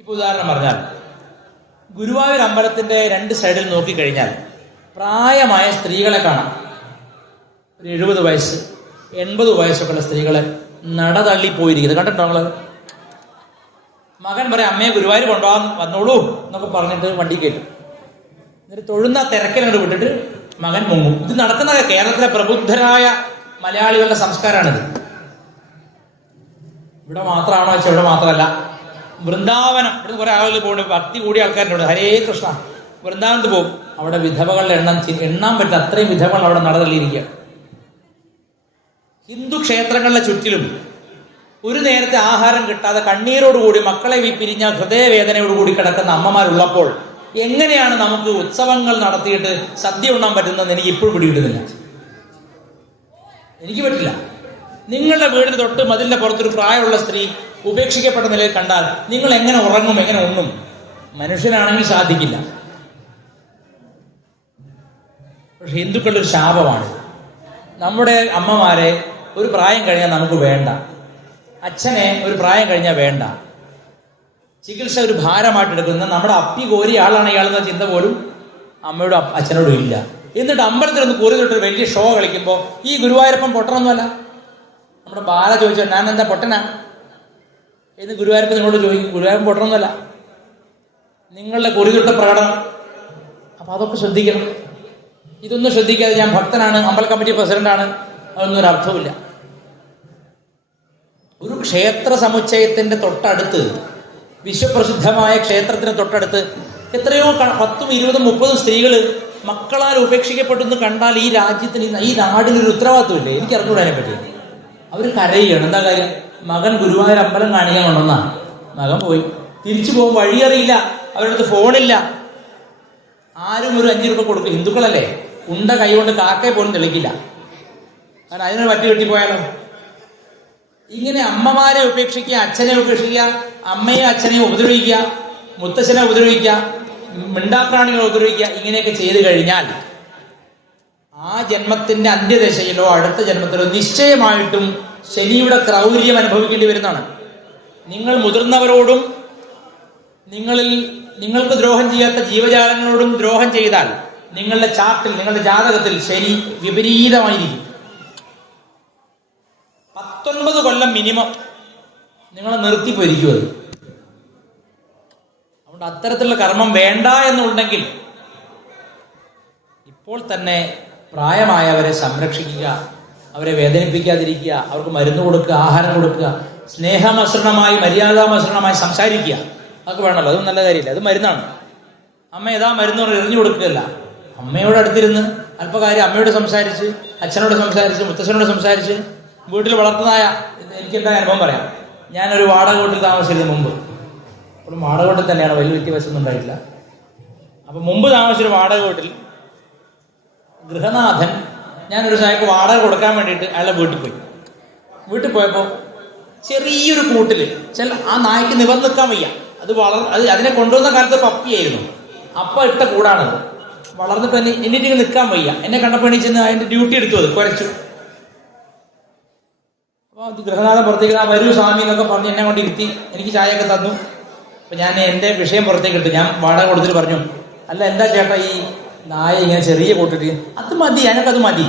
ഇപ്പൊ ഉദാഹരണം പറഞ്ഞാൽ, ഗുരുവായൂർ അമ്പലത്തിന്റെ 2 സൈഡിൽ നോക്കിക്കഴിഞ്ഞാൽ പ്രായമായ സ്ത്രീകളെ കാണാം. ഒരു 70 വയസ്സ് 80 വയസ്സൊക്കെയുള്ള സ്ത്രീകളെ നടതള്ളിപ്പോയിരിക്കുന്നത് കണ്ടിട്ടുണ്ടോ നിങ്ങളത്? മകൻ പറയാം, അമ്മയെ ഗുരുവായൂർ കൊണ്ടുപോകാൻ വന്നോളൂ എന്നൊക്കെ പറഞ്ഞിട്ട് വണ്ടി കയറ്റും. എന്നിട്ട് തൊഴുന്ന തിരക്കിനോട് വിട്ടിട്ട് മകൻ മുങ്ങും. ഇത് നടക്കുന്ന കേരളത്തിലെ പ്രബുദ്ധരായ മലയാളികളുടെ സംസ്കാരമാണിത്. ഇവിടെ മാത്രമാണോ വെച്ചാൽ ഇവിടെ മാത്രമല്ല, വൃന്ദാവനം ഇവിടുന്ന് കുറെ ആളുകൾ പോകുന്നുണ്ട്, ഭക്തി കൂടിയ ആൾക്കാരുണ്ട്. ഹരേ കൃഷ്ണ വൃന്ദാവനത്ത് പോകും, അവിടെ വിധവകളുടെ എണ്ണാൻ പറ്റും അത്രയും വിധവകൾ അവിടെ നടതള്ളിയിരിക്കുകയാണ്. ഹിന്ദു ക്ഷേത്രങ്ങളുടെ ചുറ്റിലും ഒരു നേരത്തെ ആഹാരം കിട്ടാതെ കണ്ണീരോടുകൂടി മക്കളെ പിരിഞ്ഞ ഹൃദയവേദനയോടുകൂടി കിടക്കുന്ന അമ്മമാരുള്ളപ്പോൾ എങ്ങനെയാണ് നമുക്ക് ഉത്സവങ്ങൾ നടത്തിയിട്ട് സദ്യ ഉണ്ണാൻ പറ്റുന്നതെന്ന് എനിക്ക് ഇപ്പോഴും പിടികിട്ടുന്നില്ല. എനിക്ക് പറ്റില്ല. നിങ്ങളുടെ വീടിന് തൊട്ട് മതിലിന്റെ പുറത്തൊരു പ്രായമുള്ള സ്ത്രീ ഉപേക്ഷിക്കപ്പെട്ട നിലയിൽ കണ്ടാൽ നിങ്ങൾ എങ്ങനെ ഉറങ്ങും, എങ്ങനെ ഉണ്ണും? മനുഷ്യനാണെങ്കിൽ സാധിക്കില്ല. പക്ഷെ ഹിന്ദുക്കളുടെ ഒരു ശാപമാണ്. നമ്മുടെ അമ്മമാരെ ഒരു പ്രായം കഴിഞ്ഞാൽ നമുക്ക് വേണ്ട, അച്ഛനെ ഒരു പ്രായം കഴിഞ്ഞാൽ വേണ്ട, ചികിത്സ ഒരു ഭാരമായിട്ട് എടുക്കുന്ന നമ്മുടെ അപ്പി കോരിയ ആളാണ് ഇയാളെന്ന ചിന്ത പോലും അമ്മയോടും അച്ഛനോടും ഇല്ല. എന്നിട്ട് അമ്പലത്തിലൊന്ന് കോരി തൊട്ട് വലിയ ഷോ കളിക്കുമ്പോൾ ഈ ഗുരുവായൂരപ്പൻ പൊട്ടണമൊന്നുമല്ല. നമ്മുടെ ബാല ചോദിച്ചോ ഞാൻ എന്താ പൊട്ടനാ എന്ന് ഗുരുവായൂരപ്പൻ നിങ്ങളോട് ചോദിക്കും. ഗുരുവായൂരപ്പൻ പൊട്ടണമൊന്നുമല്ല, നിങ്ങളുടെ കുറിതൊട്ട പ്രകടനം. അപ്പൊ അതൊക്കെ ശ്രദ്ധിക്കണം. ഇതൊന്നും ശ്രദ്ധിക്കാതെ ഞാൻ ഭക്തനാണ്, അമ്പല കമ്മിറ്റി പ്രസിഡന്റാണ്, അതൊന്നും ഒരു അർത്ഥമില്ല. ഒരു ക്ഷേത്ര സമുച്ചയത്തിന്റെ തൊട്ടടുത്ത്, വിശ്വപ്രസിദ്ധമായ ക്ഷേത്രത്തിന് തൊട്ടടുത്ത് എത്രയോ 10, 20, 30 സ്ത്രീകൾ മക്കളാൽ ഉപേക്ഷിക്കപ്പെട്ടെന്ന് കണ്ടാൽ ഈ രാജ്യത്തിന്, ഈ നാടിനൊരു ഉത്തരവാദിത്വമില്ലേ? എനിക്ക് അറിഞ്ഞൂടാ അതിനെ പറ്റി. അവർ കരയുകയാണ്. എന്താ കാര്യം? മകൻ ഗുരുവായൂർ അമ്പലം കാണിക്കാൻ കൊണ്ടുവന്നാണ്. മകൻ പോയി, തിരിച്ചു പോകും, വഴിയറിയില്ല, അവരുടെ അടുത്ത് ഫോണില്ല. ആരും ഒരു 5 രൂപ കൊടുക്കും. ഹിന്ദുക്കളല്ലേ, ഉണ്ട കൈ കൊണ്ട് കാക്കയെ പോലും തെളിക്കില്ല. കാരണം അതിനൊരു പറ്റി കെട്ടിപ്പോയാലോ. ഇങ്ങനെ അമ്മമാരെ ഉപേക്ഷിക്കുക, അച്ഛനെ ഉപേക്ഷിക്കുക, അമ്മയും അച്ഛനെയും ഉപദ്രവിക്കുക, മുത്തച്ഛനെ ഉപദ്രവിക്കുക, മിണ്ടാപ്രാണികളെ ഉപദ്രവിക്കുക, ഇങ്ങനെയൊക്കെ ചെയ്തു കഴിഞ്ഞാൽ ആ ജന്മത്തിന്റെ അന്ത്യദശയിലോ അടുത്ത ജന്മത്തിലോ നിശ്ചയമായിട്ടും ശനിയുടെ ക്രൗര്യം അനുഭവിക്കേണ്ടി വരുന്നതാണ്. നിങ്ങൾ മുതിർന്നവരോടും നിങ്ങൾക്ക് ദ്രോഹം ചെയ്യാത്ത ജീവജാലങ്ങളോടും ദ്രോഹം ചെയ്താൽ നിങ്ങളുടെ ചാർട്ടിൽ, നിങ്ങളുടെ ജാതകത്തിൽ ശനി വിപരീതമായിരിക്കും. 19 കൊല്ലം മിനിമം നിങ്ങളെ നിർത്തിപ്പോയിരിക്കും അത്. അതുകൊണ്ട് അത്തരത്തിലുള്ള കർമ്മം വേണ്ട എന്നുണ്ടെങ്കിൽ ഇപ്പോൾ തന്നെ പ്രായമായവരെ സംരക്ഷിക്കുക, അവരെ വേദനിപ്പിക്കാതിരിക്കുക, അവർക്ക് മരുന്ന് കൊടുക്കുക, ആഹാരം കൊടുക്കുക, സ്നേഹമസൃണമായി മര്യാദാമസൃണമായി സംസാരിക്കുക. അതൊക്കെ വേണമല്ലോ, അതും നല്ല കാര്യമില്ല, അത് മരുന്നാണ്. അമ്മ ഏതാ മരുന്ന് പറഞ്ഞ് എറിഞ്ഞു കൊടുക്കുകയല്ല. അമ്മയോട് അടുത്തിരുന്ന് അല്പകാര്യം അമ്മയോട് സംസാരിച്ച്, അച്ഛനോട് സംസാരിച്ച്, മുത്തച്ഛനോട് സംസാരിച്ച്, വീട്ടിൽ വളർത്തുന്നതായ എനിക്കെന്തായ അനുഭവം പറയാം. ഞാനൊരു വാടക വീട്ടിൽ താമസിച്ചിരുന്നു മുമ്പ്. ഒരു വാടക വീട്ടിൽ തന്നെയാണ്, വലിയ വ്യത്യാസമൊന്നും ഉണ്ടായിട്ടില്ല. അപ്പം മുമ്പ് താമസിച്ചൊരു വാടക വീട്ടിൽ ഗൃഹനാഥൻ, ഞാനൊരു ചായക്ക് വാടക കൊടുക്കാൻ വേണ്ടിയിട്ട് അയാളെ വീട്ടിൽ പോയി. വീട്ടിൽ പോയപ്പോൾ ചെറിയൊരു കൂട്ടിൽ ആ നായ്ക്ക് നിവർന്ന് നിൽക്കാൻ വയ്യ. അത് അതിനെ കൊണ്ടുവന്ന കാലത്ത് പപ്പിയായിരുന്നു. അപ്പം ഇട്ട കൂടാണത്. വളർന്നിട്ട് എന്നിട്ട് നിൽക്കാൻ വയ്യ. എന്നെ കണ്ടപ്പോൾ ചെന്ന് അതിൻ്റെ ഡ്യൂട്ടി എടുത്തു, അത് കുരച്ചു. അപ്പോൾ ഗൃഹനാഥൻ പുറത്തേക്ക് വരൂ സ്വാമി എന്നൊക്കെ പറഞ്ഞ് എന്നെ കൊണ്ട് ഇരുത്തി എനിക്ക് ചായയൊക്കെ തന്നു. അപ്പം ഞാൻ എൻ്റെ വിഷയം പുറത്തേക്ക് ഇട്ടു. ഞാൻ വാടക കൊടുത്തിട്ട് പറഞ്ഞു, അല്ല എന്താ ചേട്ടാ ഈ നായ ഇങ്ങനെ ചെറിയ കൂട്ടിട്ട്? അത് മതി, അതിനൊക്കത് മതി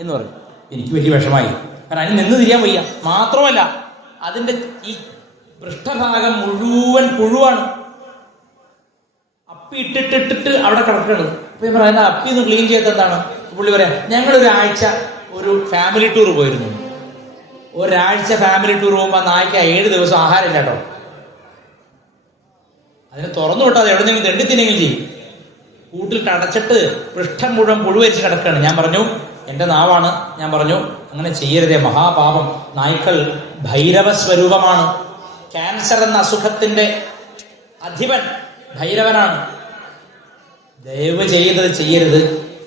എന്ന് പറഞ്ഞു. എനിക്ക് വലിയ വിഷമായി. കാരണം അതിന് നിന്ന് തിരിയാൻ വയ്യ. മാത്രമല്ല അതിൻ്റെ ഈ പൃഷ്ഠഭാഗം മുഴുവൻ പുഴുവാണ്. അപ്പി ഇട്ടിട്ടിട്ടിട്ട് അവിടെ കിടക്കുന്നത്. അപ്പം ഞാൻ പറയാം, അപ്പി ഒന്ന് ക്ലീൻ ചെയ്തെന്താണ്? പുള്ളി പറയാം, ഞങ്ങളൊരാഴ്ച ഒരു ഫാമിലി ടൂർ പോയിരുന്നു. ഒരാഴ്ച ഫാമിലി ടൂർ പോകുമ്പോൾ ആ നായ്ക്ക് 7 ദിവസം ആഹാരമില്ല കേട്ടോ. അതിനെ തുറന്നു വിട്ടാൽ എവിടെ നിന്നെങ്കിലും തെണ്ടി തിന്നെങ്കിലും ചെയ്യും. കൂട്ടിലിട്ട് അടച്ചിട്ട് പൃഷ്ഠം മുഴുവൻ പുഴുവരിച്ച് കിടക്കുകയാണ്. ഞാൻ പറഞ്ഞു, എൻ്റെ നാവാണ്, ഞാൻ പറഞ്ഞു അങ്ങനെ ചെയ്യരുതേ, മഹാപാപം. നായ്ക്കൾ ഭൈരവ സ്വരൂപമാണ്. ക്യാൻസർ എന്ന അസുഖത്തിന്റെ അധിപൻ ഭൈരവനാണ്. ദയവ് ചെയ്തത് ചെയ്യരുത്.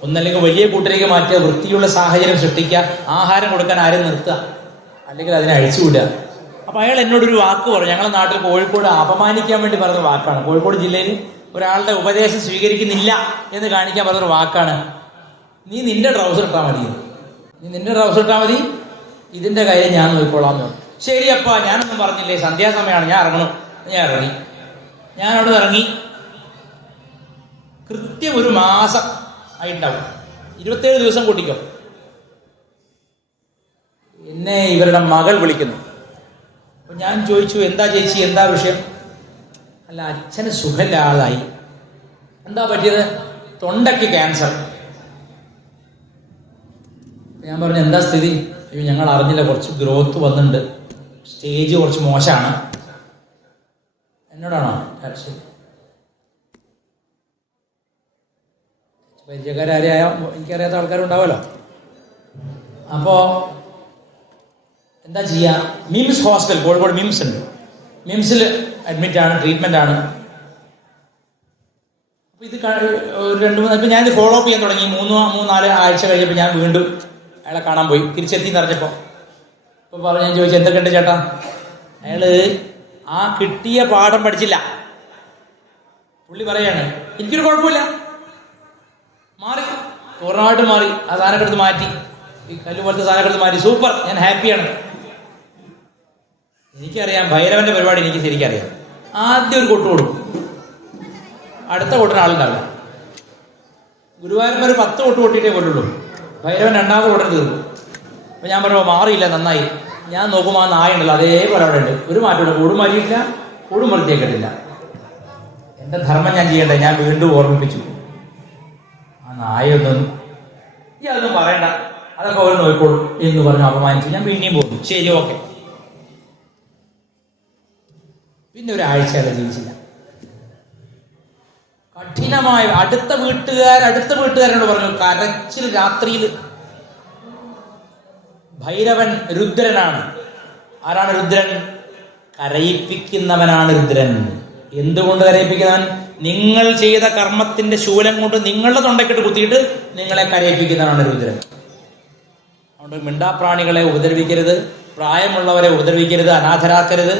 ഒന്നല്ലെങ്കിൽ വലിയ കൂട്ടിലേക്ക് മാറ്റുക, വൃത്തിയുള്ള സാഹചര്യം സൃഷ്ടിക്കുക, ആഹാരം കൊടുക്കാൻ ആരും നിർത്തുക, അല്ലെങ്കിൽ അതിനെ അഴിച്ചുവിടുക. അപ്പം അയാൾ എന്നോടൊരു വാക്ക് പറഞ്ഞു. ഞങ്ങളുടെ നാട്ടിൽ കോഴിക്കോട് അപമാനിക്കാൻ വേണ്ടി പറഞ്ഞ വാക്കാണ്. കോഴിക്കോട് ജില്ലയിൽ ഒരാളുടെ ഉപദേശം സ്വീകരിക്കുന്നില്ല എന്ന് കാണിക്കാൻ പറഞ്ഞൊരു വാക്കാണ്, നീ നിന്റെ ട്രൗസർ ഇട്ടാൽ മതി, നീ നിന്റെ ട്രൗസർ ഇട്ടാൽ മതി, ഇതിന്റെ കാര്യം ഞാൻ നോക്കിക്കോളാന്ന് പറഞ്ഞു. ശരിയപ്പാ, ഞാനൊന്നും പറഞ്ഞില്ലേ, സന്ധ്യാസമയമാണ്, ഞാൻ ഇറങ്ങണം. ഞാൻ ഇറങ്ങി. ഞാൻ അവിടെ ഇറങ്ങി. കൃത്യം 1 മാസം ആയിട്ടുണ്ടാവും, 27 ദിവസം കൂട്ടിക്കോ. എന്നെ ഇവരുടെ മകൾ വിളിക്കുന്നു. അപ്പൊ ഞാൻ ചോദിച്ചു, എന്താ ചേച്ചി, എന്താ വിഷയം? അല്ല, അച്ഛന് സുഖമില്ലാതായി. എന്താ പറ്റിയത്? തൊണ്ടയ്ക്ക് ക്യാൻസർ. ഞാൻ പറഞ്ഞു, എന്താ സ്ഥിതി? അയ്യോ, ഞങ്ങൾ അറിഞ്ഞില്ല, കുറച്ച് ഗ്രോത്ത് വന്നിട്ടുണ്ട്, സ്റ്റേജ് കുറച്ച് മോശമാണ്. എന്നോടാണോ? ശരി. പരിചയക്കാരായ എനിക്കറിയാത്ത ആൾക്കാരുണ്ടാവുമല്ലോ. അപ്പോൾ എന്താ ചെയ്യുക? മിംസ് ഹോസ്പിറ്റൽ, കോഴിക്കോട് മിംസ് ഉണ്ട്. മിംസിൽ അഡ്മിറ്റാണ്, ട്രീറ്റ്മെൻ്റ് ആണ്. അപ്പോൾ ഇത് 2-3 ഇപ്പം ഞാനിത് ഫോളോ അപ്പ് ചെയ്യാൻ തുടങ്ങി. 3-4 ആഴ്ച കഴിഞ്ഞപ്പോൾ ഞാൻ വീണ്ടും അയാളെ കാണാൻ പോയി. തിരിച്ചെത്തി എന്നറിഞ്ഞപ്പോൾ അപ്പോൾ ഞാൻ ചോദിച്ചു, എന്തൊക്കെയുണ്ട് ചേട്ടാ? അയാൾ ആ കിട്ടിയ പാഠം പഠിച്ചില്ല. പുള്ളി പറയാണ്, എനിക്കൊരു കുഴപ്പമില്ല, മാറി, പൂർണ്ണമായിട്ട് മാറി. ആ സാധനമൊക്കെ എടുത്ത് മാറ്റി, ഈ കല്ല് പോലത്തെ സാധനമൊക്കെ എടുത്ത് മാറ്റി, സൂപ്പർ, ഞാൻ ഹാപ്പിയാണ്. എനിക്കറിയാം ഭൈരവന്റെ പരിപാടി എനിക്ക് ശരിക്കറിയാം. ആദ്യം ഒരു കൊട്ട് കൊടുക്കും, അടുത്ത കൊട്ടിന് ആളുണ്ടാവില്ല. ഗുരുവായൂരപ്പ ഒരു 10 കൊട്ട് കൊട്ടിയിട്ടേ കൊല്ലുള്ളൂ. ഭൈരവൻ 2ാമത് കൊട്ടിന് തീർക്കും. അപ്പം ഞാൻ പറയുമ്പോൾ മാറിയില്ല, നന്നായി. ഞാൻ നോക്കുമ്പോൾ ആ നായ ഉണ്ടല്ലോ അതേപോലെ അവിടെ ഉണ്ട്, ഒരു മാറ്റമില്ല, കൂടും മാറിയിട്ടില്ല, കൂടും വൃത്തിയാക്കിയിട്ടില്ല. എൻ്റെ ധർമ്മം ഞാൻ ചെയ്യണ്ടേ? ഞാൻ വീണ്ടും ഓർമ്മിപ്പിച്ചു, ആ നായൊന്നും അതൊന്നും പറയണ്ട, അതൊക്കെ അവർ നോക്കിക്കോളും എന്ന് പറഞ്ഞ് അപമാനിച്ചു. ഞാൻ പിന്നെയും പോകുന്നു, ശരി ഓക്കെ. പിന്നെ ഒരാഴ്ച അത് ജീവിച്ചില്ല. കഠിനമായ അടുത്ത വീട്ടുകാരോട് പറഞ്ഞു, കരച്ചിൽ രാത്രിയിൽ. ഭൈരവൻ രുദ്രനാണ്. ആരാണ് രുദ്രൻ? കരയിപ്പിക്കുന്നവനാണ് രുദ്രൻ. എന്തുകൊണ്ട് കരയിപ്പിക്കുന്നവൻ? നിങ്ങൾ ചെയ്ത കർമ്മത്തിന്റെ ശൂലം കൊണ്ട് നിങ്ങളുടെ തൊണ്ടക്കെട്ട് കുത്തിയിട്ട് നിങ്ങളെ കരയിപ്പിക്കുന്നവനാണ് രുദ്രൻ. അതുകൊണ്ട് മിണ്ടാപ്രാണികളെ ഉപദ്രവിക്കരുത്, പ്രായമുള്ളവരെ ഉപദ്രവിക്കരുത്, അനാഥരാക്കരുത്.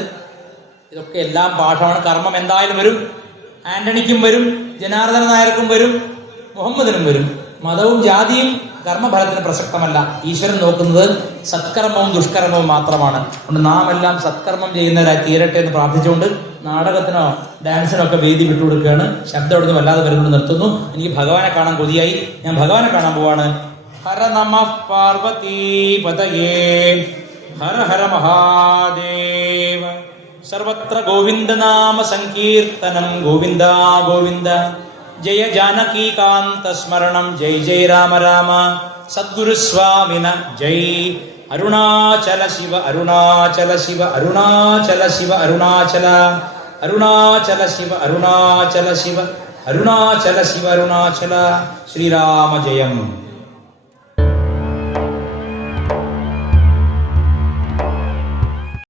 ഇതൊക്കെ എല്ലാം പാഠമാണ്. കർമ്മം എന്തായാലും വരും. ആന്റണിക്കും വരും, ജനാർദ്ദന നായർക്കും വരും, മുഹമ്മദിനും വരും. മതവും ജാതിയും കർമ്മഫലത്തിന് പ്രസക്തമല്ല. ഈശ്വരൻ നോക്കുന്നത് സത്കർമ്മവും ദുഷ്കർമ്മവും മാത്രമാണ്. അതുകൊണ്ട് നാം എല്ലാം സത്കർമ്മം ചെയ്യുന്നവരായി തീരട്ടെ എന്ന് പ്രാർത്ഥിച്ചുകൊണ്ട് നാടകത്തിനോ ഡാൻസിനോ ഒക്കെ വേദി വിട്ടുകൊടുക്കുകയാണ്. ശബ്ദം അവിടുന്ന് വല്ലാതെ വരുന്നത് നിർത്തുന്നു. എനിക്ക് ഭഗവാനെ കാണാൻ കൊതിയായി, ഞാൻ ഭഗവാനെ കാണാൻ പോവാണ്. ഹര നമഃ പാർവതീ പതയേ ഹര ഹര മഹാദേവ. സർവത്ര ഗോവിന്ദനാമ സങ്കീർത്തനം. ഗോവിന്ദ ഗോവിന്ദ. ജയ ജാനകീകാന്ത സ്മരണം. ജയ ജയ രാമ രാമ. സദ്ഗുരുസ്വാമിന ജയ്. അരുണാചല ശിവ അരുണാചല ശിവ അരുണാചല ശിവ അരുണാചല അരുണാചല ശിവ അരുണാചല ശിവ അരുണാചല ശിവ അരുണാചല. ശ്രീരാമ ജയം.